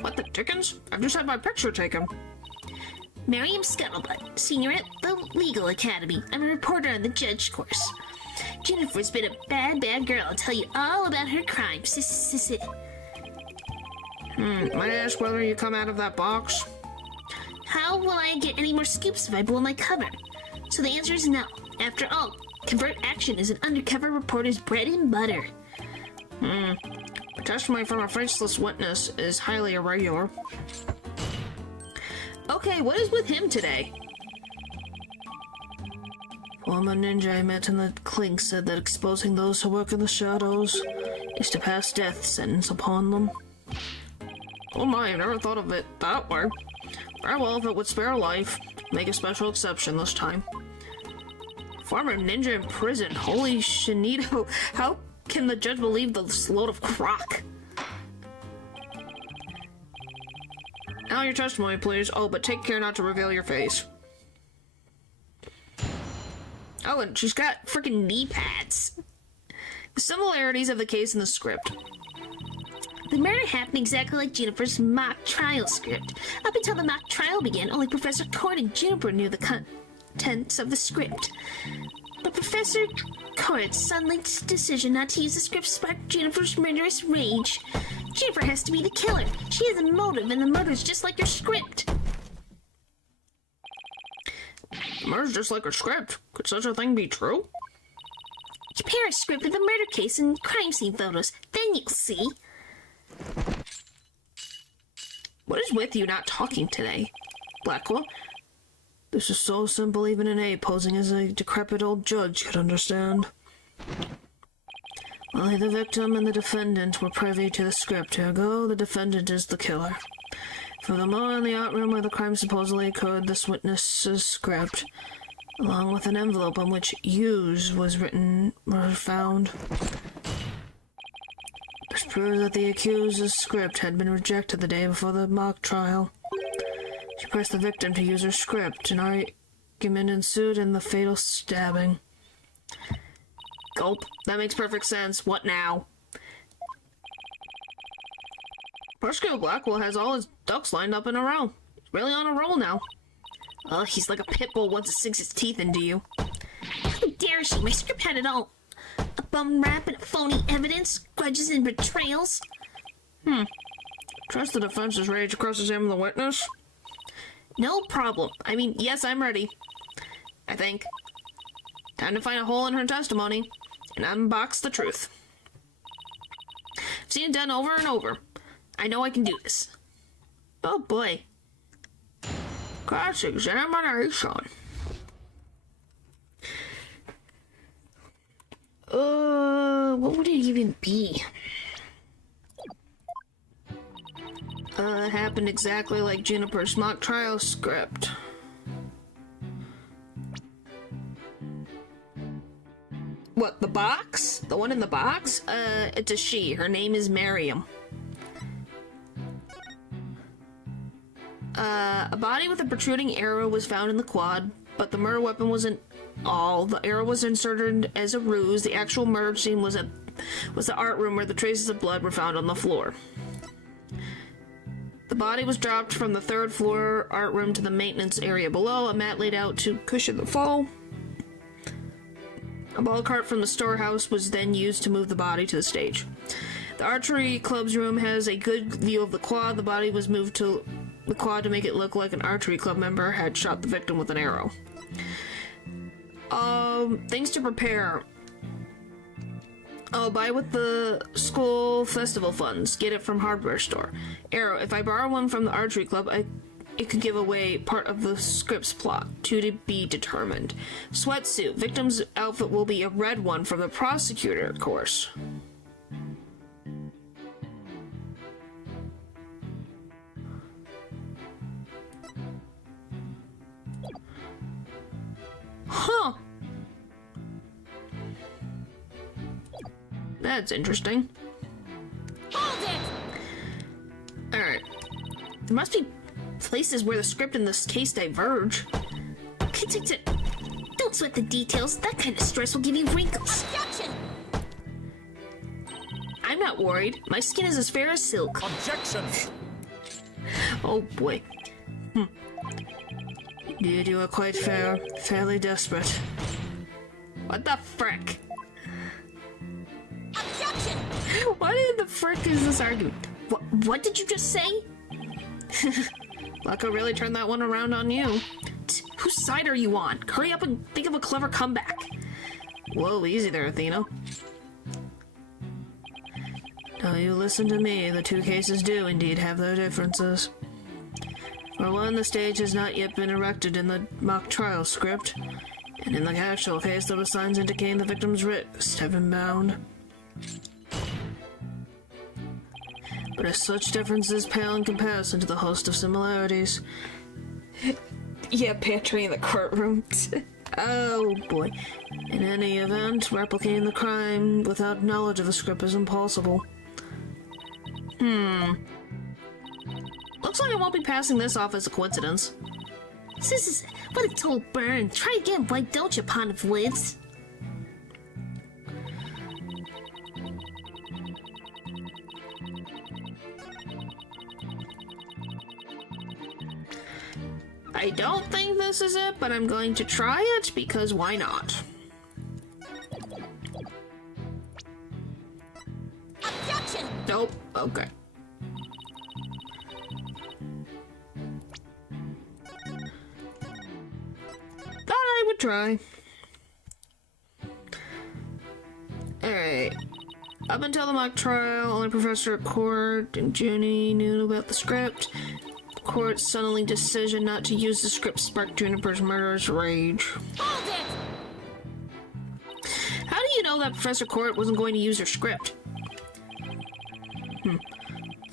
What the dickens? I've just had my picture taken. Miriam Scuttlebutt, senior at the Legal Academy. I'm a reporter on the judge course. Jennifer's been a bad girl. I'll tell you all about her crimes. Sit. Might I ask whether you come out of that box? How will I get any more scoops if I blow my cover? So the answer is no. After all, covert action is an undercover reporter's bread and butter. The testimony from a faceless witness is highly irregular. Okay, what is with him today? Former ninja I met in the clink said that exposing those who work in the shadows is to pass death sentence upon them. Oh my, I never thought of it that way. Very well, if it would spare a life, make a special exception this time. Former ninja in prison, holy shinito, how can the judge believe this load of crock? Now your testimony, please. Oh, but take care not to reveal your face. Oh, and she's got freaking knee pads. The similarities of the case in the script. The murder happened exactly like Juniper's mock trial script. Up until the mock trial began, only Professor Cord and Juniper knew the contents of the script. But Professor Court's sudden decision not to use the script sparked Jennifer's murderous rage. Jennifer has to be the killer. She has a motive, and the murder's just like her script. Murder's just like her script. Could such a thing be true? Compare a script with a murder case and crime scene photos. Then you'll see. What is with you not talking today, Blackwell? This is so simple even an A posing as a decrepit old judge could understand. Only the victim and the defendant were privy to the script, ergo the defendant is the killer. Furthermore, in the art room where the crime supposedly occurred, this witness's script, along with an envelope on which "use" was written, were found. This proves that the accused's script had been rejected the day before the mock trial. She pressed the victim to use her script. An argument ensued and the fatal stabbing. Gulp. That makes perfect sense. What now? Prosecutor Blackwell has all his ducks lined up in a row. He's really on a roll now. Oh, he's like a pit bull once it sinks its teeth into you. How dare she? My script had it all. A bum rap and phony evidence, grudges and betrayals. Trust the defense is ready to cross-examine the witness? No problem. I mean, yes, I'm ready. I think. Time to find a hole in her testimony and unbox the truth. I've seen it done over and over. I know I can do this. Oh boy. Cross-examination. What would it even be? It happened exactly like Juniper's mock trial script. What, the box? The one in the box? It's a she. Her name is Miriam. A body with a protruding arrow was found in the quad, but the murder weapon wasn't all. The arrow was inserted as a ruse. The actual murder scene was the art room where the traces of blood were found on the floor. The body was dropped from the third floor art room to the maintenance area below, a mat laid out to cushion the fall. A ball cart from the storehouse was then used to move the body to the stage. The archery club's room has a good view of the quad. The body was moved to the quad to make it look like an archery club member had shot the victim with an arrow. Things to prepare. Buy with the school festival funds. Get it from hardware store. Arrow. If I borrow one from the archery club, it could give away part of the script's plot. To be determined. Sweatsuit. Victim's outfit will be a red one from the prosecutor course. Huh. That's interesting. Hold it! Alright. There must be places where the script and this case diverge. Don't sweat the details. That kind of stress will give you wrinkles. Objection! I'm not worried. My skin is as fair as silk. Objection! Oh boy. You are quite fair. Fairly desperate. What the frick? Objection! What in the frick is this argument? What did you just say? Luck will really turn that one around on you. Whose side are you on? Hurry up and think of a clever comeback. Whoa, easy there, Athena. Now you listen to me. The two cases do indeed have their differences. For one, the stage has not yet been erected in the mock trial script, and in the actual case, there were signs indicating the victim's wrists have been bound. But as such differences pale in comparison to the host of similarities. Yeah, pantry in the courtroom. Oh boy. In any event, replicating the crime without knowledge of the script is impossible. Looks like I won't be passing this off as a coincidence. This is what a total burn. Try again, why don't you, pond of lids? I don't think this is it, but I'm going to try it because why not? Objection! Nope. Okay. Thought I would try. Alright. Up until the mock trial, only Professor Court and Junie knew about the script. Court's suddenly decision not to use the script sparked Juniper's murderous rage. Hold it! How do you know that Professor Court wasn't going to use her script?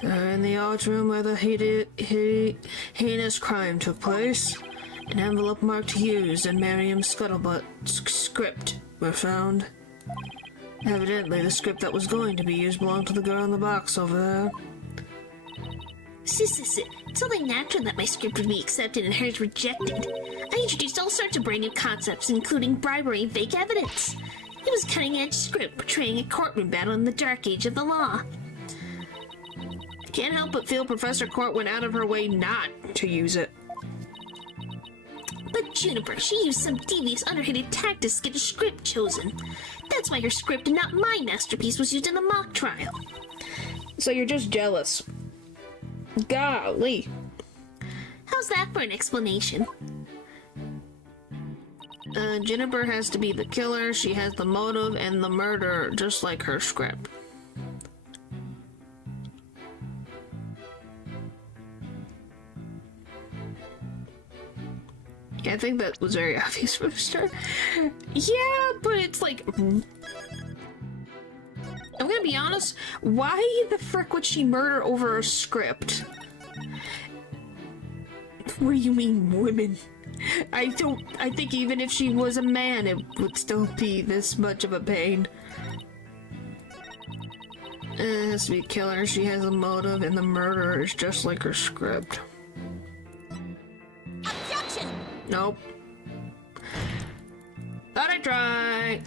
In the art room where the heinous crime took place, an envelope marked Hughes and Miriam Scuttlebutt's script were found. Evidently, the script that was going to be used belonged to the girl in the box over there. It's only natural that my script would be accepted and hers rejected. I introduced all sorts of brand new concepts, including bribery and fake evidence. It was a cutting-edge script portraying a courtroom battle in the dark age of the law. I can't help but feel Professor Court went out of her way not to use it. But Juniper, she used some devious, underhanded tactics to get a script chosen. That's why her script and not my masterpiece was used in the mock trial. So you're just jealous. Golly. How's that for an explanation? Juniper has to be the killer, she has the motive and the murder, just like her script. Yeah, I think that was very obvious from the start. Yeah, but it's like... I'm gonna be honest, why the frick would she murder over a script? What do you mean, women? I think even if she was a man, it would still be this much of a pain. It has to be a killer, she has a motive, and the murder is just like her script. Objection! Nope. Thought I'd try.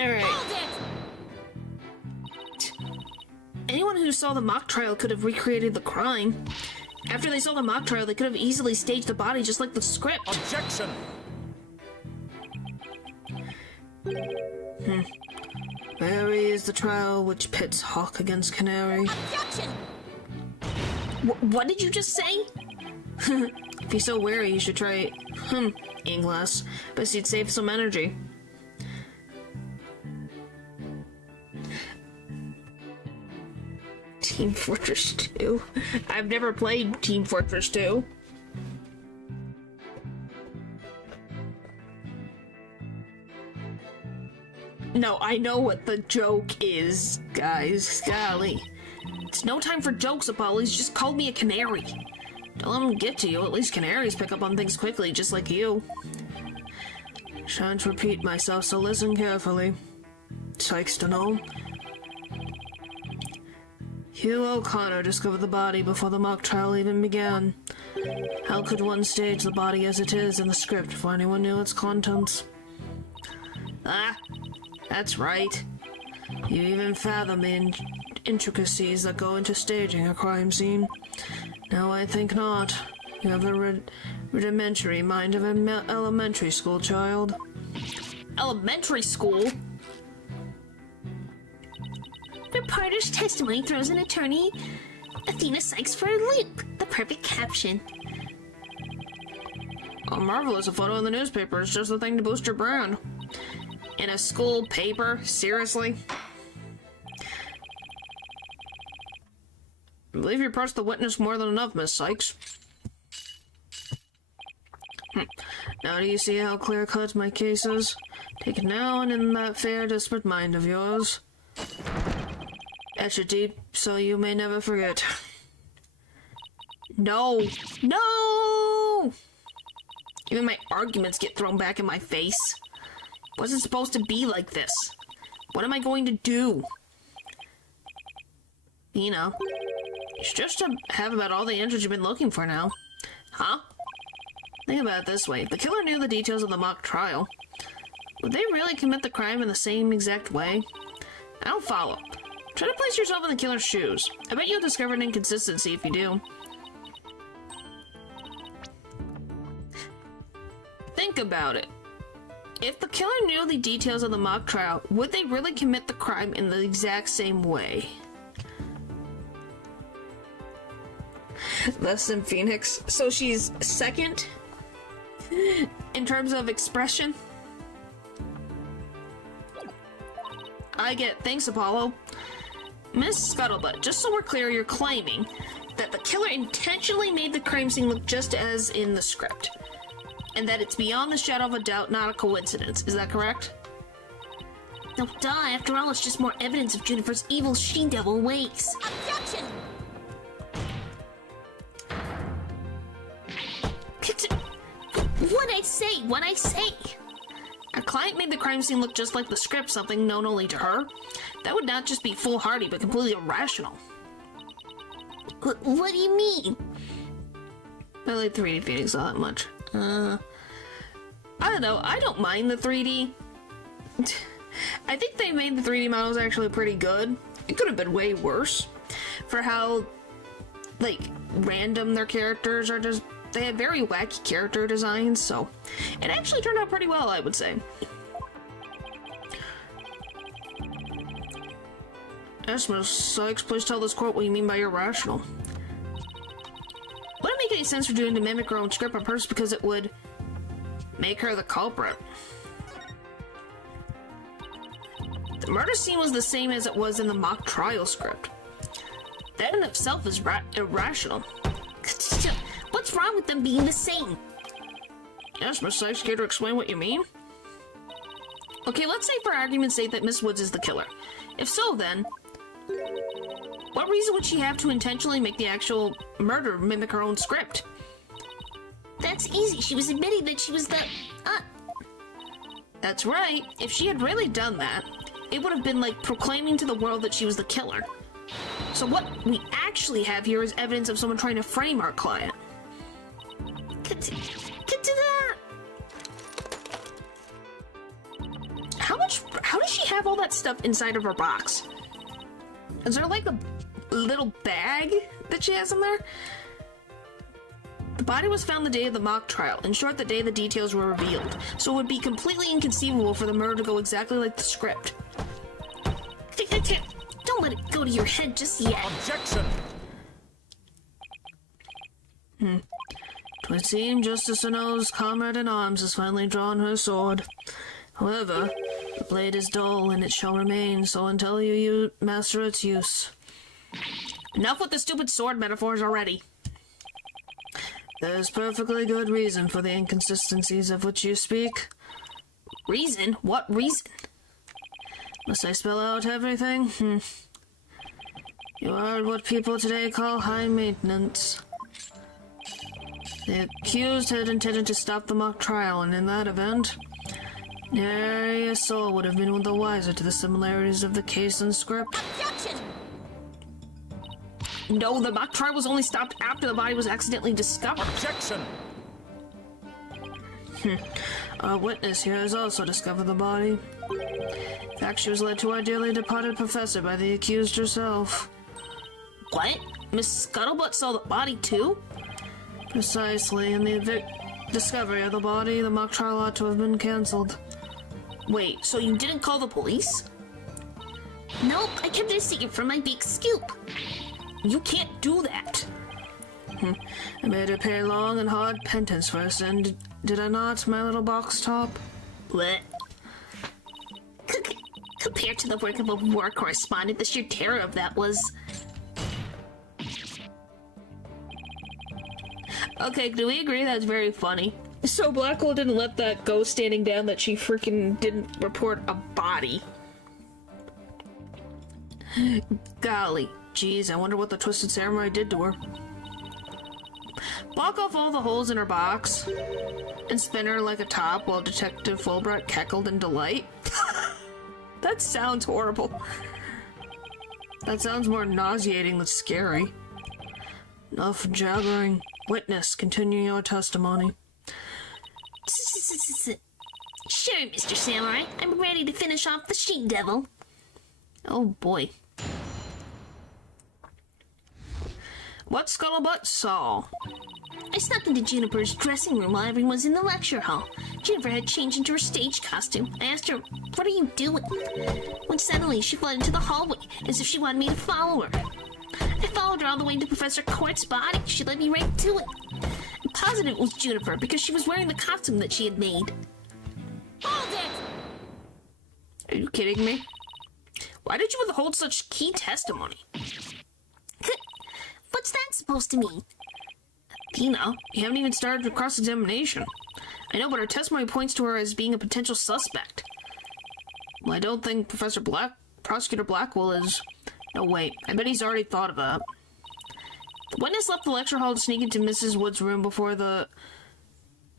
Alright. Anyone who saw the mock trial could have recreated the crime. After they saw the mock trial, they could have easily staged the body just like the script. Objection! Wary is the trial which pits Hawk against Canary. Objection! What did you just say? If you're so wary, you should try, Inglass. But you'd save some energy. Team Fortress 2? I've never played Team Fortress 2. No, I know what the joke is, guys. Golly. It's no time for jokes, Apollos. Just call me a canary. Don't let them get to you. At least canaries pick up on things quickly, just like you. Shan't repeat myself, so listen carefully. Sykes to know. Hugh O'Connor discovered the body before the mock trial even began. How could one stage the body as it is in the script before anyone knew its contents? Ah, that's right. You even fathom the intricacies that go into staging a crime scene. No, I think not. You have a rudimentary mind of an elementary school child. Elementary school? Reporter's testimony throws an attorney, Athena Sykes, for a loop. The perfect caption. Oh, marvelous. A photo in the newspaper is just the thing to boost your brand. In a school paper? Seriously? I believe you pressed the witness more than enough, Miss Sykes. Now do you see how clear-cut my case is? Take it now and in that fair, desperate mind of yours. Etch it deep so you may never forget. No! No! Even my arguments get thrown back in my face. Wasn't supposed to be like this. What am I going to do? You know, you should just have about all the answers you've been looking for now. Huh? Think about it this way. If the killer knew the details of the mock trial, would they really commit the crime in the same exact way? I don't follow. Try to place yourself in the killer's shoes. I bet you'll discover an inconsistency if you do. Think about it. If the killer knew the details of the mock trial, would they really commit the crime in the exact same way? Less than Phoenix. So she's second in terms of expression? I get, thanks Apollo. Miss Scuttlebutt, just so we're clear, you're claiming that the killer intentionally made the crime scene look just as in the script. And that it's beyond the shadow of a doubt, not a coincidence. Is that correct? No, duh. After all, it's just more evidence of Jennifer's evil she-devil ways. Objection! What'd I say? Our client made the crime scene look just like the script, something known only to her. That would not just be foolhardy, but completely irrational. What do you mean? I like 3D Phoenix not that much. I don't know. I don't mind the 3D. I think they made the 3D models actually pretty good. It could have been way worse for how, like, random their characters are. Just they have very wacky character designs, so it actually turned out pretty well, I would say. Yes, Miss Sykes, please tell this court what you mean by irrational. Wouldn't make any sense for doing to mimic her own script on purpose because it would make her the culprit. The murder scene was the same as it was in the mock trial script. That in itself is irrational. What's wrong with them being the same? Yes, Miss Sykes, care to explain what you mean? Okay, let's say for argument's sake that Miss Woods is the killer. If so, then, what reason would she have to intentionally make the actual murder mimic her own script? That's easy. She was admitting that she was the... That's right. If she had really done that, it would have been like proclaiming to the world that she was the killer. So what we actually have here is evidence of someone trying to frame our client. How does she have all that stuff inside of her box? Is there like a little bag that she has in there? The body was found the day of the mock trial. In short, the day the details were revealed. So it would be completely inconceivable for the murder to go exactly like the script. Don't let it go to your head just yet. Objection! Twould seem Justice Ano's comrade in arms has finally drawn her sword. However, the blade is dull and it shall remain so until you master its use. Enough with the stupid sword metaphors already. There's perfectly good reason for the inconsistencies of which you speak. Reason? What reason? Must I spell out everything? You are what people today call high maintenance. The accused had intended to stop the mock trial, and in that event, nary a soul would have been the wiser to the similarities of the case and script. Objection! No, the mock trial was only stopped after the body was accidentally discovered. Objection! Our witness here has also discovered the body. In fact, she was led to our dearly departed professor by the accused herself. What? Miss Scuttlebutt saw the body too? Precisely. In the discovery of the body, the mock trial ought to have been cancelled. Wait, so you didn't call the police? Nope, I kept it a secret from my big scoop. You can't do that. I made her pay long and hard penance for her sin, did I not, my little box top? What? Compared to the work of a war correspondent, the sheer terror of that was... Okay, do we agree that's very funny? So Blackwell didn't let that go standing down that she freaking didn't report a body. Golly, geez, I wonder what the Twisted Samurai did to her. Block off all the holes in her box and spin her like a top while Detective Fulbright cackled in delight. That sounds horrible. That sounds more nauseating than scary. Enough jabbering. Witness, continue your testimony. Sure, Mr. Samurai. I'm ready to finish off the she-devil. Oh boy. What Scuttlebutt saw? I snuck into Juniper's dressing room while everyone was in the lecture hall. Juniper had changed into her stage costume. I asked her, "What are you doing?" When suddenly she fled into the hallway as if she wanted me to follow her. I followed her all the way to Professor Court's body. She led me right to it. I'm positive it was Juniper because she was wearing the costume that she had made. Hold it! Are you kidding me? Why did you withhold such key testimony? What's that supposed to mean? Athena, you haven't even started your cross-examination. I know, but her testimony points to her as being a potential suspect. Well, I don't think Prosecutor Blackwell is... No, wait. I bet he's already thought of that. The witness left the lecture hall to sneak into Mrs. Wood's room before the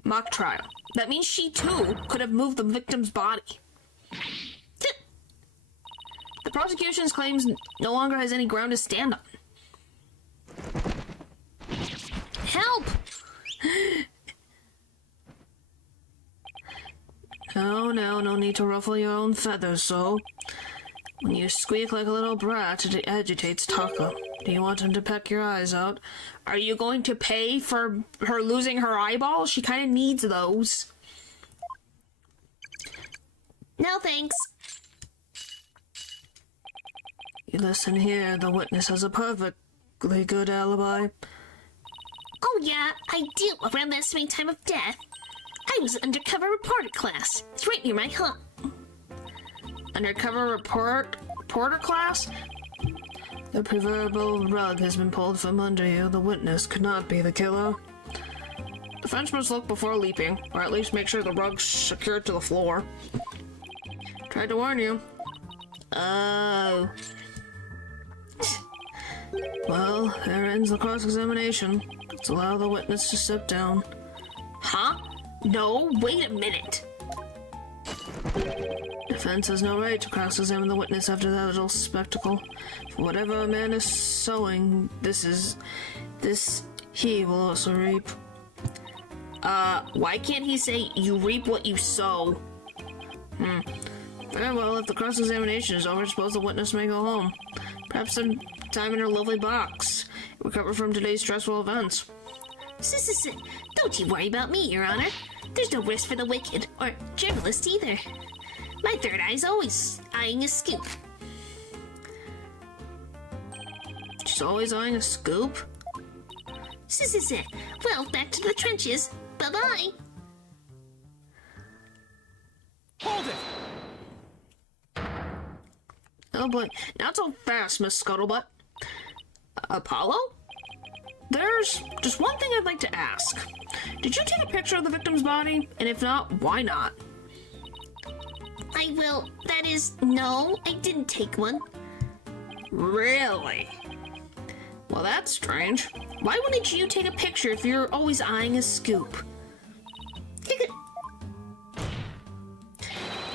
mock trial. That means she, too, could have moved the victim's body. The prosecution's claims no longer has any ground to stand on. Help! No need to ruffle your own feathers, so. When you squeak like a little brat, it agitates Taka. Do you want him to peck your eyes out? Are you going to pay for her losing her eyeball? She kind of needs those. No thanks. You listen here, the witness has a perfectly good alibi. Oh yeah, I do. Around that same time of death, I was undercover reporter class. It's right near my home. Undercover reporter class? The proverbial rug has been pulled from under you. The witness could not be the killer. The French must look before leaping, or at least make sure the rug's secured to the floor. Tried to warn you. Oh. Well, there ends the cross-examination. Let's allow the witness to sit down. Huh? No, wait a minute. Defense has no right to cross-examine the witness after that little spectacle. For whatever a man is sowing, this he will also reap. Why can't he say, "You reap what you sow"? Very well, if the cross-examination is over, suppose the witness may go home. Perhaps some time in her lovely box. Recover from today's stressful events. Don't you worry about me, Your Honor. There's no risk for the wicked, or journalist either. My third eye's always eyeing a scoop. She's always eyeing a scoop? Well, back to the trenches. Bye-bye. Hold it! Oh boy, not so fast, Miss Scuttlebutt. Apollo? There's just one thing I'd like to ask. Did you take a picture of the victim's body? And if not, why not? No, I didn't take one. Really? Well, that's strange. Why wouldn't you take a picture if you're always eyeing a scoop?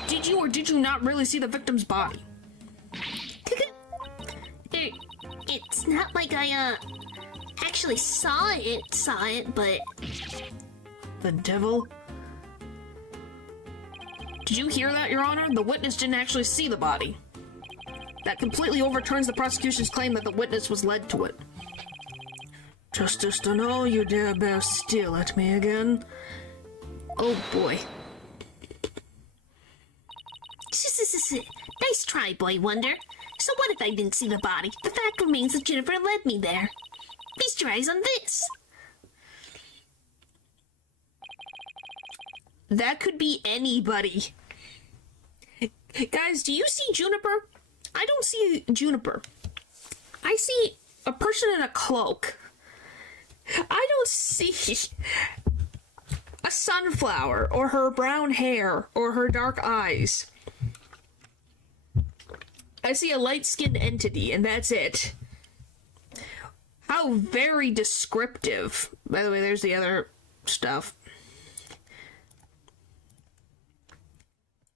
Did you or did you not really see the victim's body? It's not like I, actually saw it, but... The devil? Did you hear that, Your Honor? The witness didn't actually see the body. That completely overturns the prosecution's claim that the witness was led to it. Justice Dunno, you dare bear steel at me again? Oh boy. Nice try, Boy Wonder. So what if I didn't see the body? The fact remains that Jennifer led me there. Feast your eyes on this. That could be anybody. Guys, do you see Juniper? I don't see Juniper. I see a person in a cloak. I don't see a sunflower, or her brown hair, or her dark eyes. I see a light-skinned entity, and that's it. How very descriptive. By the way, there's the other stuff.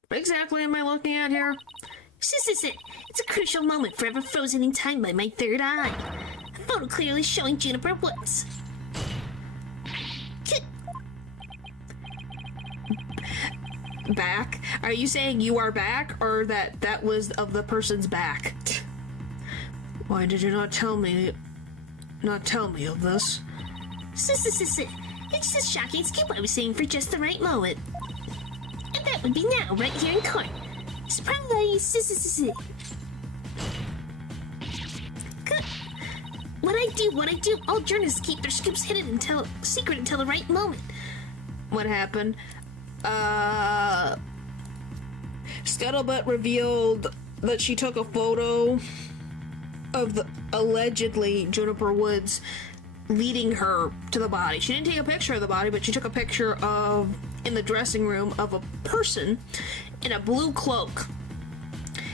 What exactly am I looking at here? It's a crucial moment forever frozen in time by my third eye. A photo clearly showing Juniper Woods. back? Are you saying you are back, or that was of the person's back? Why did you not tell me of this? It's the shocking scoop I was saying for just the right moment. And that would be now, right here in court. Surprise! What I do, all journalists keep their scoops hidden secret until the right moment. What happened? Scuttlebutt revealed that she took a photo of the allegedly Juniper Woods leading her to the body. She didn't take a picture of the body, but she took a picture in the dressing room of a person in a blue cloak.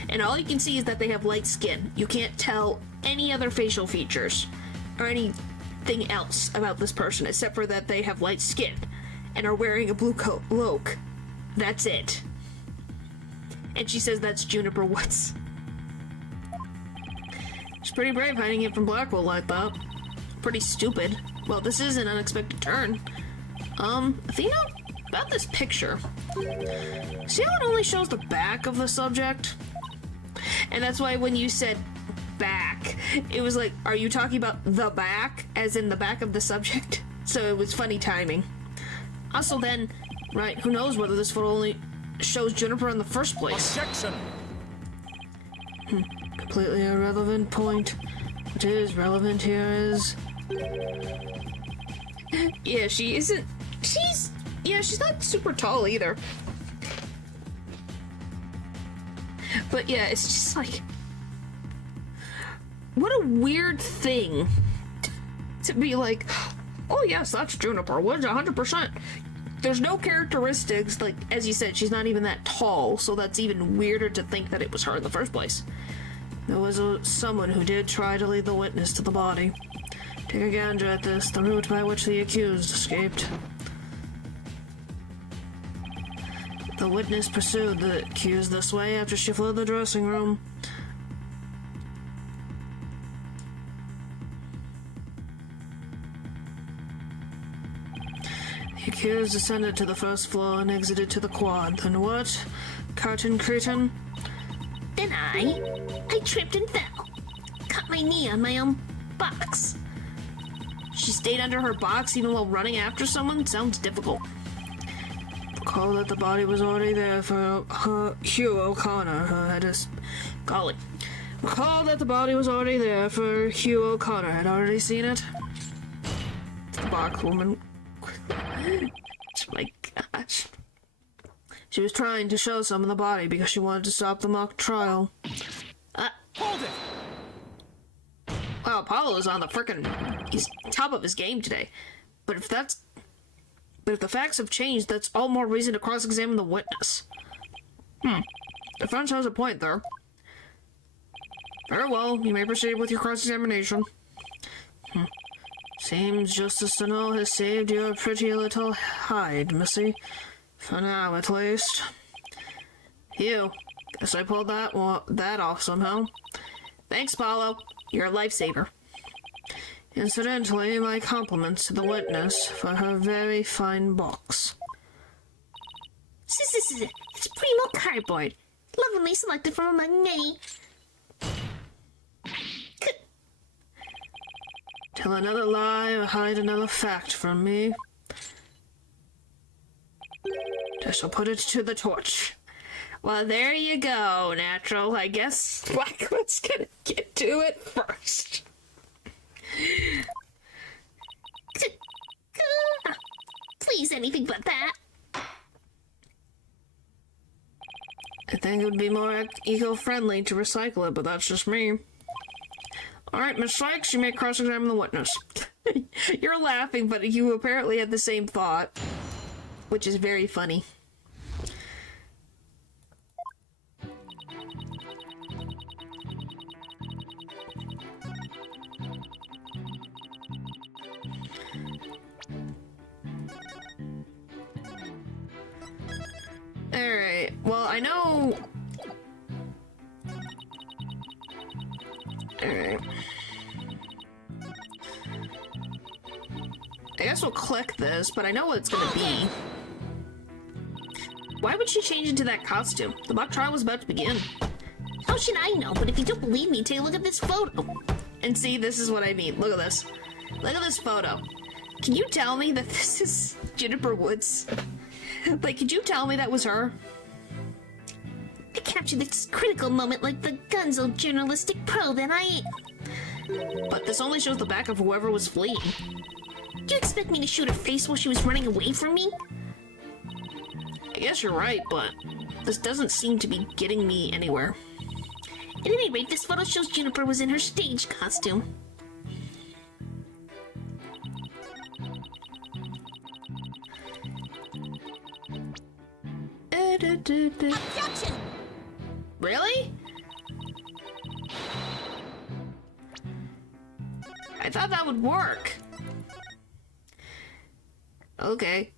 And all you can see is that they have light skin. You can't tell any other facial features or anything else about this person except for that they have light skin and are wearing a blue cloak. That's it. And she says that's Juniper Woods. She's pretty brave hiding it from Blackwell like that. Pretty stupid. Well, this is an unexpected turn. Athena, about this picture. See how it only shows the back of the subject? And that's why when you said back, it was like, are you talking about the back, as in the back of the subject? So it was funny timing. Also then, right, who knows whether this photo only shows Juniper in the first place. Objection! Completely irrelevant point. What is relevant here is... Yeah, she isn't... She's not super tall either. But yeah, it's just like... What a weird thing to be like, oh yes, that's Juniper Woods, 100%. There's no characteristics, like, as you said, she's not even that tall, so that's even weirder to think that it was her in the first place. There was someone who did try to lead the witness to the body. Take a gander at this, the route by which the accused escaped. The witness pursued the accused this way after she fled the dressing room. The accused ascended to the first floor and exited to the quad. Then what? Carton cretin? Then I tripped and fell. Cut my knee on my own box. She stayed under her box even while running after someone? Sounds difficult. Recall that the body was already there for Hugh O'Connor. Golly. Recall that the body was already there for Hugh O'Connor. Had already seen it. The box woman. My gosh. She was trying to show some of the body because she wanted to stop the mock trial. Hold it! Wow, Apollo's on the he's top of his game today. But if the facts have changed, that's all more reason to cross-examine the witness. Defense has a point there. Very well, you may proceed with your cross-examination. Seems Justice Sano has saved your pretty little hide, missy. For now, at least. Phew. Guess I pulled that off somehow. Thanks, Apollo. You're a lifesaver. Incidentally, my compliments to the witness for her very fine box. It's primo cardboard. Lovingly selected from among many. Tell another lie or hide another fact from me. I shall put it to the torch. Well, there you go, Natural. I guess Blackwood's gonna get to it first. Please, anything but that. I think it would be more eco-friendly to recycle it, but that's just me. Alright, Miss Sykes, you may cross-examine the witness. You're laughing, but you apparently had the same thought, which is very funny. Alright, well, I know... Alright. I guess we'll click this, but I know what it's gonna be. Why would she change into that costume? The mock trial was about to begin. How should I know? But if you don't believe me, take a look at this photo. And see, this is what I mean. Look at this. Look at this photo. Can you tell me that this is Juniper Woods? Like, could you tell me that was her? I captured this critical moment like the gunzo journalistic pro that I am. But this only shows the back of whoever was fleeing. Do you expect me to shoot her face while she was running away from me? I guess you're right, but this doesn't seem to be getting me anywhere. At any rate, this photo shows Juniper was in her stage costume. Objection! Really? I thought that would work. Okay.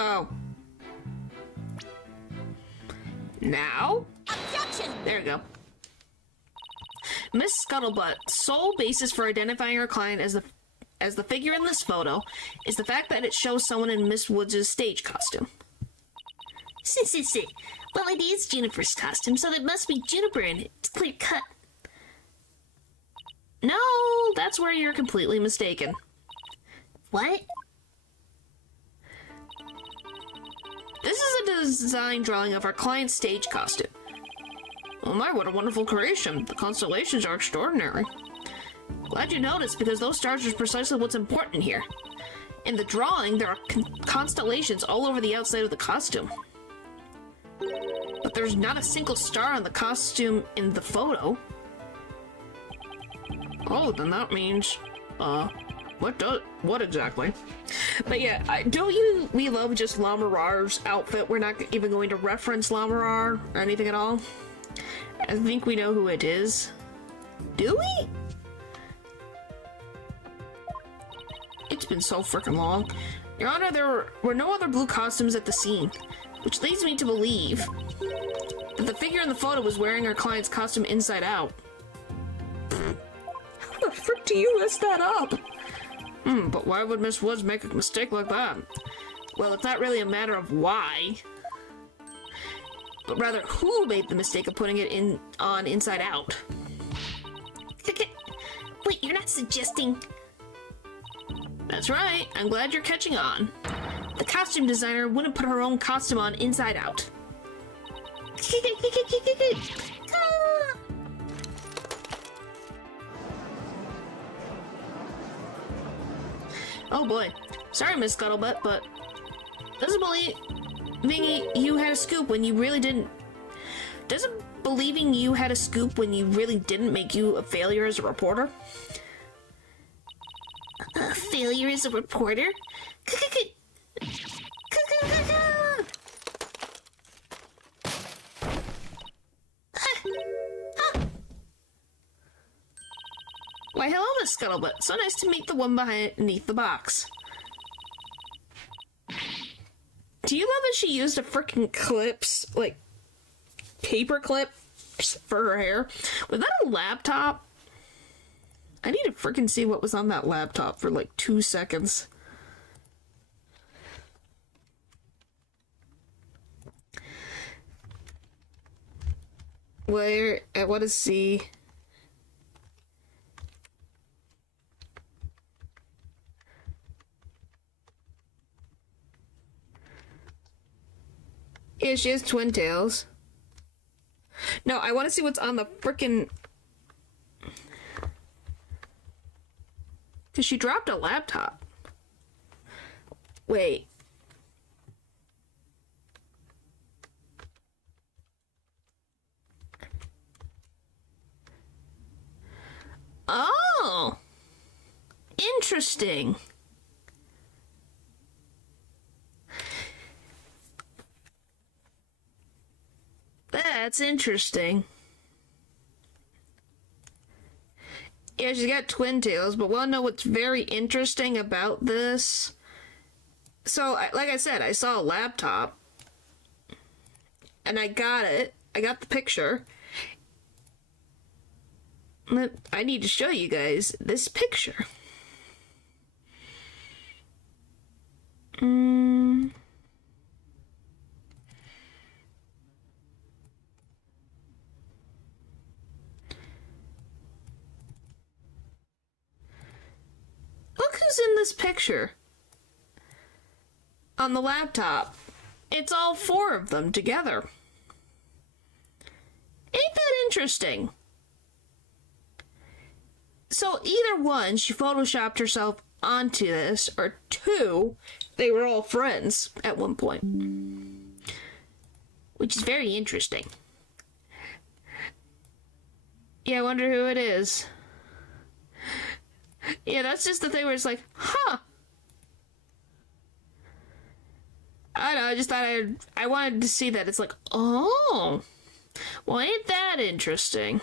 Oh. Now? Objection! There we go. Miss Scuttlebutt's sole basis for identifying her client as the figure in this photo is the fact that it shows someone in Miss Woods' stage costume. Sit. Well, it is Juniper's costume, so there must be Juniper in it. It's clear cut. No, that's where you're completely mistaken. What? This is a design drawing of our client's stage costume. Oh my, what a wonderful creation. The constellations are extraordinary. Glad you noticed, because those stars are precisely what's important here. In the drawing, there are constellations all over the outside of the costume. But there's not a single star on the costume in the photo. Oh, then that means, what exactly? But yeah, don't we love just Lamarar's outfit? We're not even going to reference Lamarar or anything at all. I think we know who it is. Do we? It's been so freaking long. Your Honor, there were no other blue costumes at the scene, which leads me to believe that the figure in the photo was wearing our client's costume inside out. How the frick do you mess that up? But why would Miss Woods make a mistake like that? Well, it's not really a matter of why, but rather who made the mistake of putting it on inside out. Wait, you're not suggesting... That's right, I'm glad you're catching on. The costume designer wouldn't put her own costume on inside out. Oh boy. Sorry, Miss Scuttlebutt, but doesn't believing you had a scoop when you really didn't. Doesn't believing you had a scoop when you really didn't make you a failure as a reporter? A failure as a reporter? Why, hello, Miss Scuttlebutt. So nice to meet the one beneath the box. Do you love that she used a freaking clips, like, paper clips for her hair? Was that a laptop? I need to freaking see what was on that laptop for, like, 2 seconds. Where, I want to see... Yeah, she has twin tails. No, I want to see what's on the frickin'... Because she dropped a laptop. Wait. Oh! Interesting. That's interesting. Yeah, she's got twin tails, but wanna know what's very interesting about this? So, like I said, I saw a laptop, and I got it. I got the picture. I need to show you guys this picture. Look who's in this picture. On the laptop. It's all 4 of them together. Ain't that interesting? So either one, she photoshopped herself onto this, or 2, they were all friends at one point. Which is very interesting. Yeah, I wonder who it is. Yeah, that's just the thing where it's like, huh. I don't know, I just thought I wanted to see that. It's like, oh. Well, ain't that interesting?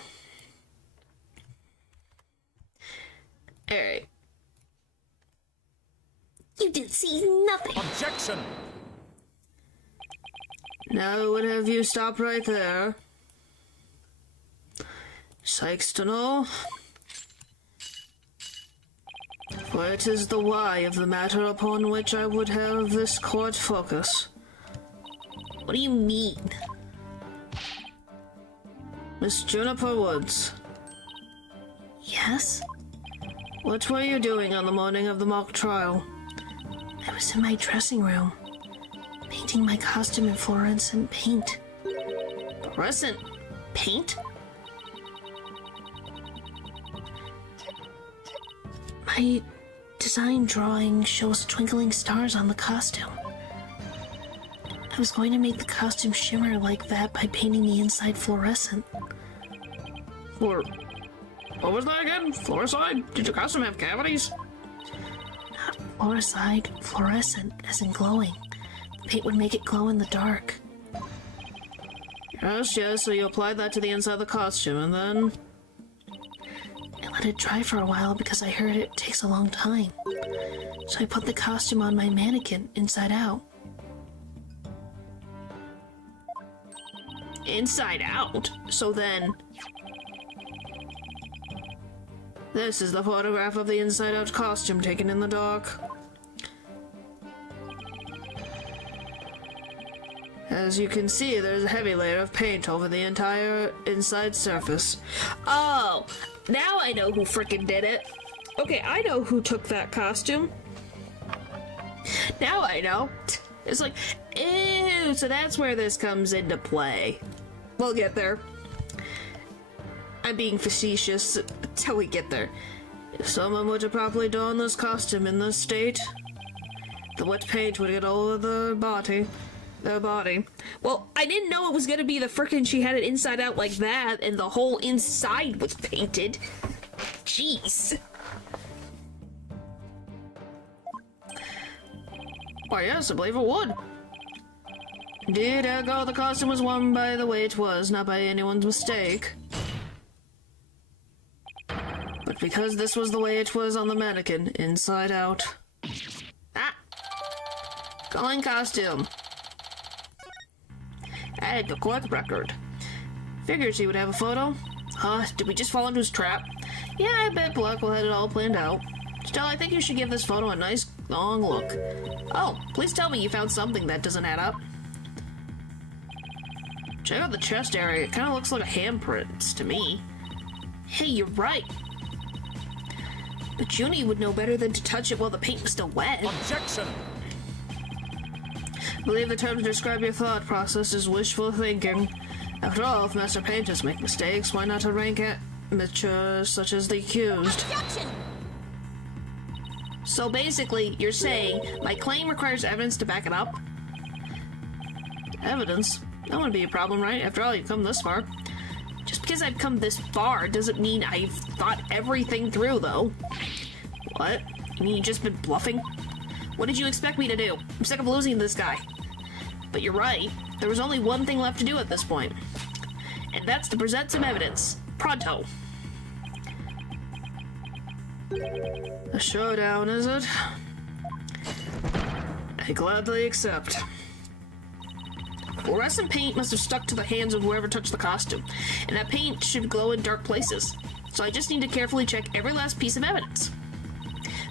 Alright. You didn't see nothing. Objection! Now I would have you stop right there. Sykes to know. For it is the why of the matter upon which I would have this court focus. What do you mean? Miss Juniper Woods, Yes? what were you doing on the morning of the mock trial? I was in my dressing room, painting my costume in fluorescent paint. Fluorescent paint? My design drawing shows twinkling stars on the costume. I was going to make the costume shimmer like that by painting the inside fluorescent. Or what was that again? Fluoricide? Did your costume have cavities? Not fluoricide, fluorescent, as in glowing. The paint would make it glow in the dark. Yes, so you applied that to the inside of the costume, and then... I let it dry for a while because I heard it takes a long time. So I put the costume on my mannequin, inside out. Inside out? So then... This is the photograph of the inside out costume taken in the dark. As you can see, there's a heavy layer of paint over the entire inside surface. Oh, now I know who frickin' did it. Okay, I know who took that costume. Now I know. It's like, ew, so that's where this comes into play. We'll get there. I'm being facetious till we get there. If someone were to properly don this costume in this state, the wet paint would get all over their body. Well, I didn't know it was gonna be the frickin' she had it inside out like that, and the whole inside was painted. Jeez. Why, yes, I believe it would. Indeed, ergo, the costume was worn by the way it was, not by anyone's mistake. But because this was the way it was on the mannequin, inside out. Ah! Calling costume. Add the court record. Figured she would have a photo. Did we just fall into his trap? Yeah, I bet Black will have it all planned out. Still, I think you should give this photo a nice, long look. Oh, please tell me you found something that doesn't add up. Check out the chest area. It kind of looks like a handprint to me. Hey, you're right. But Junie would know better than to touch it while the paint was still wet. Objection! I believe the term to describe your thought process is wishful thinking. After all, if master painters make mistakes, why not rank amateurs such as the accused? Objection! So basically, you're saying my claim requires evidence to back it up? Evidence? That wouldn't be a problem, right? After all, you've come this far. Just because I've come this far doesn't mean I've thought everything through, though. What? You mean you've just been bluffing? What did you expect me to do? I'm sick of losing this guy. But you're right. There was only one thing left to do at this point. And that's to present some evidence. Pronto. A showdown, is it? I gladly accept. Fluorescent paint must have stuck to the hands of whoever touched the costume, and that paint should glow in dark places. So I just need to carefully check every last piece of evidence.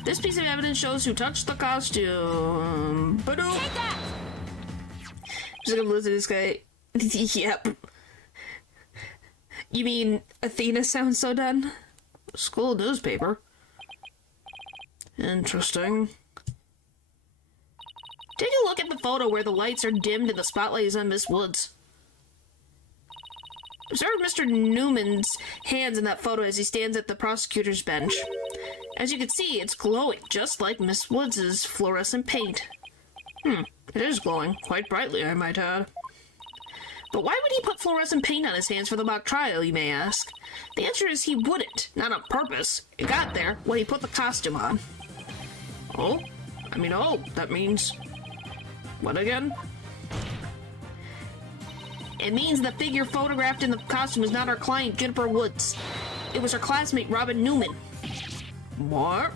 This piece of evidence shows who touched the costume. Ba-doom. Take that! Just gonna listen to this guy. Yep. You mean Athena sounds so done? School newspaper. Interesting. Take a look at the photo where the lights are dimmed and the spotlight is on Miss Woods. Observe Mr. Newman's hands in that photo as he stands at the prosecutor's bench. As you can see, it's glowing, just like Miss Woods' fluorescent paint. It is glowing, quite brightly, I might add. But why would he put fluorescent paint on his hands for the mock trial, you may ask? The answer is he wouldn't, not on purpose. It got there when he put the costume on. Oh, that means... What again? It means the figure photographed in the costume is not our client, Juniper Woods. It was her classmate, Robin Newman. What?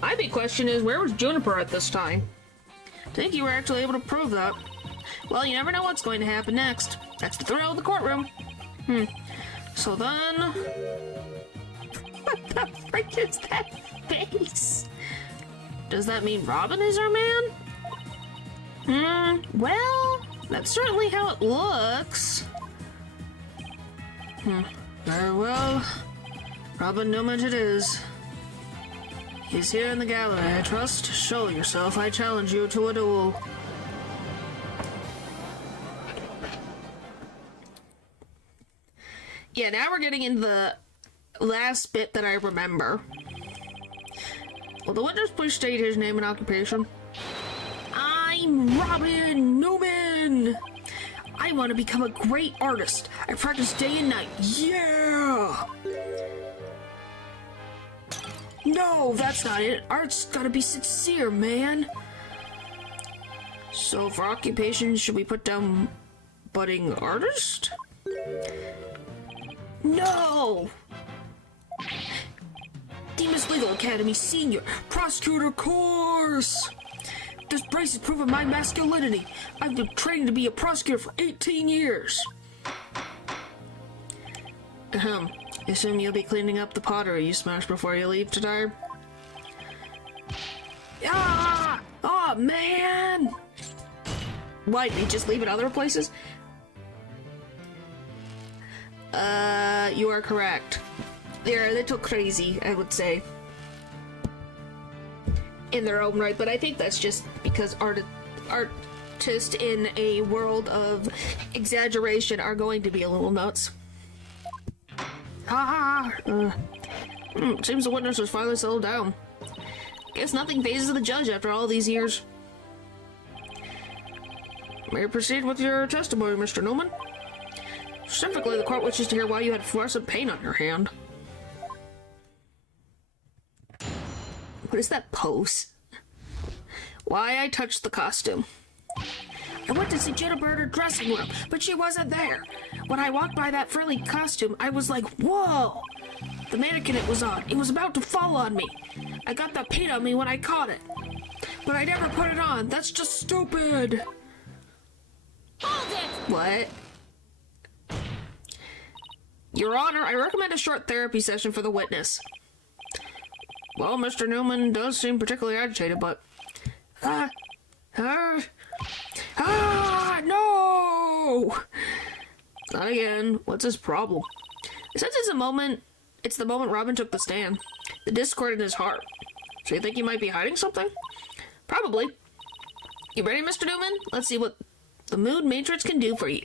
My big question is, where was Juniper at this time? I think you were actually able to prove that. Well, you never know what's going to happen next. That's the thrill of the courtroom. So then... What the frick is that face? Does that mean Robin is our man? Well, that's certainly how it looks. Very well. Robin Newman it is. He's here in the gallery, I trust. Show yourself. I challenge you to a duel. Yeah, now we're getting into the last bit that I remember. Will the witness please state his name and occupation? I'm Robin Newman! I want to become a great artist. I practice day and night. Yeah! No, that's not it. Art's gotta be sincere, man. So for occupation, should we put down budding artist? No! Demas Legal Academy Senior Prosecutor Course! This brace has proven my masculinity. I've been training to be a prosecutor for 18 years. Assume you'll be cleaning up the pottery you smashed before you leave today? Ah! Oh, man! Why, did he just leave it other places? You are correct. They're a little crazy, I would say. In their own right, but I think that's just because artists in a world of exaggeration are going to be a little nuts. Seems the witness was finally settled down. Guess nothing phases the judge after all these years. May you proceed with your testimony, Mr. Newman? Specifically, the court wishes to hear why you had fluorescent paint on your hand. What is that pose? Why I touched the costume. I went to see Juniper in her dressing room, but she wasn't there. When I walked by that frilly costume, I was like, whoa! The mannequin it was on, it was about to fall on me. I got that paint on me when I caught it. But I never put it on, that's just stupid! Hold it! What? Your Honor, I recommend a short therapy session for the witness. Well, Mr. Newman does seem particularly agitated, but... no! Not again. What's his problem? Since it's the moment Robin took the stand. The discord in his heart. So you think he might be hiding something? Probably. You ready, Mr. Newman? Let's see what the mood matrix can do for you.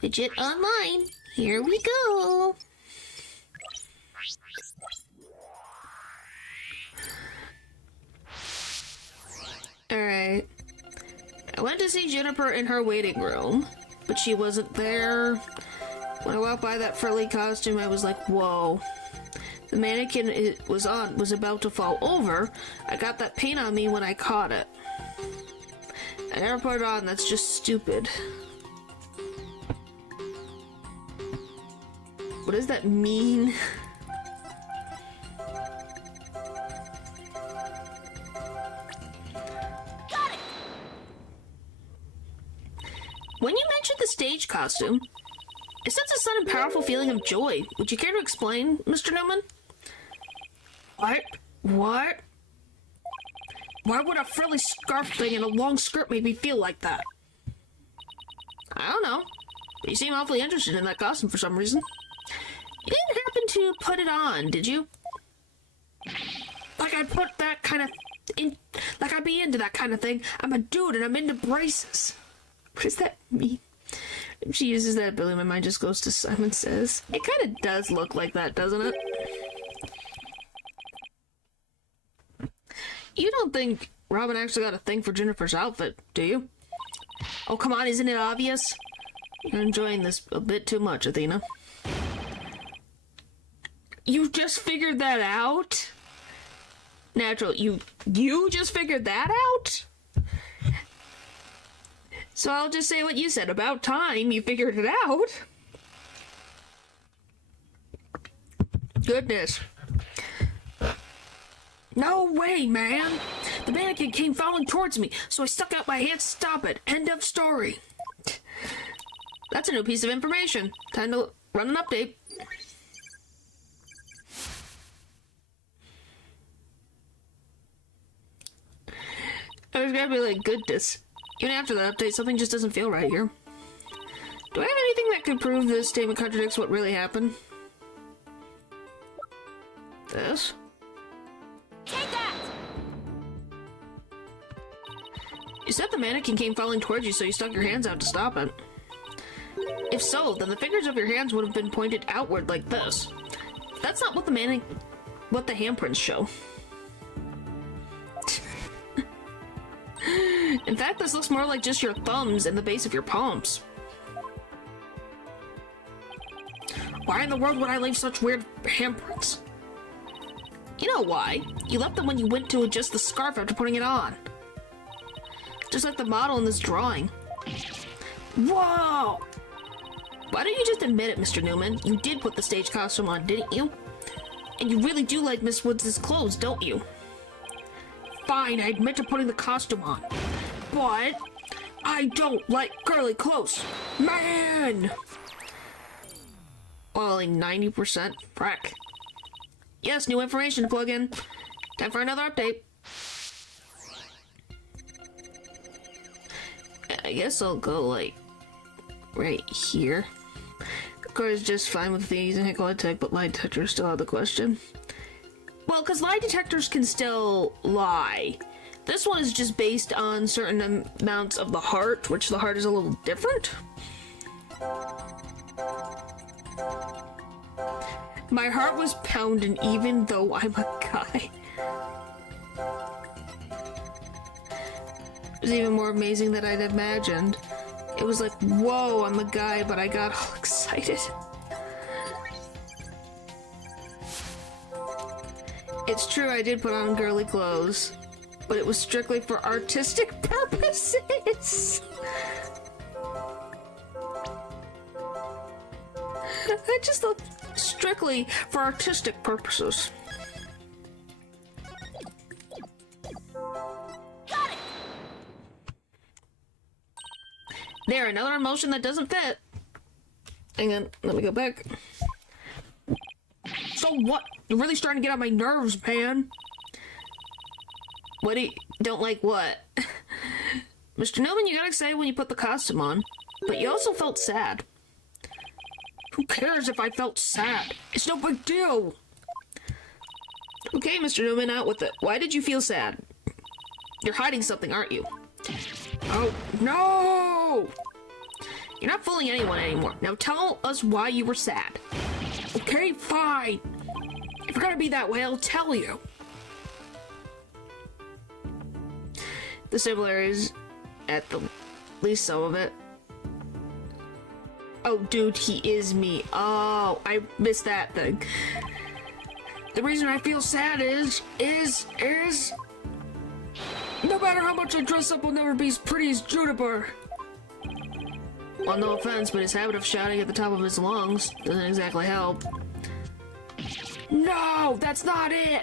Widget online. Here we go. Alright. I went to see Juniper in her waiting room, but she wasn't there. When I walked by that frilly costume, I was like, whoa. The mannequin it was on was about to fall over. I got that paint on me when I caught it. I never put it on, that's just stupid. What does that mean? When you mentioned the stage costume, I sense a sudden powerful feeling of joy. Would you care to explain, Mr. Newman? What? What? Why would a frilly scarf thing and a long skirt make me feel like that? I don't know. But you seem awfully interested in that costume for some reason. You didn't happen to put it on, did you? Like I'd put that kind of in, like I'd be into that kind of thing. I'm a dude and I'm into braces. What does that mean? If she uses that ability, my mind just goes to Simon Says. It kind of does look like that, doesn't it? You don't think Robin actually got a thing for Jennifer's outfit, do you? Oh, come on, isn't it obvious? You're enjoying this a bit too much, Athena. You just figured that out? Natural, you just figured that out? So I'll just say what you said. About time you figured it out. Goodness. No way, man. The mannequin came falling towards me, so I stuck out my hand to stop it. End of story. That's a new piece of information. Time to run an update. There's gotta be like goodness. Even after that update, something just doesn't feel right here. Do I have anything that could prove this statement contradicts what really happened? This? Take that! You said the mannequin came falling towards you, so you stuck your hands out to stop it. If so, then the fingers of your hands would have been pointed outward like this. That's not what the handprints show. In fact, this looks more like just your thumbs and the base of your palms. Why in the world would I leave such weird handprints? You know why. You left them when you went to adjust the scarf after putting it on. Just like the model in this drawing. Whoa! Why don't you just admit it, Mr. Newman? You did put the stage costume on, didn't you? And you really do like Miss Woods' clothes, don't you? Fine, I admit to putting the costume on. But I don't like girly clothes. Man! Only 90% frack. Yes, new information to plug in. Time for another update. I guess I'll go, like, right here. Car is just fine with these and Hickle Tech, but lie detectors still have the question. Well, because lie detectors can still lie. This one is just based on certain amounts of the heart, which the heart is a little different. My heart was pounding even though I'm a guy. It was even more amazing than I'd imagined. It was like, whoa, I'm a guy, but I got all excited. It's true, I did put on girly clothes, but it was strictly for artistic purposes. I just thought strictly for artistic purposes. Got it! There, another emotion that doesn't fit. Hang on, let me go back. So what? You're really starting to get on my nerves, man. What do you... Don't like what? Mr. Newman, you got excited when you put the costume on, but you also felt sad. Who cares if I felt sad? It's no big deal. Okay, Mr. Newman, out with it. Why did you feel sad? You're hiding something, aren't you? Oh, no! You're not fooling anyone anymore. Now tell us why you were sad. Okay, fine. If you're gonna be that way, I'll tell you. The similarities, at the least some of it. Oh, dude, he is me. Oh, I missed that thing. The reason I feel sad is no matter how much I dress up, I'll never be as pretty as Juniper. Well, no offense, but his habit of shouting at the top of his lungs doesn't exactly help. No, that's not it.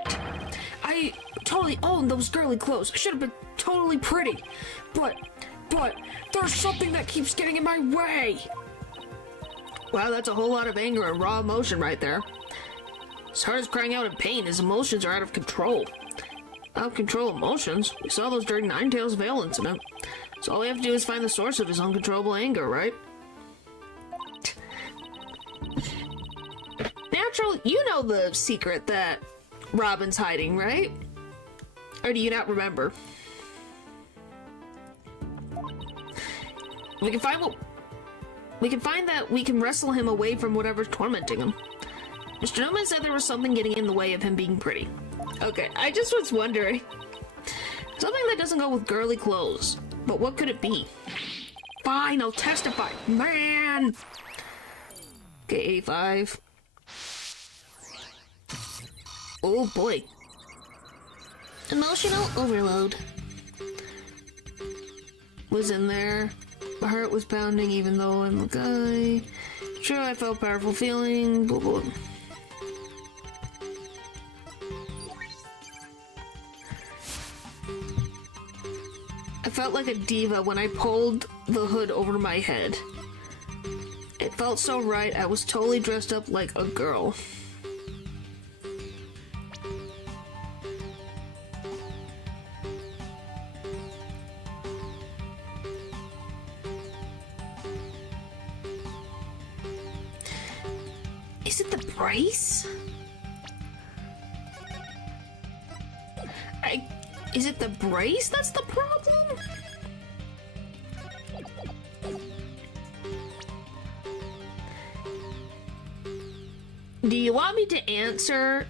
I totally owned those girly clothes. I should have been totally pretty. But but there's something that keeps getting in my way. Wow, that's a whole lot of anger and raw emotion right there. His heart is crying out in pain. His emotions are out of control. Out of control emotions? We saw those during Ninetales Vale incident. So all we have to do is find the source of his uncontrollable anger, right? Natural, you know the secret that Robin's hiding, right? Or do you not remember? We can find that we can wrestle him away from whatever's tormenting him. Mr. Newman said there was something getting in the way of him being pretty. Okay, I just was wondering. Something that doesn't go with girly clothes. But what could it be? Fine, I'll testify. Man! Okay, 85. Oh boy. Emotional overload. Was in there. My heart was pounding even though I'm a guy. Sure, I felt powerful feeling. Blah, blah. I felt like a diva when I pulled the hood over my head. It felt so right. I was totally dressed up like a girl. Is it the brace? Is it the brace that's the problem? Do you want me to answer?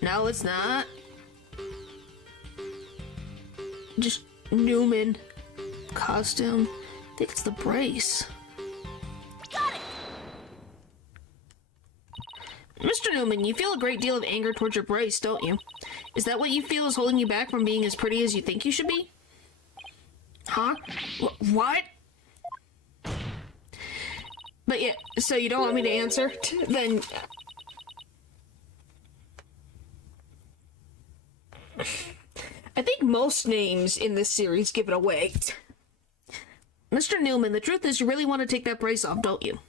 No, it's not. Just Newman costume. I think it's the brace. Mr. Newman, you feel a great deal of anger towards your brace, don't you? Is that what you feel is holding you back from being as pretty as you think you should be? Huh? What? But yeah, so you don't want me to answer? Then... I think most names in this series give it away. Mr. Newman, the truth is you really want to take that brace off, don't you?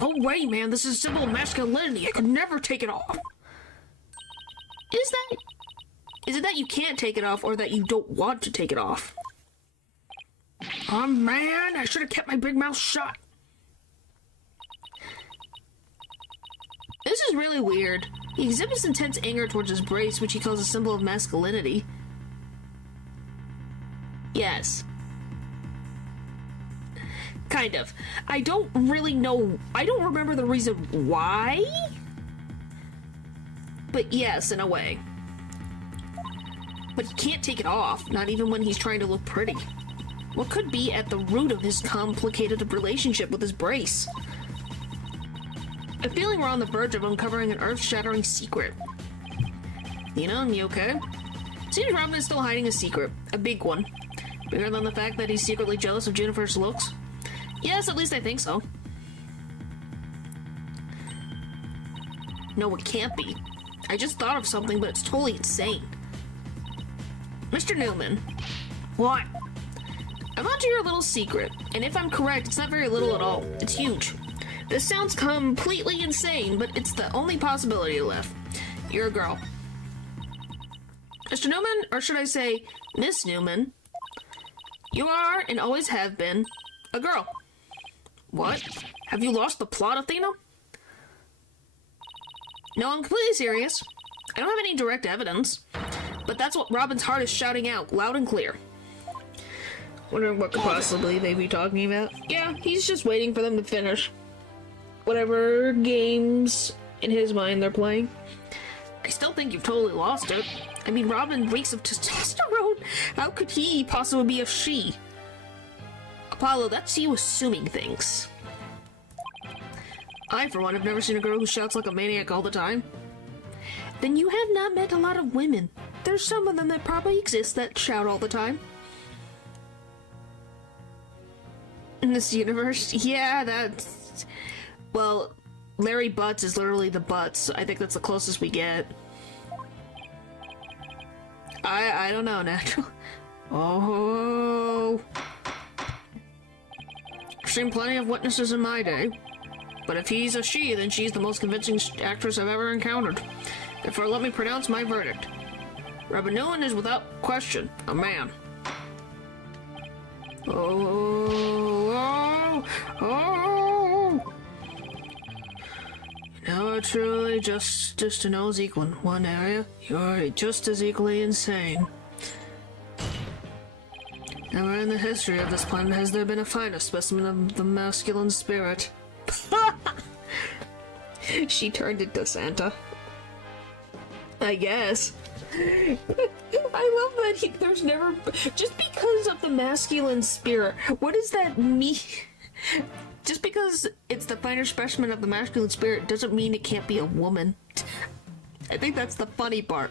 No way, man. This is a symbol of masculinity. I could never take it off. Is it that you can't take it off or that you don't want to take it off? Oh, man. I should have kept my big mouth shut. This is really weird. He exhibits intense anger towards his brace, which he calls a symbol of masculinity. Yes. Kind of. I don't really know. I don't remember the reason why. But yes, in a way. But he can't take it off, not even when he's trying to look pretty. What could be at the root of his complicated relationship with his brace? I'm feeling we're on the verge of uncovering an earth-shattering secret. Athena, you okay? Seems Robin is still hiding a secret. A big one. Bigger than the fact that he's secretly jealous of Jennifer's looks. Yes, at least I think so. No, it can't be. I just thought of something, but it's totally insane. Mr. Newman. What? I'm onto your little secret, and if I'm correct, it's not very little at all. It's huge. This sounds completely insane, but it's the only possibility left. You're a girl. Mr. Newman, or should I say, Miss Newman, you are, and always have been, a girl. What? Have you lost the plot, Athena? No, I'm completely serious. I don't have any direct evidence, but that's what Robin's heart is shouting out, loud and clear. Wondering what could possibly they be talking about? Yeah, he's just waiting for them to finish whatever games in his mind they're playing. I still think you've totally lost it. I mean, Robin reeks of testosterone. How could he possibly be a she? Apollo, that's you assuming things. I, for one, have never seen a girl who shouts like a maniac all the time. Then you have not met a lot of women. There's some of them that probably exist that shout all the time. In this universe? Yeah, that's... Well, Larry Butts is literally the Butts. I think that's the closest we get. I don't know, Natural. Oh. I've seen plenty of witnesses in my day. But if he's a she, then she's the most convincing actress I've ever encountered. Therefore, let me pronounce my verdict. Rabanuan is without question a man. Oh. Now, truly, justice to know is equal. In one area, you're just as equally insane. Never in the history of this planet has there been a finer specimen of the masculine spirit. She turned into Santa. I guess. I love that there's never... Just because of the masculine spirit, what does that mean? Just because it's the finer specimen of the masculine spirit doesn't mean it can't be a woman. I think that's the funny part.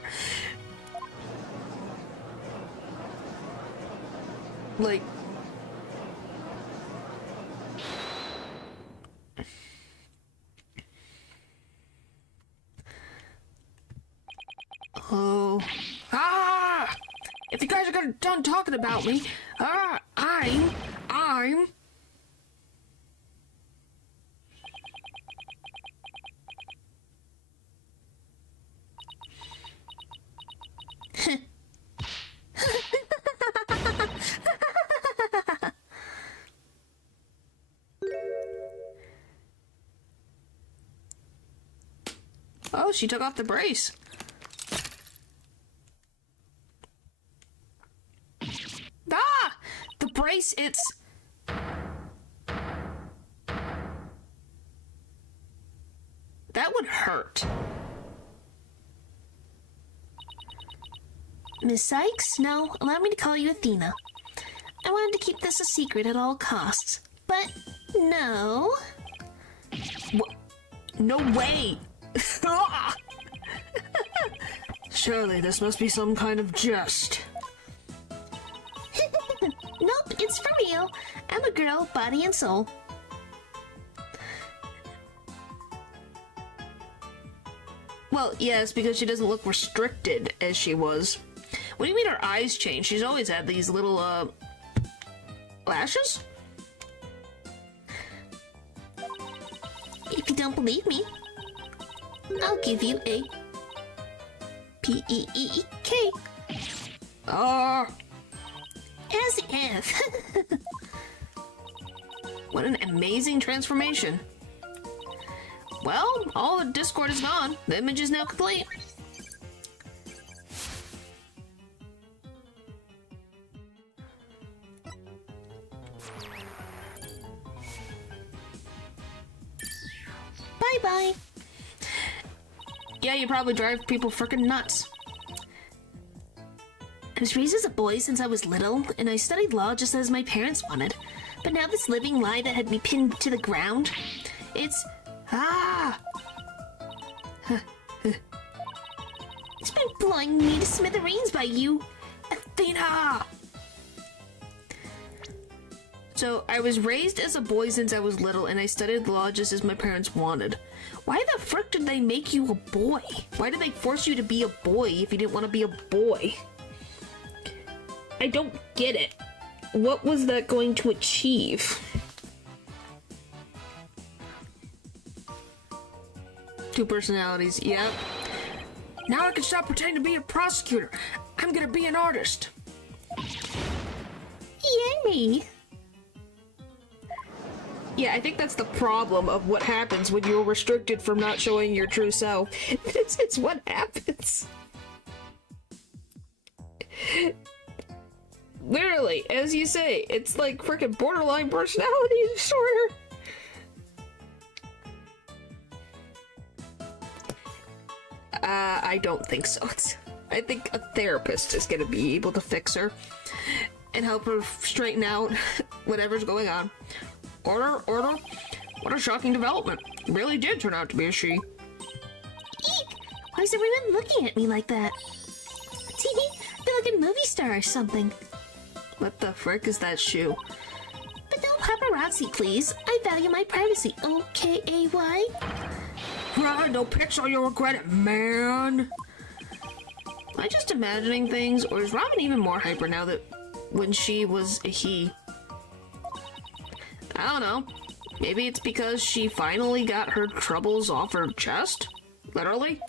Like... Oh. Ah! If you guys are done talking about me, I'm... Oh, she took off the brace. Ah! The brace, it's... That would hurt. Miss Sykes, no, allow me to call you Athena. I wanted to keep this a secret at all costs, but no. No way! Surely this must be some kind of jest. Nope, it's for real. I'm a girl, body and soul. Well, yes, because she doesn't look restricted as she was. What do you mean her eyes changed? She's always had these little, lashes? If you don't believe me, I'll give you a P-E-E-E-K. As if. What an amazing transformation. Well, all the Discord is gone. The image is now complete. Bye-bye. Yeah, you probably drive people frickin' nuts. I was raised as a boy since I was little, and I studied law just as my parents wanted. But now this living lie that had me pinned to the ground, it's... It's been blowing me to smithereens by you, Athena! So, I was raised as a boy since I was little, and I studied law just as my parents wanted. Why the frick did they make you a boy? Why did they force you to be a boy if you didn't want to be a boy? I don't get it. What was that going to achieve? Two personalities, yep. Now I can stop pretending to be a prosecutor. I'm gonna be an artist. Yay! Yeah, I think that's the problem of what happens when you're restricted from not showing your true self. It's what happens. Literally, as you say, it's like freaking borderline personality disorder. I don't think so. I think a therapist is gonna be able to fix her and help her straighten out whatever's going on. Order. What a shocking development. It really did turn out to be a she. Eek! Why is everyone looking at me like that? I feel like a movie star or something. What the frick is that shoe? But no paparazzi, please. I value my privacy. O-K-A-Y? No pics or you'll regret it, man. Am I just imagining things, or is Robin even more hyper now that when she was a he. I don't know. Maybe it's because she finally got her troubles off her chest? Literally?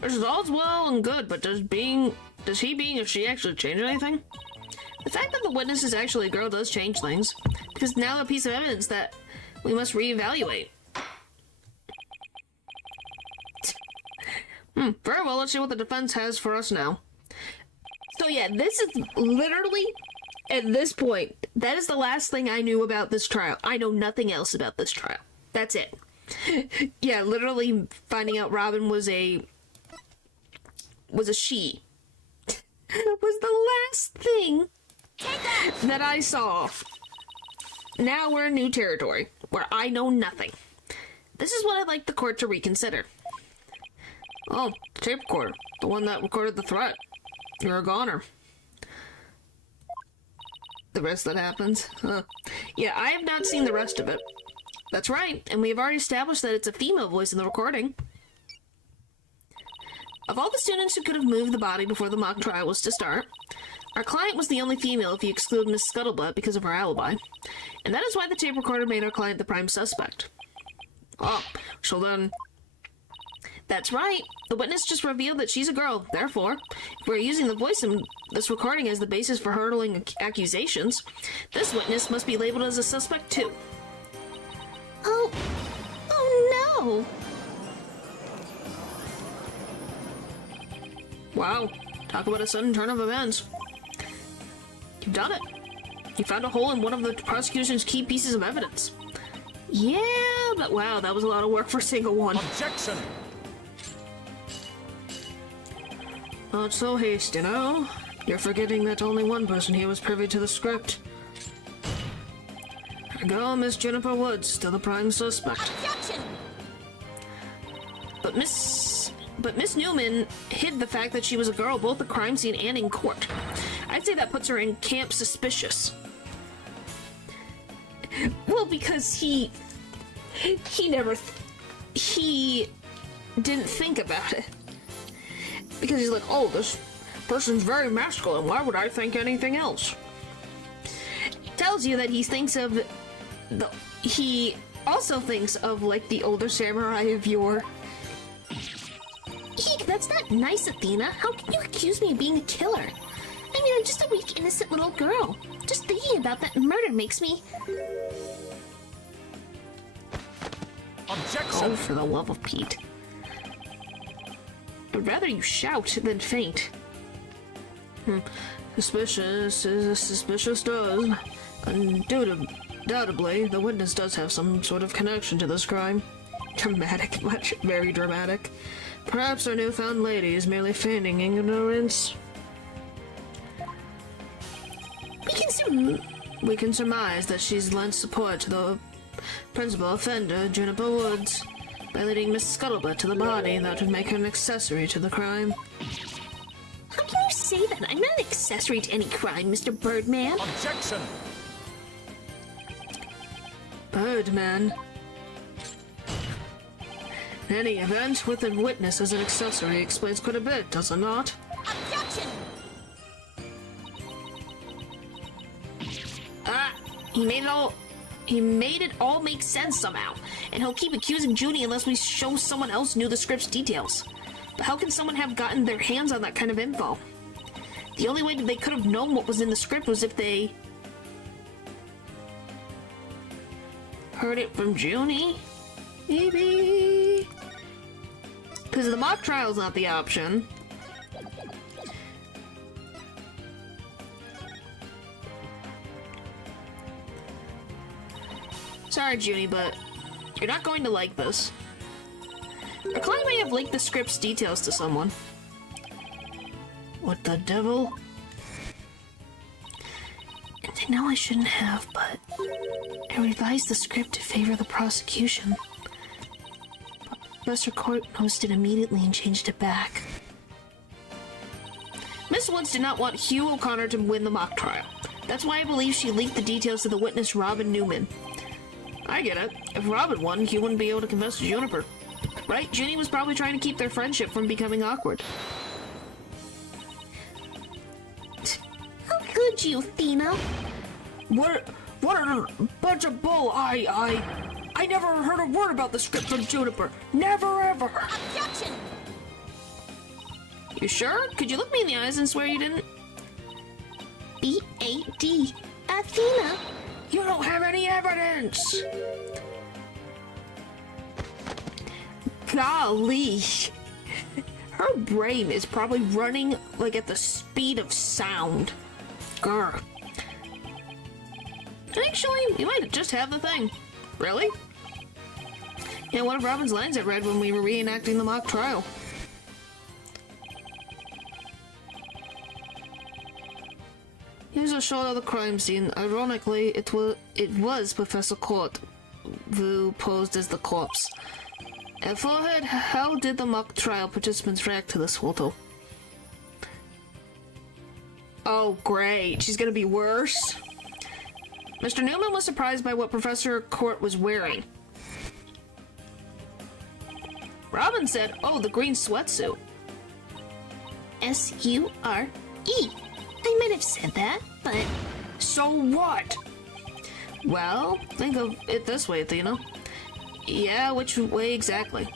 This is all's well and good, but does he being a she actually change anything? The fact that the witness is actually a girl does change things, because now a piece of evidence that we must reevaluate. Very well, let's see what the defense has for us now. So yeah, this is literally, at this point, that is the last thing I knew about this trial. I know nothing else about this trial. That's it. Yeah, literally finding out Robin was a she. Was the last thing that I saw. Now we're in new territory, where I know nothing. This is what I'd like the court to reconsider. Oh, the tape recorder. The one that recorded the threat. You're a goner. The rest that happens? Huh. Yeah, I have not seen the rest of it. That's right, and we have already established that it's a female voice in the recording. Of all the students who could have moved the body before the mock trial was to start, our client was the only female if you exclude Miss Scuttlebutt because of her alibi. And that is why the tape recorder made our client the prime suspect. Oh, so then... That's right. The witness just revealed that she's a girl. Therefore, if we're using the voice in this recording as the basis for hurling accusations, this witness must be labeled as a suspect too. Oh no! Wow. Talk about a sudden turn of events. You've done it. You found a hole in one of the prosecution's key pieces of evidence. Yeah, but wow, that was a lot of work for a single one. Objection! Not so hasty, now. You're forgetting that only one person here was privy to the script. Go, Miss Juniper Woods, still the prime suspect. Objection! But Miss Newman hid the fact that she was a girl both at the crime scene and in court. I'd say that puts her in camp suspicious. Well, because he didn't think about it. Because he's like, oh, this person's very masculine. Why would I think anything else? Tells you that he thinks of he also thinks of like the older samurai of yore. Eek, that's not nice, Athena. How can you accuse me of being a killer? I mean, I'm just a weak, innocent little girl. Just thinking about that murder makes me... Objection! Oh, for the love of Pete. I'd rather you shout than faint. Suspicious is suspicious does. Undoubtedly, the witness does have some sort of connection to this crime. Dramatic, much, very dramatic. Perhaps our newfound lady is merely feigning ignorance. We can surmise that she's lent support to the principal offender, Juniper Woods, by leading Miss Scuttlebutt to the body. That would make her an accessory to the crime. How can you say that? I'm not an accessory to any crime, Mr. Birdman. Objection! Birdman. In any event, with a witness as an accessory explains quite a bit, does it not? Objection! He made it all make sense somehow, and he'll keep accusing Judy unless we show someone else knew the script's details. But how can someone have gotten their hands on that kind of info? The only way that they could have known what was in the script was if they heard it from Junie? Maybe? Because the mock trial's not the option. Sorry, Junie, but you're not going to like this. Our client may have leaked the script's details to someone. What the devil? And I know I shouldn't have, but I revised the script to favor the prosecution. But Professor Court noticed it immediately and changed it back. Miss Woods did not want Hugh O'Connor to win the mock trial. That's why I believe she leaked the details to the witness Robin Newman. I get it. If Robin won, Hugh wouldn't be able to confess to Juniper. Right? Ginny was probably trying to keep their friendship from becoming awkward. you, Athena. What a bunch of bull! I never heard a word about the script from Juniper. Never ever. Objection! You sure? Could you look me in the eyes and swear you didn't? B-A-D. Athena. You don't have any evidence. Golly. Her brain is probably running like at the speed of sound. Grr. Actually, you might just have the thing. Really? Yeah, one of Robin's lines I read when we were reenacting the mock trial. Here's a shot of the crime scene. Ironically, it was Professor Court who posed as the corpse. And forehead, how did the mock trial participants react to this photo? Oh, great. She's gonna be worse. Mr. Newman was surprised by what Professor Court was wearing. Robin said, "Oh, the green sweatsuit." S-U-R-E. I might have said that, but... So what? Well, think of it this way, Athena. Yeah, which way exactly?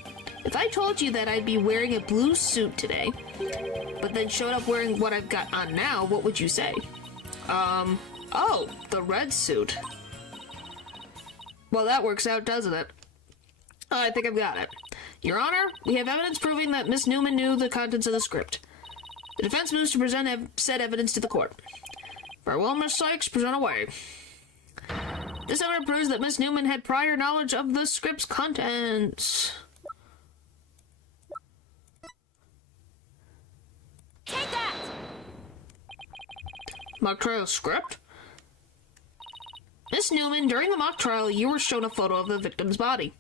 If I told you that I'd be wearing a blue suit today, but then showed up wearing what I've got on now, what would you say? Oh, the red suit. Well, that works out, doesn't it? Oh, I think I've got it. Your Honor, we have evidence proving that Miss Newman knew the contents of the script. The defense moves to present said evidence to the court. Very well, Miss Sykes, present away. This evidence proves that Miss Newman had prior knowledge of the script's contents. Take that! Mock trial script? Miss Newman, during the mock trial, you were shown a photo of the victim's body.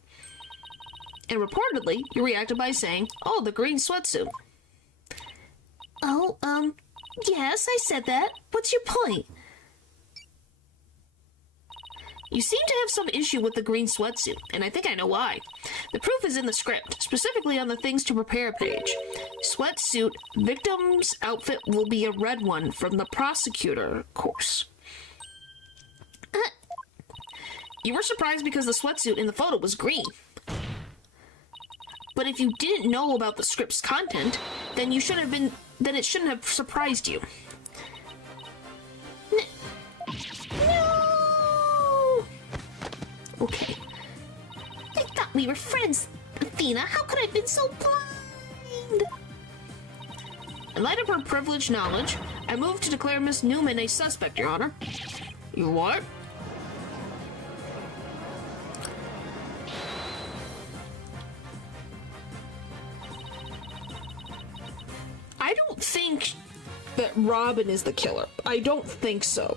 And reportedly, you reacted by saying, "Oh, the green sweatsuit." Oh, yes, I said that. What's your point? You seem to have some issue with the green sweatsuit, and I think I know why. The proof is in the script, specifically on the things to prepare page. Sweatsuit, victim's outfit will be a red one from the prosecutor course. You were surprised because the sweatsuit in the photo was green. But if you didn't know about the script's content, then it shouldn't have surprised you. No! Okay. I thought we were friends, Athena. How could I have been so blind? In light of her privileged knowledge, I move to declare Miss Newman a suspect, Your Honor. You what? I don't think that Robin is the killer. I don't think so.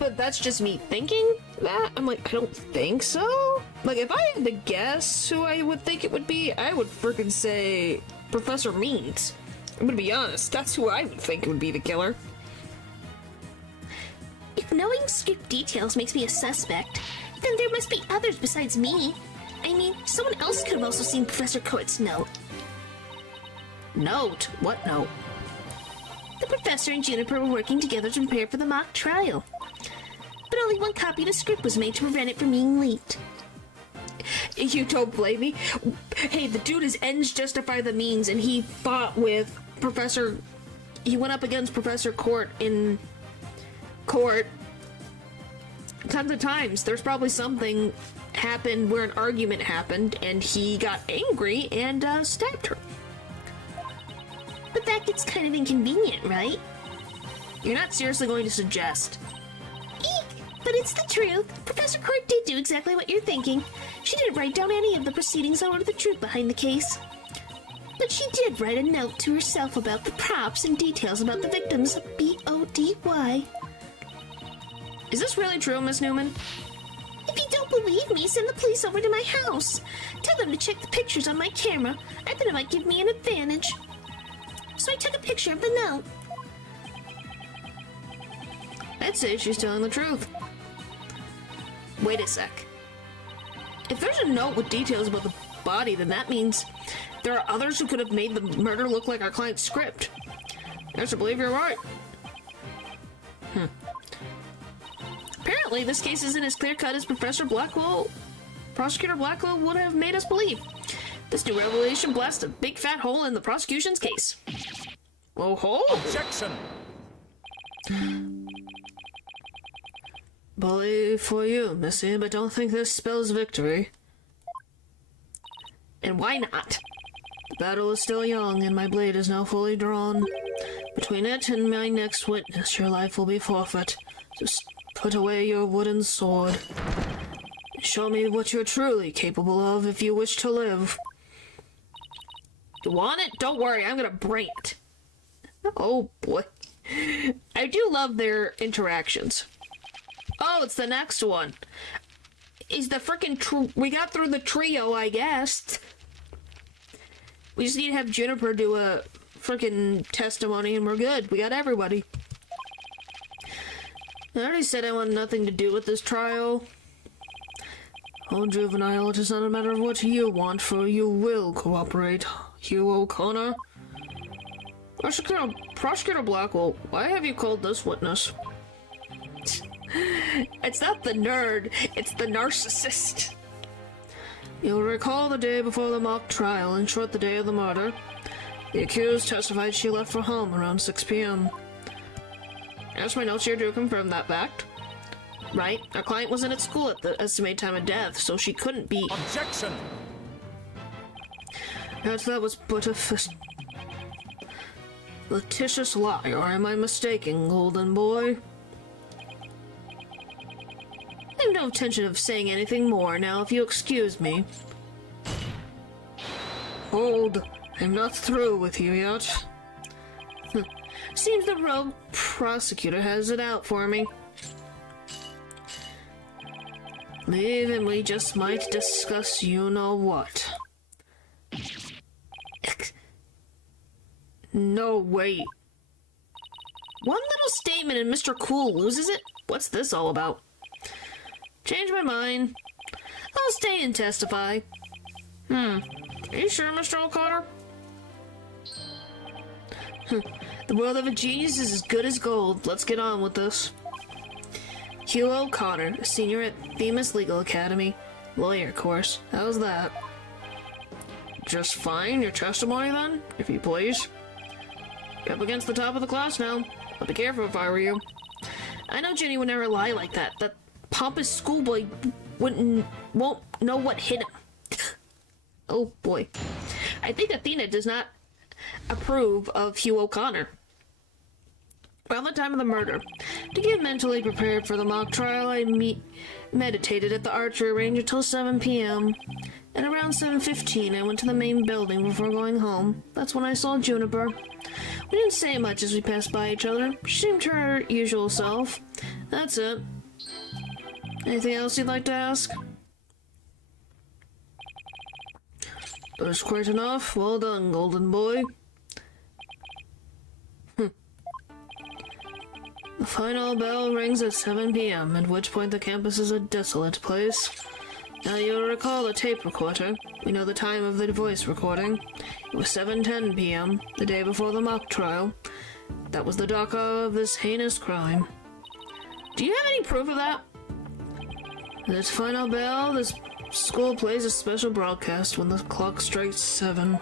But that's just me thinking that. I'm like, I don't think so. Like, if I had to guess who I would think it would be, I would freaking say Professor Means. I'm gonna be honest, that's who I would think would be the killer. If knowing script details makes me a suspect, then there must be others besides me. I mean, someone else could have also seen Professor Coates' note. Note? What note? The professor and Juniper were working together to prepare for the mock trial. But only one copy of the script was made to prevent it from being leaked. You don't blame me? Hey, the dude is ends justify the means, and he fought with he went up against Professor Court in court tons of times. There's probably something happened where an argument happened, and he got angry and stabbed her. But that gets kind of inconvenient, right? You're not seriously going to suggest. Eek! But it's the truth. Professor Court did do exactly what you're thinking. She didn't write down any of the proceedings or the truth behind the case. But she did write a note to herself about the props and details about the victims. B-O-D-Y. Is this really true, Miss Newman? If you don't believe me, send the police over to my house. Tell them to check the pictures on my camera. I thought it might give me an advantage. So I took a picture of the note. I'd say she's telling the truth. Wait a sec. If there's a note with details about the body, then that means there are others who could have made the murder look like our client's script. Yes, I believe you're right. Apparently, this case isn't as clear-cut as Prosecutor Blackwell would have made us believe. This new revelation blasts a big fat hole in the prosecution's case. Oh ho! Objection! Bully for you, Missy, but don't think this spells victory. And why not? The battle is still young, and my blade is now fully drawn. Between it and my next witness, your life will be forfeit. Just put away your wooden sword. Show me what you're truly capable of if you wish to live. You want it? Don't worry, I'm gonna bring it. Oh boy. I do love their interactions. Oh, it's the next one. Is the frickin' we got through the trio, I guess. We just need to have Juniper do a frickin' testimony and we're good. We got everybody. I already said I want nothing to do with this trial. Oh, juvenile, it is not a matter of what you want, for you will cooperate, Hugh O'Connor. Prosecutor Blackwell, why have you called this witness? It's not the nerd, it's the narcissist. You'll recall the day before the mock trial, in short, the day of the murder. The accused testified she left for home around 6 p.m. As my notes here do confirm that fact. Right, our client wasn't at school at the estimated time of death, so she couldn't be— Objection! Yet that was but a litigious lie, or am I mistaken, golden boy? I have no intention of saying anything more now, if you excuse me. Hold, I'm not through with you yet. Seems the rogue prosecutor has it out for me. Leave and we just might discuss you-know-what. No, wait. One little statement and Mr. Cool loses it? What's this all about? Change my mind. I'll stay and testify. Are you sure, Mr. O'Connor? The world of a genius is as good as gold. Let's get on with this. Hugh O'Connor, a senior at Themis Legal Academy. Lawyer course. How's that? Just fine. Your testimony, then? If you please. You're up against the top of the class now. I'd be careful if I were you. I know Jenny would never lie like that. That pompous schoolboy won't know what hit him. Oh boy. I think Athena does not approve of Hugh O'Connor. Around the time of the murder, to get mentally prepared for the mock trial, I meditated at the archery range until 7 p.m. At around 7:15, I went to the main building before going home. That's when I saw Juniper. We didn't say much as we passed by each other. She seemed her usual self. That's it. Anything else you'd like to ask? That's quite enough. Well done, golden boy. The final bell rings at 7 p.m., at which point the campus is a desolate place. Now you'll recall the tape recorder. We know the time of the voice recording. It was 7:10 p.m., the day before the mock trial. That was the docket of this heinous crime. Do you have any proof of that? At its final bell, this school plays a special broadcast when the clock strikes 7.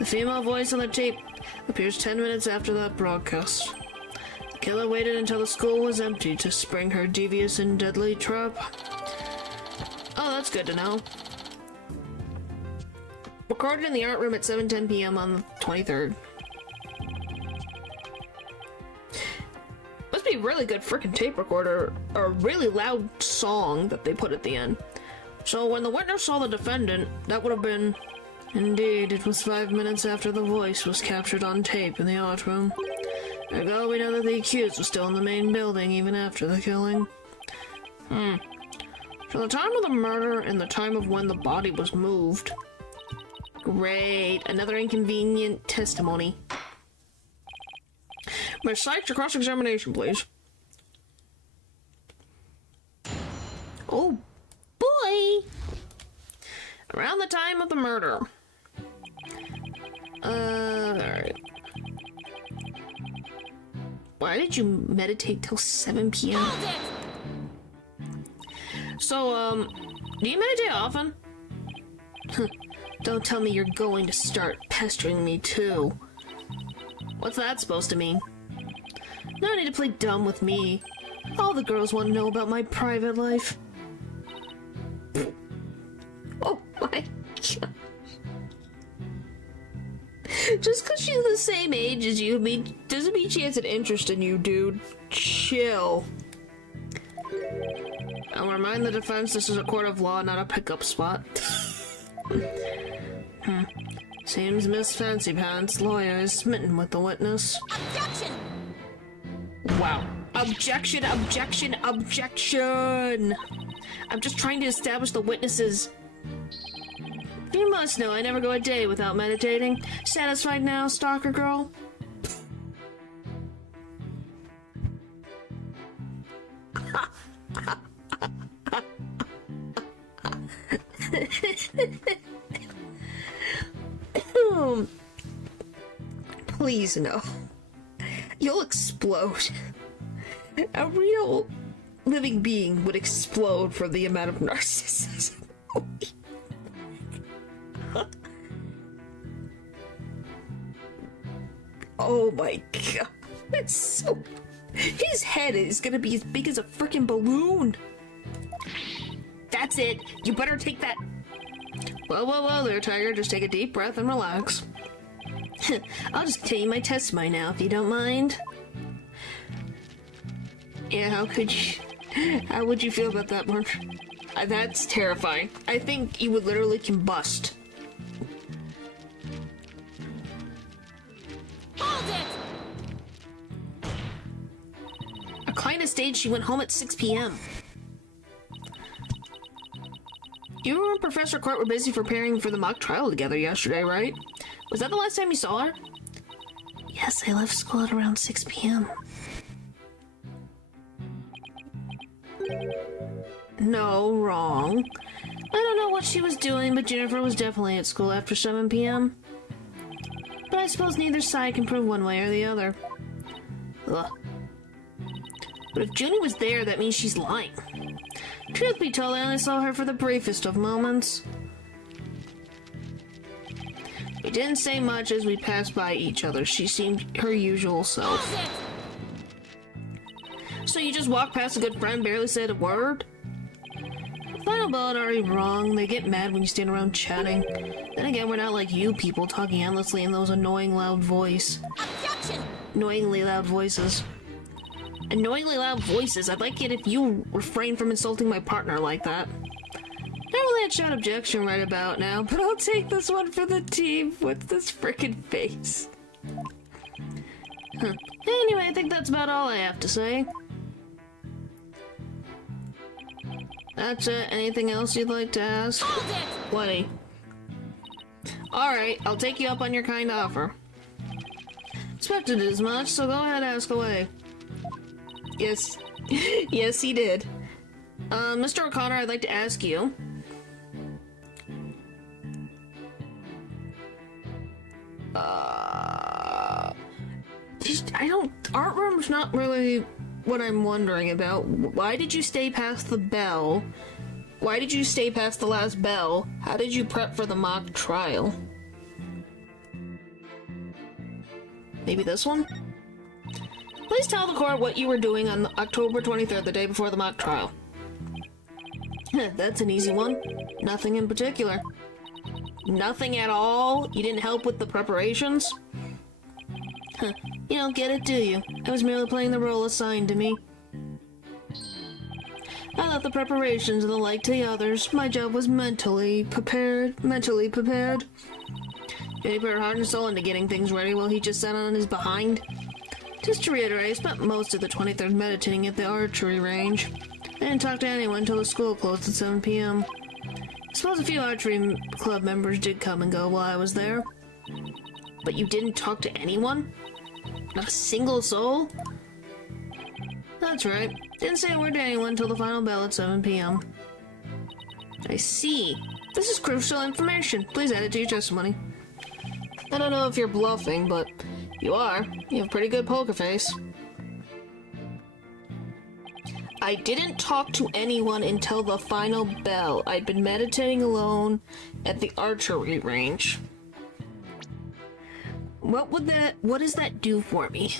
The female voice on the tape appears 10 minutes after that broadcast. The killer waited until the school was empty to spring her devious and deadly trap. Oh, that's good to know. Recorded in the art room at 7:10 p.m. on the 23rd. Must be a really good freaking tape recorder, or a really loud song that they put at the end. So when the witness saw the defendant, that would have been... Indeed, it was 5 minutes after the voice was captured on tape in the art room. Ergo, we know that the accused was still in the main building even after the killing. For the time of the murder and the time of when the body was moved. Great, another inconvenient testimony. Recite your cross-examination, please. Oh, boy! Around the time of the murder. Alright. Why did you meditate till 7 p.m.? Hold it! So, do you meditate often? Don't tell me you're going to start pestering me too. What's that supposed to mean? No need to play dumb with me. All the girls want to know about my private life. Oh my god. Just because she's the same age as you doesn't mean she has an interest in you, dude. Chill. I'll remind the defense this is a court of law, not a pickup spot. Seems Miss Fancy Pants' lawyer is smitten with the witness. Objection! Wow. Objection, objection, objection! I'm just trying to establish the witnesses. You must know I never go a day without meditating. Satisfied now, stalker girl? Please no. You'll explode. A real living being would explode from the amount of narcissism. Oh my god. It's so... His head is gonna be as big as a freaking balloon. That's it. You better take that... Well there, Tiger. Just take a deep breath and relax. I'll just tell you my testimony now, if you don't mind. Yeah, how would you feel about that, Mark? That's terrifying. I think you would literally combust. Hold it! A client has stayed. She went home at 6 p.m. You and Professor Court were busy preparing for the mock trial together yesterday, right? Was that the last time you saw her? Yes, I left school at around 6 p.m. No, wrong. I don't know what she was doing, but Jennifer was definitely at school after 7 p.m. But I suppose neither side can prove one way or the other. Ugh. But if Junie was there, that means she's lying. Truth be told, I only saw her for the briefest of moments. We didn't say much as we passed by each other. She seemed her usual self. Hold it! So you just walked past a good friend, barely said a word? Final bullet already wrong. They get mad when you stand around chatting. Then again, we're not like you people talking endlessly in those annoying loud voice. Objection! Annoyingly loud voices. Annoyingly loud voices. I'd like it if you refrain from insulting my partner like that. Not really a shout objection right about now, but I'll take this one for the team. What's this frickin' face? Anyway, I think that's about all I have to say. That's it. Anything else you'd like to ask? Hold it! Plenty. Alright, I'll take you up on your kind offer. Expected as much, so go ahead, ask away. Yes. Yes, he did. Mr. O'Connor, I'd like to ask you. Art room's not really what I'm wondering about. Why did you stay past the bell? Why did you stay past the last bell? How did you prep for the mock trial? Maybe this one? Please tell the court what you were doing on October 23rd, the day before the mock trial. That's an easy one. Nothing in particular. Nothing at all? You didn't help with the preparations? You don't get it, do you? I was merely playing the role assigned to me. I left the preparations and the like to the others. My job was mentally prepared. Junie put her heart and soul into getting things ready while he just sat on his behind. Just to reiterate, I spent most of the 23rd meditating at the archery range. I didn't talk to anyone until the school closed at 7 p.m. I suppose a few archery club members did come and go while I was there. But you didn't talk to anyone? Not a single soul? That's right. Didn't say a word to anyone until the final bell at 7 p.m. I see. This is crucial information. Please add it to your testimony. I don't know if you're bluffing, but you are. You have a pretty good poker face. I didn't talk to anyone until the final bell. I'd been meditating alone at the archery range. What does that do for me?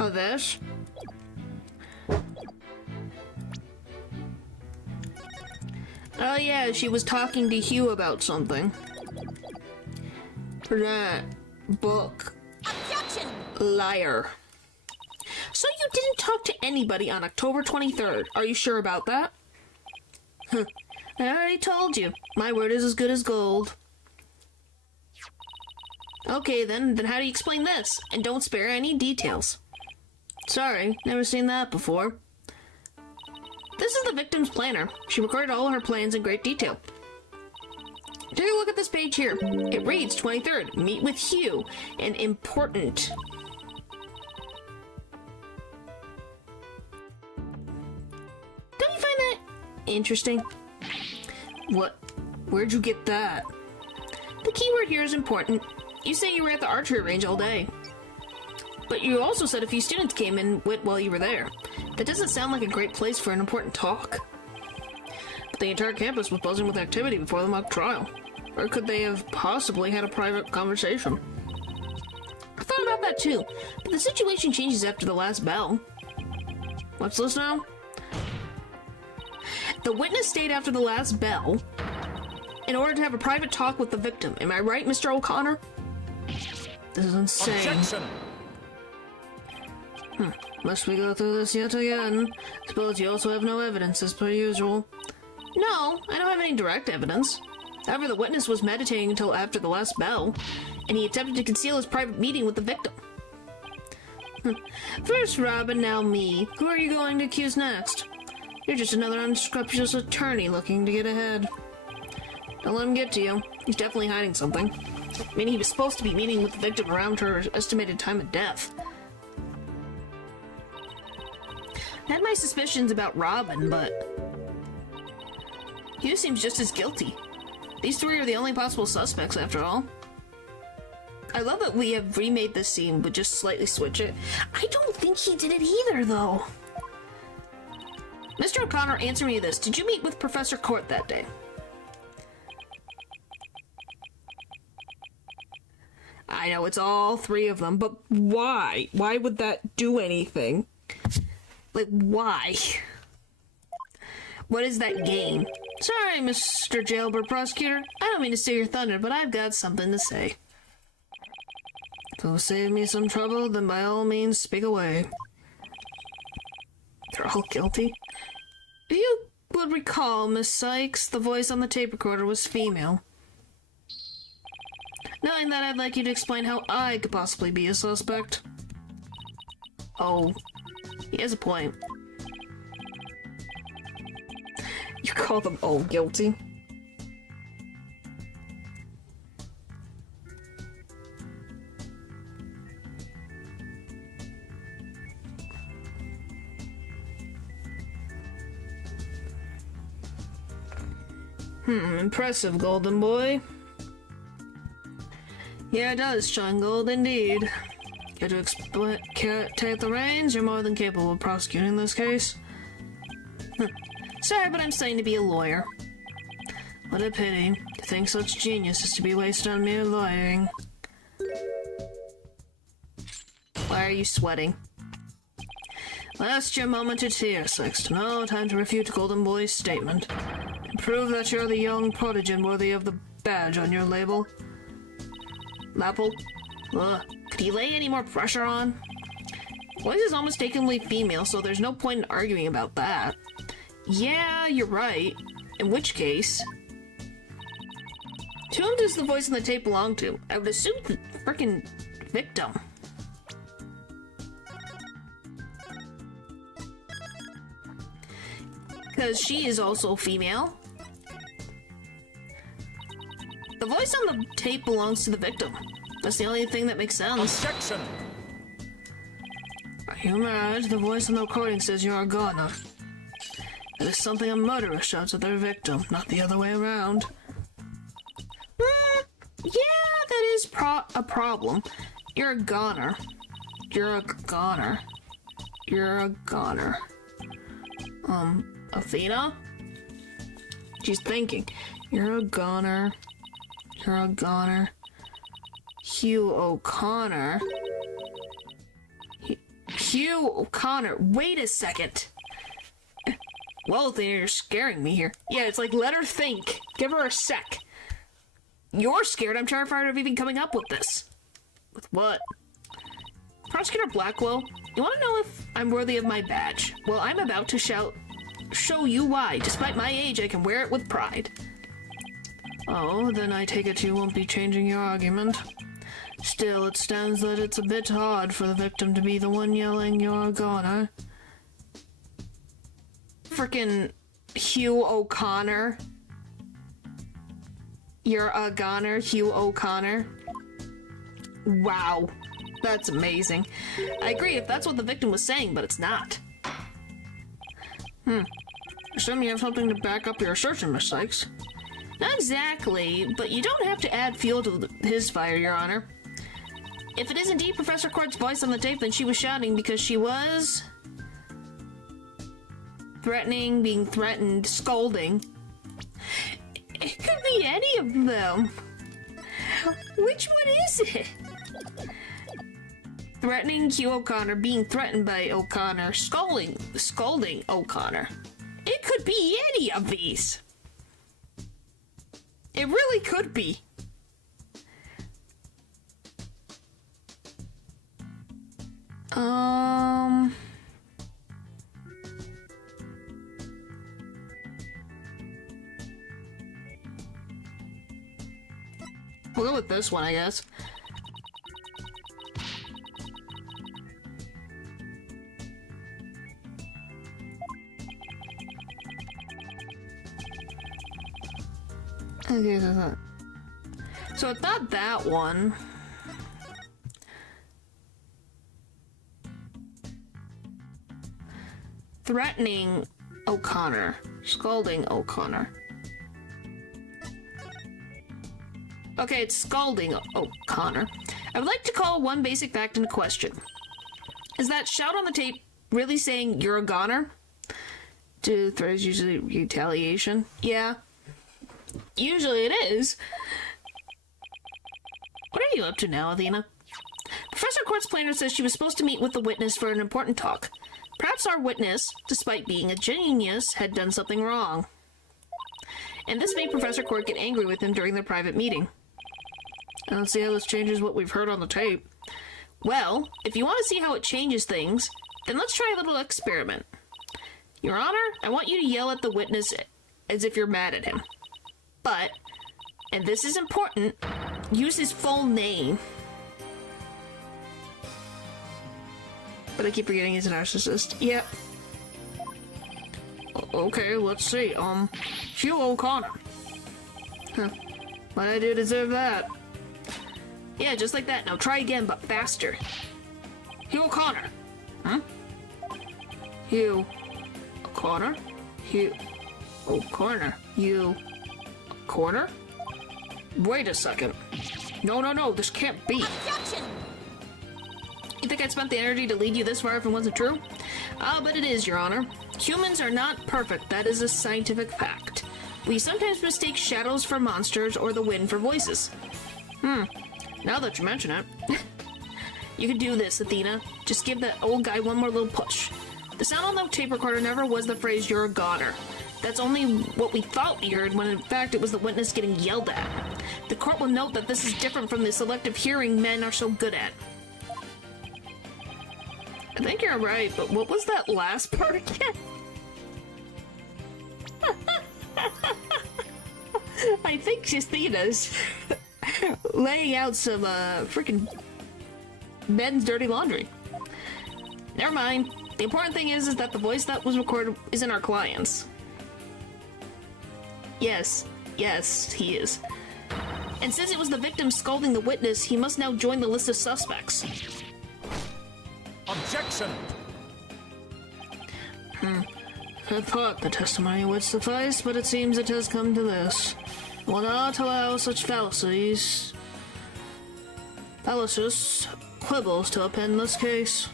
Oh, this? Oh yeah, she was talking to Hugh about something. That book. Objection! Liar. So you didn't talk to anybody on October 23rd. Are you sure about that? Huh. I already told you. My word is as good as gold. Okay, then how do you explain this? And don't spare any details. Sorry, never seen that before. This is the victim's planner. She recorded all her plans in great detail. Take a look at this page here. It reads 23rd, meet with Hugh, and important. Don't you find that interesting? What? Where'd you get that? The keyword here is important. You say you were at the archery range all day. But you also said a few students came and went while you were there. That doesn't sound like a great place for an important talk. But the entire campus was buzzing with activity before the mock trial. Or could they have possibly had a private conversation? I thought about that too, but the situation changes after the last bell. What's this now? The witness stayed after the last bell in order to have a private talk with the victim. Am I right, Mr. O'Connor? This is insane. Objection! Must we go through this yet again? Suppose you also have no evidence as per usual. No, I don't have any direct evidence. However, the witness was meditating until after the last bell, and he attempted to conceal his private meeting with the victim. First Robin, now me. Who are you going to accuse next? You're just another unscrupulous attorney looking to get ahead. Don't let him get to you. He's definitely hiding something. I mean, he was supposed to be meeting with the victim around her estimated time of death. I had my suspicions about Robin, but Hugh seems just as guilty. These three are the only possible suspects, after all. I love that we have remade this scene, but just slightly switch it. I don't think he did it either, though. Mr. O'Connor, answer me this. Did you meet with Professor Court that day? I know, it's all three of them, but why? Why would that do anything? Like, why? What is that gain? Sorry, Mr. Jailbird Prosecutor. I don't mean to steal your thunder, but I've got something to say. If it will save me some trouble, then by all means, speak away. They're all guilty? If you would recall, Miss Sykes, the voice on the tape recorder was female. Knowing that, I'd like you to explain how I could possibly be a suspect. Oh. He has a point. You call them all guilty? Impressive, Golden Boy. Yeah, it does shine gold indeed. Care to take the reins? You're more than capable of prosecuting this case. Sorry, but I'm studying to be a lawyer. What a pity. To think such genius is to be wasted on mere lawyering. Why are you sweating? Last your moment to tear, Sexton. No time to refute Golden Boy's statement. And prove that you're the young prodigy worthy of the badge on your label. Lapel? Ugh. Could he lay any more pressure on? Voice is almost mistakenly female, so there's no point in arguing about that. Yeah, you're right. In which case... To whom does the voice in the tape belong to? I would assume the frickin' victim. Because she is also female. The voice on the tape belongs to the victim. That's the only thing that makes sense. Objection! Are you mad? The voice on the recording says you're a goner. It is something a murderer shouts at their victim, not the other way around. Yeah, that is a problem. You're a goner. You're a goner. You're a goner. Athena? She's thinking. You're a goner. You're a goner. Hugh O'Connor. Hugh O'Connor. Wait a second. Well, Athena, you're scaring me here. Yeah, it's like, let her think. Give her a sec. You're scared. I'm terrified of even coming up with this. With what? Prosecutor Blackwell, you want to know if I'm worthy of my badge? Well, I'm about to show you why. Despite my age, I can wear it with pride. Oh, then I take it you won't be changing your argument. Still, it stands that it's a bit hard for the victim to be the one yelling, "You're a goner." Frickin' Hugh O'Connor. You're a goner, Hugh O'Connor. Wow. That's amazing. I agree if that's what the victim was saying, but it's not. Assume you have something to back up your assertion, Miss Sykes. Not exactly, but you don't have to add fuel to his fire, Your Honor. If it is indeed Professor Court's voice on the tape, then she was shouting because she was threatening, being threatened, scolding. It could be any of them. Which one is it? Threatening Hugh O'Connor, being threatened by O'Connor, scolding O'Connor. It could be any of these. It really could be. We'll go with this one, I guess. Okay, so it's not that one. Threatening O'Connor, scolding O'Connor. Okay, it's scalding O'Connor. I would like to call one basic fact into question. Is that shout on the tape really saying you're a goner? Do threats usually retaliation? Yeah. Usually it is. What are you up to now, Athena? Professor Court's planner says she was supposed to meet with the witness for an important talk. Perhaps our witness, despite being a genius, had done something wrong. And this made Professor Court get angry with him during their private meeting. I don't see how this changes what we've heard on the tape. Well, if you want to see how it changes things, then let's try a little experiment. Your Honor, I want you to yell at the witness as if you're mad at him. But, and this is important, use his full name. But I keep forgetting he's a narcissist. Yep. Okay, let's see. Hugh O'Connor. Huh. Why I do deserve that? Yeah, just like that. Now try again, but faster. Hugh O'Connor. Huh? Hugh O'Connor? Hugh O'Connor. Hugh O'Connor? Wait a second. No, this can't be. Objection! You think I'd spent the energy to lead you this far if it wasn't true? But it is, Your Honor. Humans are not perfect. That is a scientific fact. We sometimes mistake shadows for monsters or the wind for voices. Now that you mention it. You can do this, Athena. Just give that old guy one more little push. The sound on the tape recorder never was the phrase, "You're a goner." That's only what we thought we heard, when in fact it was the witness getting yelled at. The court will note that this is different from the selective hearing men are so good at. I think you're right, but what was that last part again? I think Athena's laying out some, freaking men's dirty laundry. Never mind. The important thing is that the voice that was recorded isn't our client's. Yes, he is. And since it was the victim scolding the witness, he must now join the list of suspects. Objection! I thought the testimony would suffice, but it seems it has come to this. I will not allow such fallacious quibbles to append this case.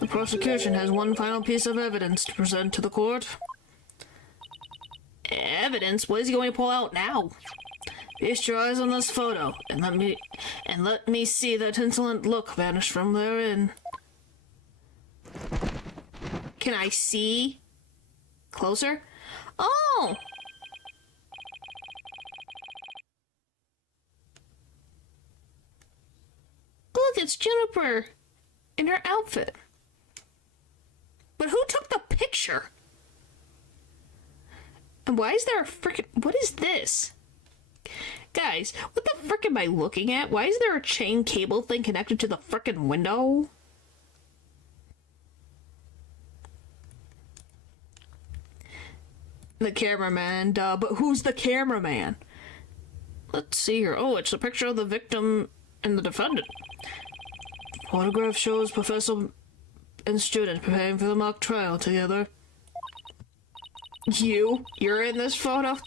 The prosecution has one final piece of evidence to present to the court. Evidence? What is he going to pull out now? Feast your eyes on this photo, and let me see that insolent look vanish from therein. Can I see? Closer? Oh! Look, it's Juniper in her outfit. But who took the picture? And why is there a frickin'... What is this? Guys, what the frick am I looking at? Why is there a chain cable thing connected to the frickin' window? The cameraman, duh, but who's the cameraman? Let's see here. Oh, it's a picture of the victim and the defendant. Photograph shows professor and student preparing for the mock trial together. You're in this photo?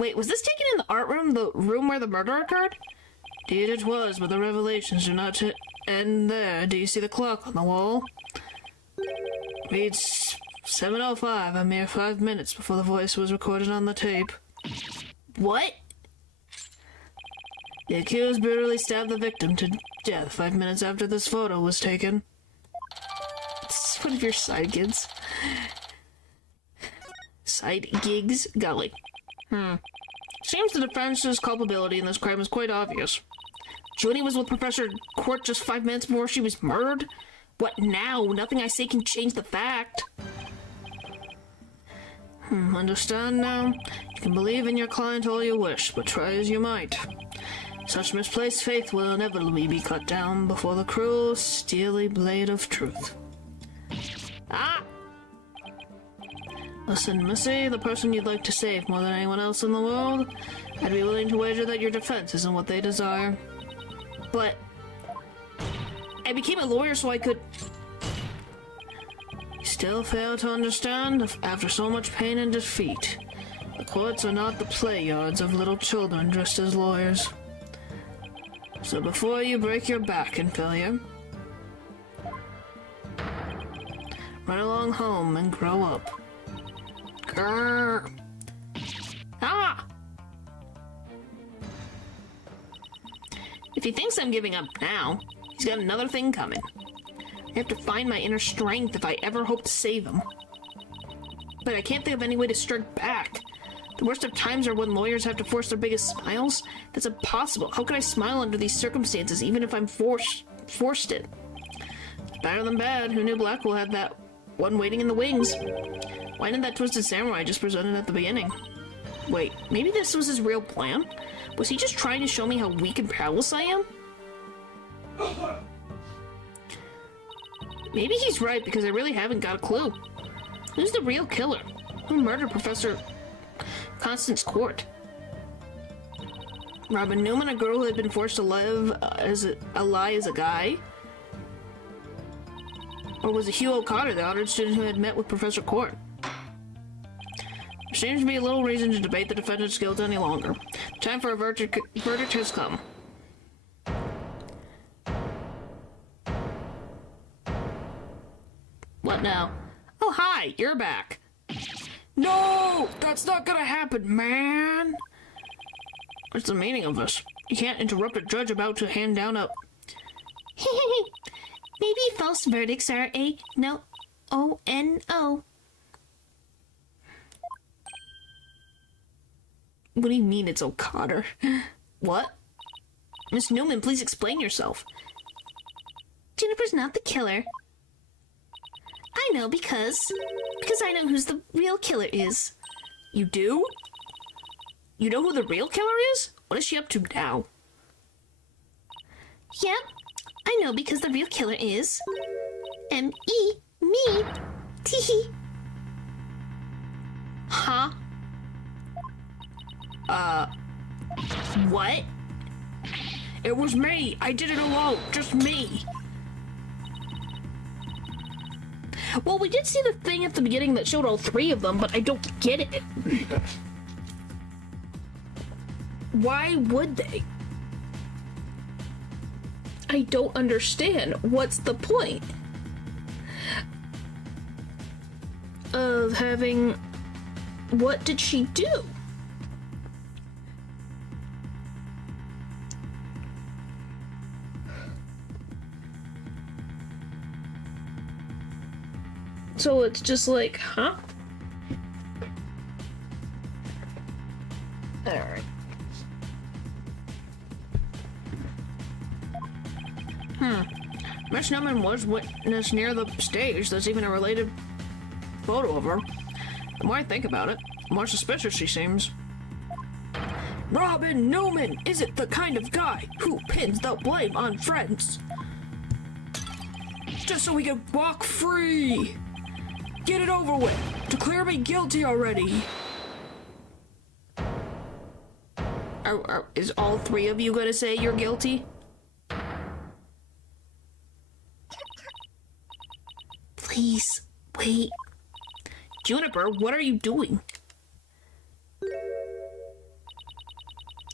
Wait, was this taken in the art room, the room where the murder occurred? Indeed it was, but the revelations do not end there. Do you see the clock on the wall? Reads 7:05, a mere 5 minutes before the voice was recorded on the tape. What? The accused brutally stabbed the victim to death 5 minutes after this photo was taken. This is one of your side gigs. Side gigs? Golly. Seems the defense's culpability in this crime is quite obvious. Judy was with Professor Court just 5 minutes before she was murdered? What now? Nothing I say can change the fact. Understand now? You can believe in your client all you wish, but try as you might. Such misplaced faith will inevitably be cut down before the cruel, steely blade of truth. Ah! Listen, Missy, the person you'd like to save more than anyone else in the world, I'd be willing to wager that your defense isn't what they desire. But I became a lawyer so I could... You still fail to understand? After so much pain and defeat, the courts are not the play yards of little children dressed as lawyers. So before you break your back in failure, run along home and grow up. Grrr. Ah! If he thinks I'm giving up now, he's got another thing coming. I have to find my inner strength if I ever hope to save him. But I can't think of any way to strike back. The worst of times are when lawyers have to force their biggest smiles. That's impossible. How could I smile under these circumstances, even if I'm forced it? Better than bad. Who knew Blackwell had that one waiting in the wings? Why didn't that twisted samurai just present it at the beginning? Wait, maybe this was his real plan? Was he just trying to show me how weak and powerless I am? Maybe he's right, because I really haven't got a clue. Who's the real killer? Who murdered Professor Constance Court? Robin Newman, a girl who had been forced to live a lie as a guy? Or was it Hugh O'Connor, the honored student who had met with Professor Court? There seems to be little reason to debate the defendant's guilt any longer. Time for a verdict has come. What now? Oh, hi, you're back. No! That's not gonna happen, man! What's the meaning of this? You can't interrupt a judge about to hand down a... Maybe false verdicts are a no-O-N-O. What do you mean it's O'Connor? What? Miss Newman, please explain yourself. Juniper's not the killer. I know because I know who's the real killer is. You do? You know who the real killer is? What is she up to now? Yep, I know because the real killer is... M-E, me. Teehee. Huh? What? It was me. I did it alone. Just me. Well, we did see the thing at the beginning that showed all 3 of them, but I don't get it. Why would they? I don't understand. What's the point of having... What did she do? So it's just like, huh? Alright. Miss Newman was witness near the stage. There's even a related photo of her. The more I think about it, the more suspicious she seems. Robin Newman isn't the kind of guy who pins the blame on friends. Just so we can walk free. Get it over with. Declare me guilty already. Is all 3 of you gonna say you're guilty? Please, wait. Juniper, what are you doing?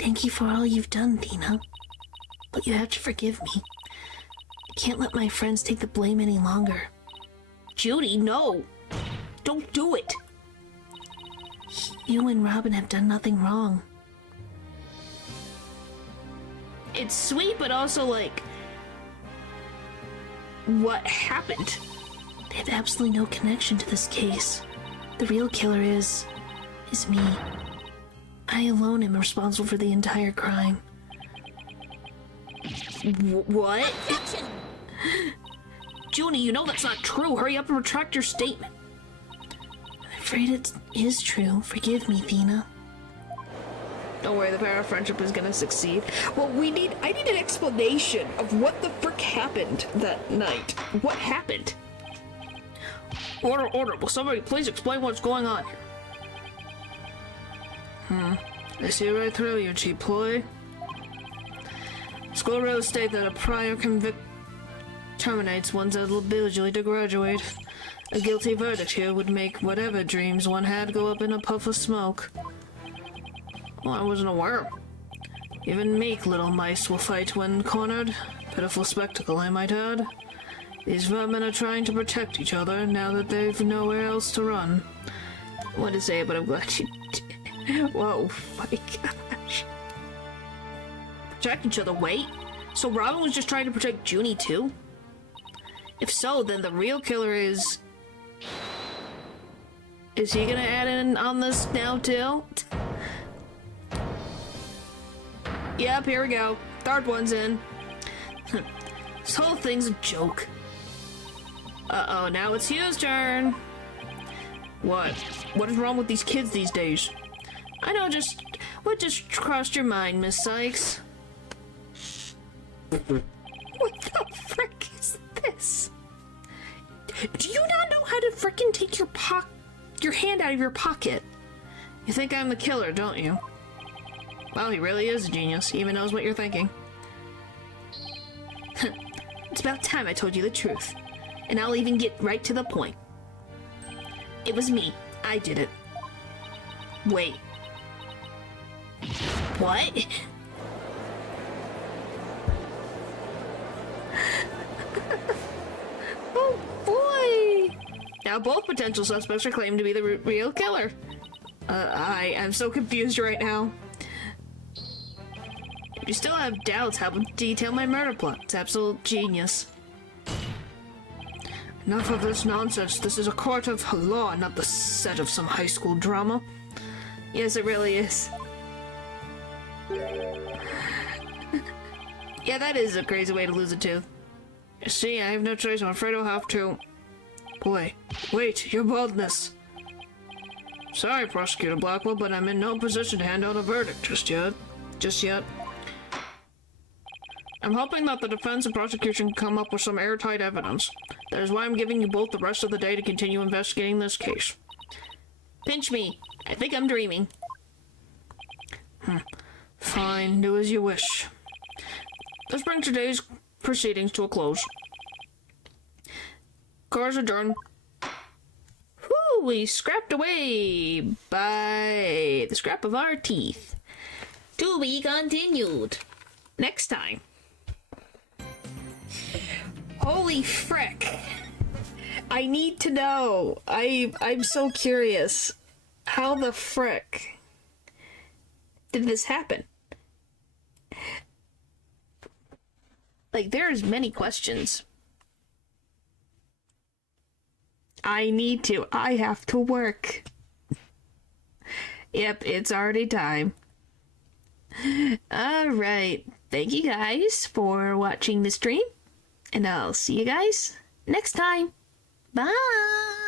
Thank you for all you've done, Athena. But you have to forgive me. I can't let my friends take the blame any longer. Judy, no! Don't do it! You and Robin have done nothing wrong. It's sweet, but also like... What happened? They have absolutely no connection to this case. The real killer is me. I alone am responsible for the entire crime. What? Junie, you know that's not true. Hurry up and retract your statement. I'm afraid it is true. Forgive me, Athena. Don't worry, the power of friendship is gonna succeed. Well, I need an explanation of what the frick happened that night. What happened? Order. Will somebody please explain what's going on here? I see right through you, cheap ploy. School rules state that a prior convict terminates one's ability to graduate. A guilty verdict here would make whatever dreams one had go up in a puff of smoke. Well, I wasn't aware. Even meek little mice will fight when cornered. Pitiful spectacle, I might add. These vermin are trying to protect each other now that they've nowhere else to run. What to say, but I'm glad you did. Whoa, my gosh. Protect each other, wait? So Robin was just trying to protect Junie too? If so, then the real killer is... Is he gonna add in on this now too? Yep, here we go. Third one's in. This whole thing's a joke. Uh-oh, now it's Hugh's turn. What? What is wrong with these kids these days? I know, what just crossed your mind, Miss Sykes? What the frick is this? Do you not know how to frickin' take your hand out of your pocket? You think I'm the killer, don't you? Well, he really is a genius. He even knows what you're thinking. It's about time I told you the truth. And I'll even get right to the point. It was me. I did it. Wait. What? Oh boy! Now both potential suspects are claimed to be the real killer. I am so confused right now. If you still have doubts, how about detail my murder plot? It's absolute genius. Enough of this nonsense. This is a court of law, not the set of some high school drama. Yes, it really is. Yeah, that is a crazy way to lose a tooth. You see, I have no choice. I'm afraid I'll have to... Boy, wait, your boldness. Sorry, Prosecutor Blackwell, but I'm in no position to hand out a verdict just yet. I'm hoping that the defense and prosecution can come up with some airtight evidence. That is why I'm giving you both the rest of the day to continue investigating this case. Pinch me. I think I'm dreaming. Fine, do as you wish. Let's bring today's proceedings to a close. Court is adjourned. we scrapped away by the scrap of our teeth. To be continued next time. Holy frick. I need to know. I'm so curious. How the frick did this happen? Like, there's many questions. I have to work. Yep, it's already time. Alright. Thank you guys for watching the stream. And I'll see you guys next time. Bye!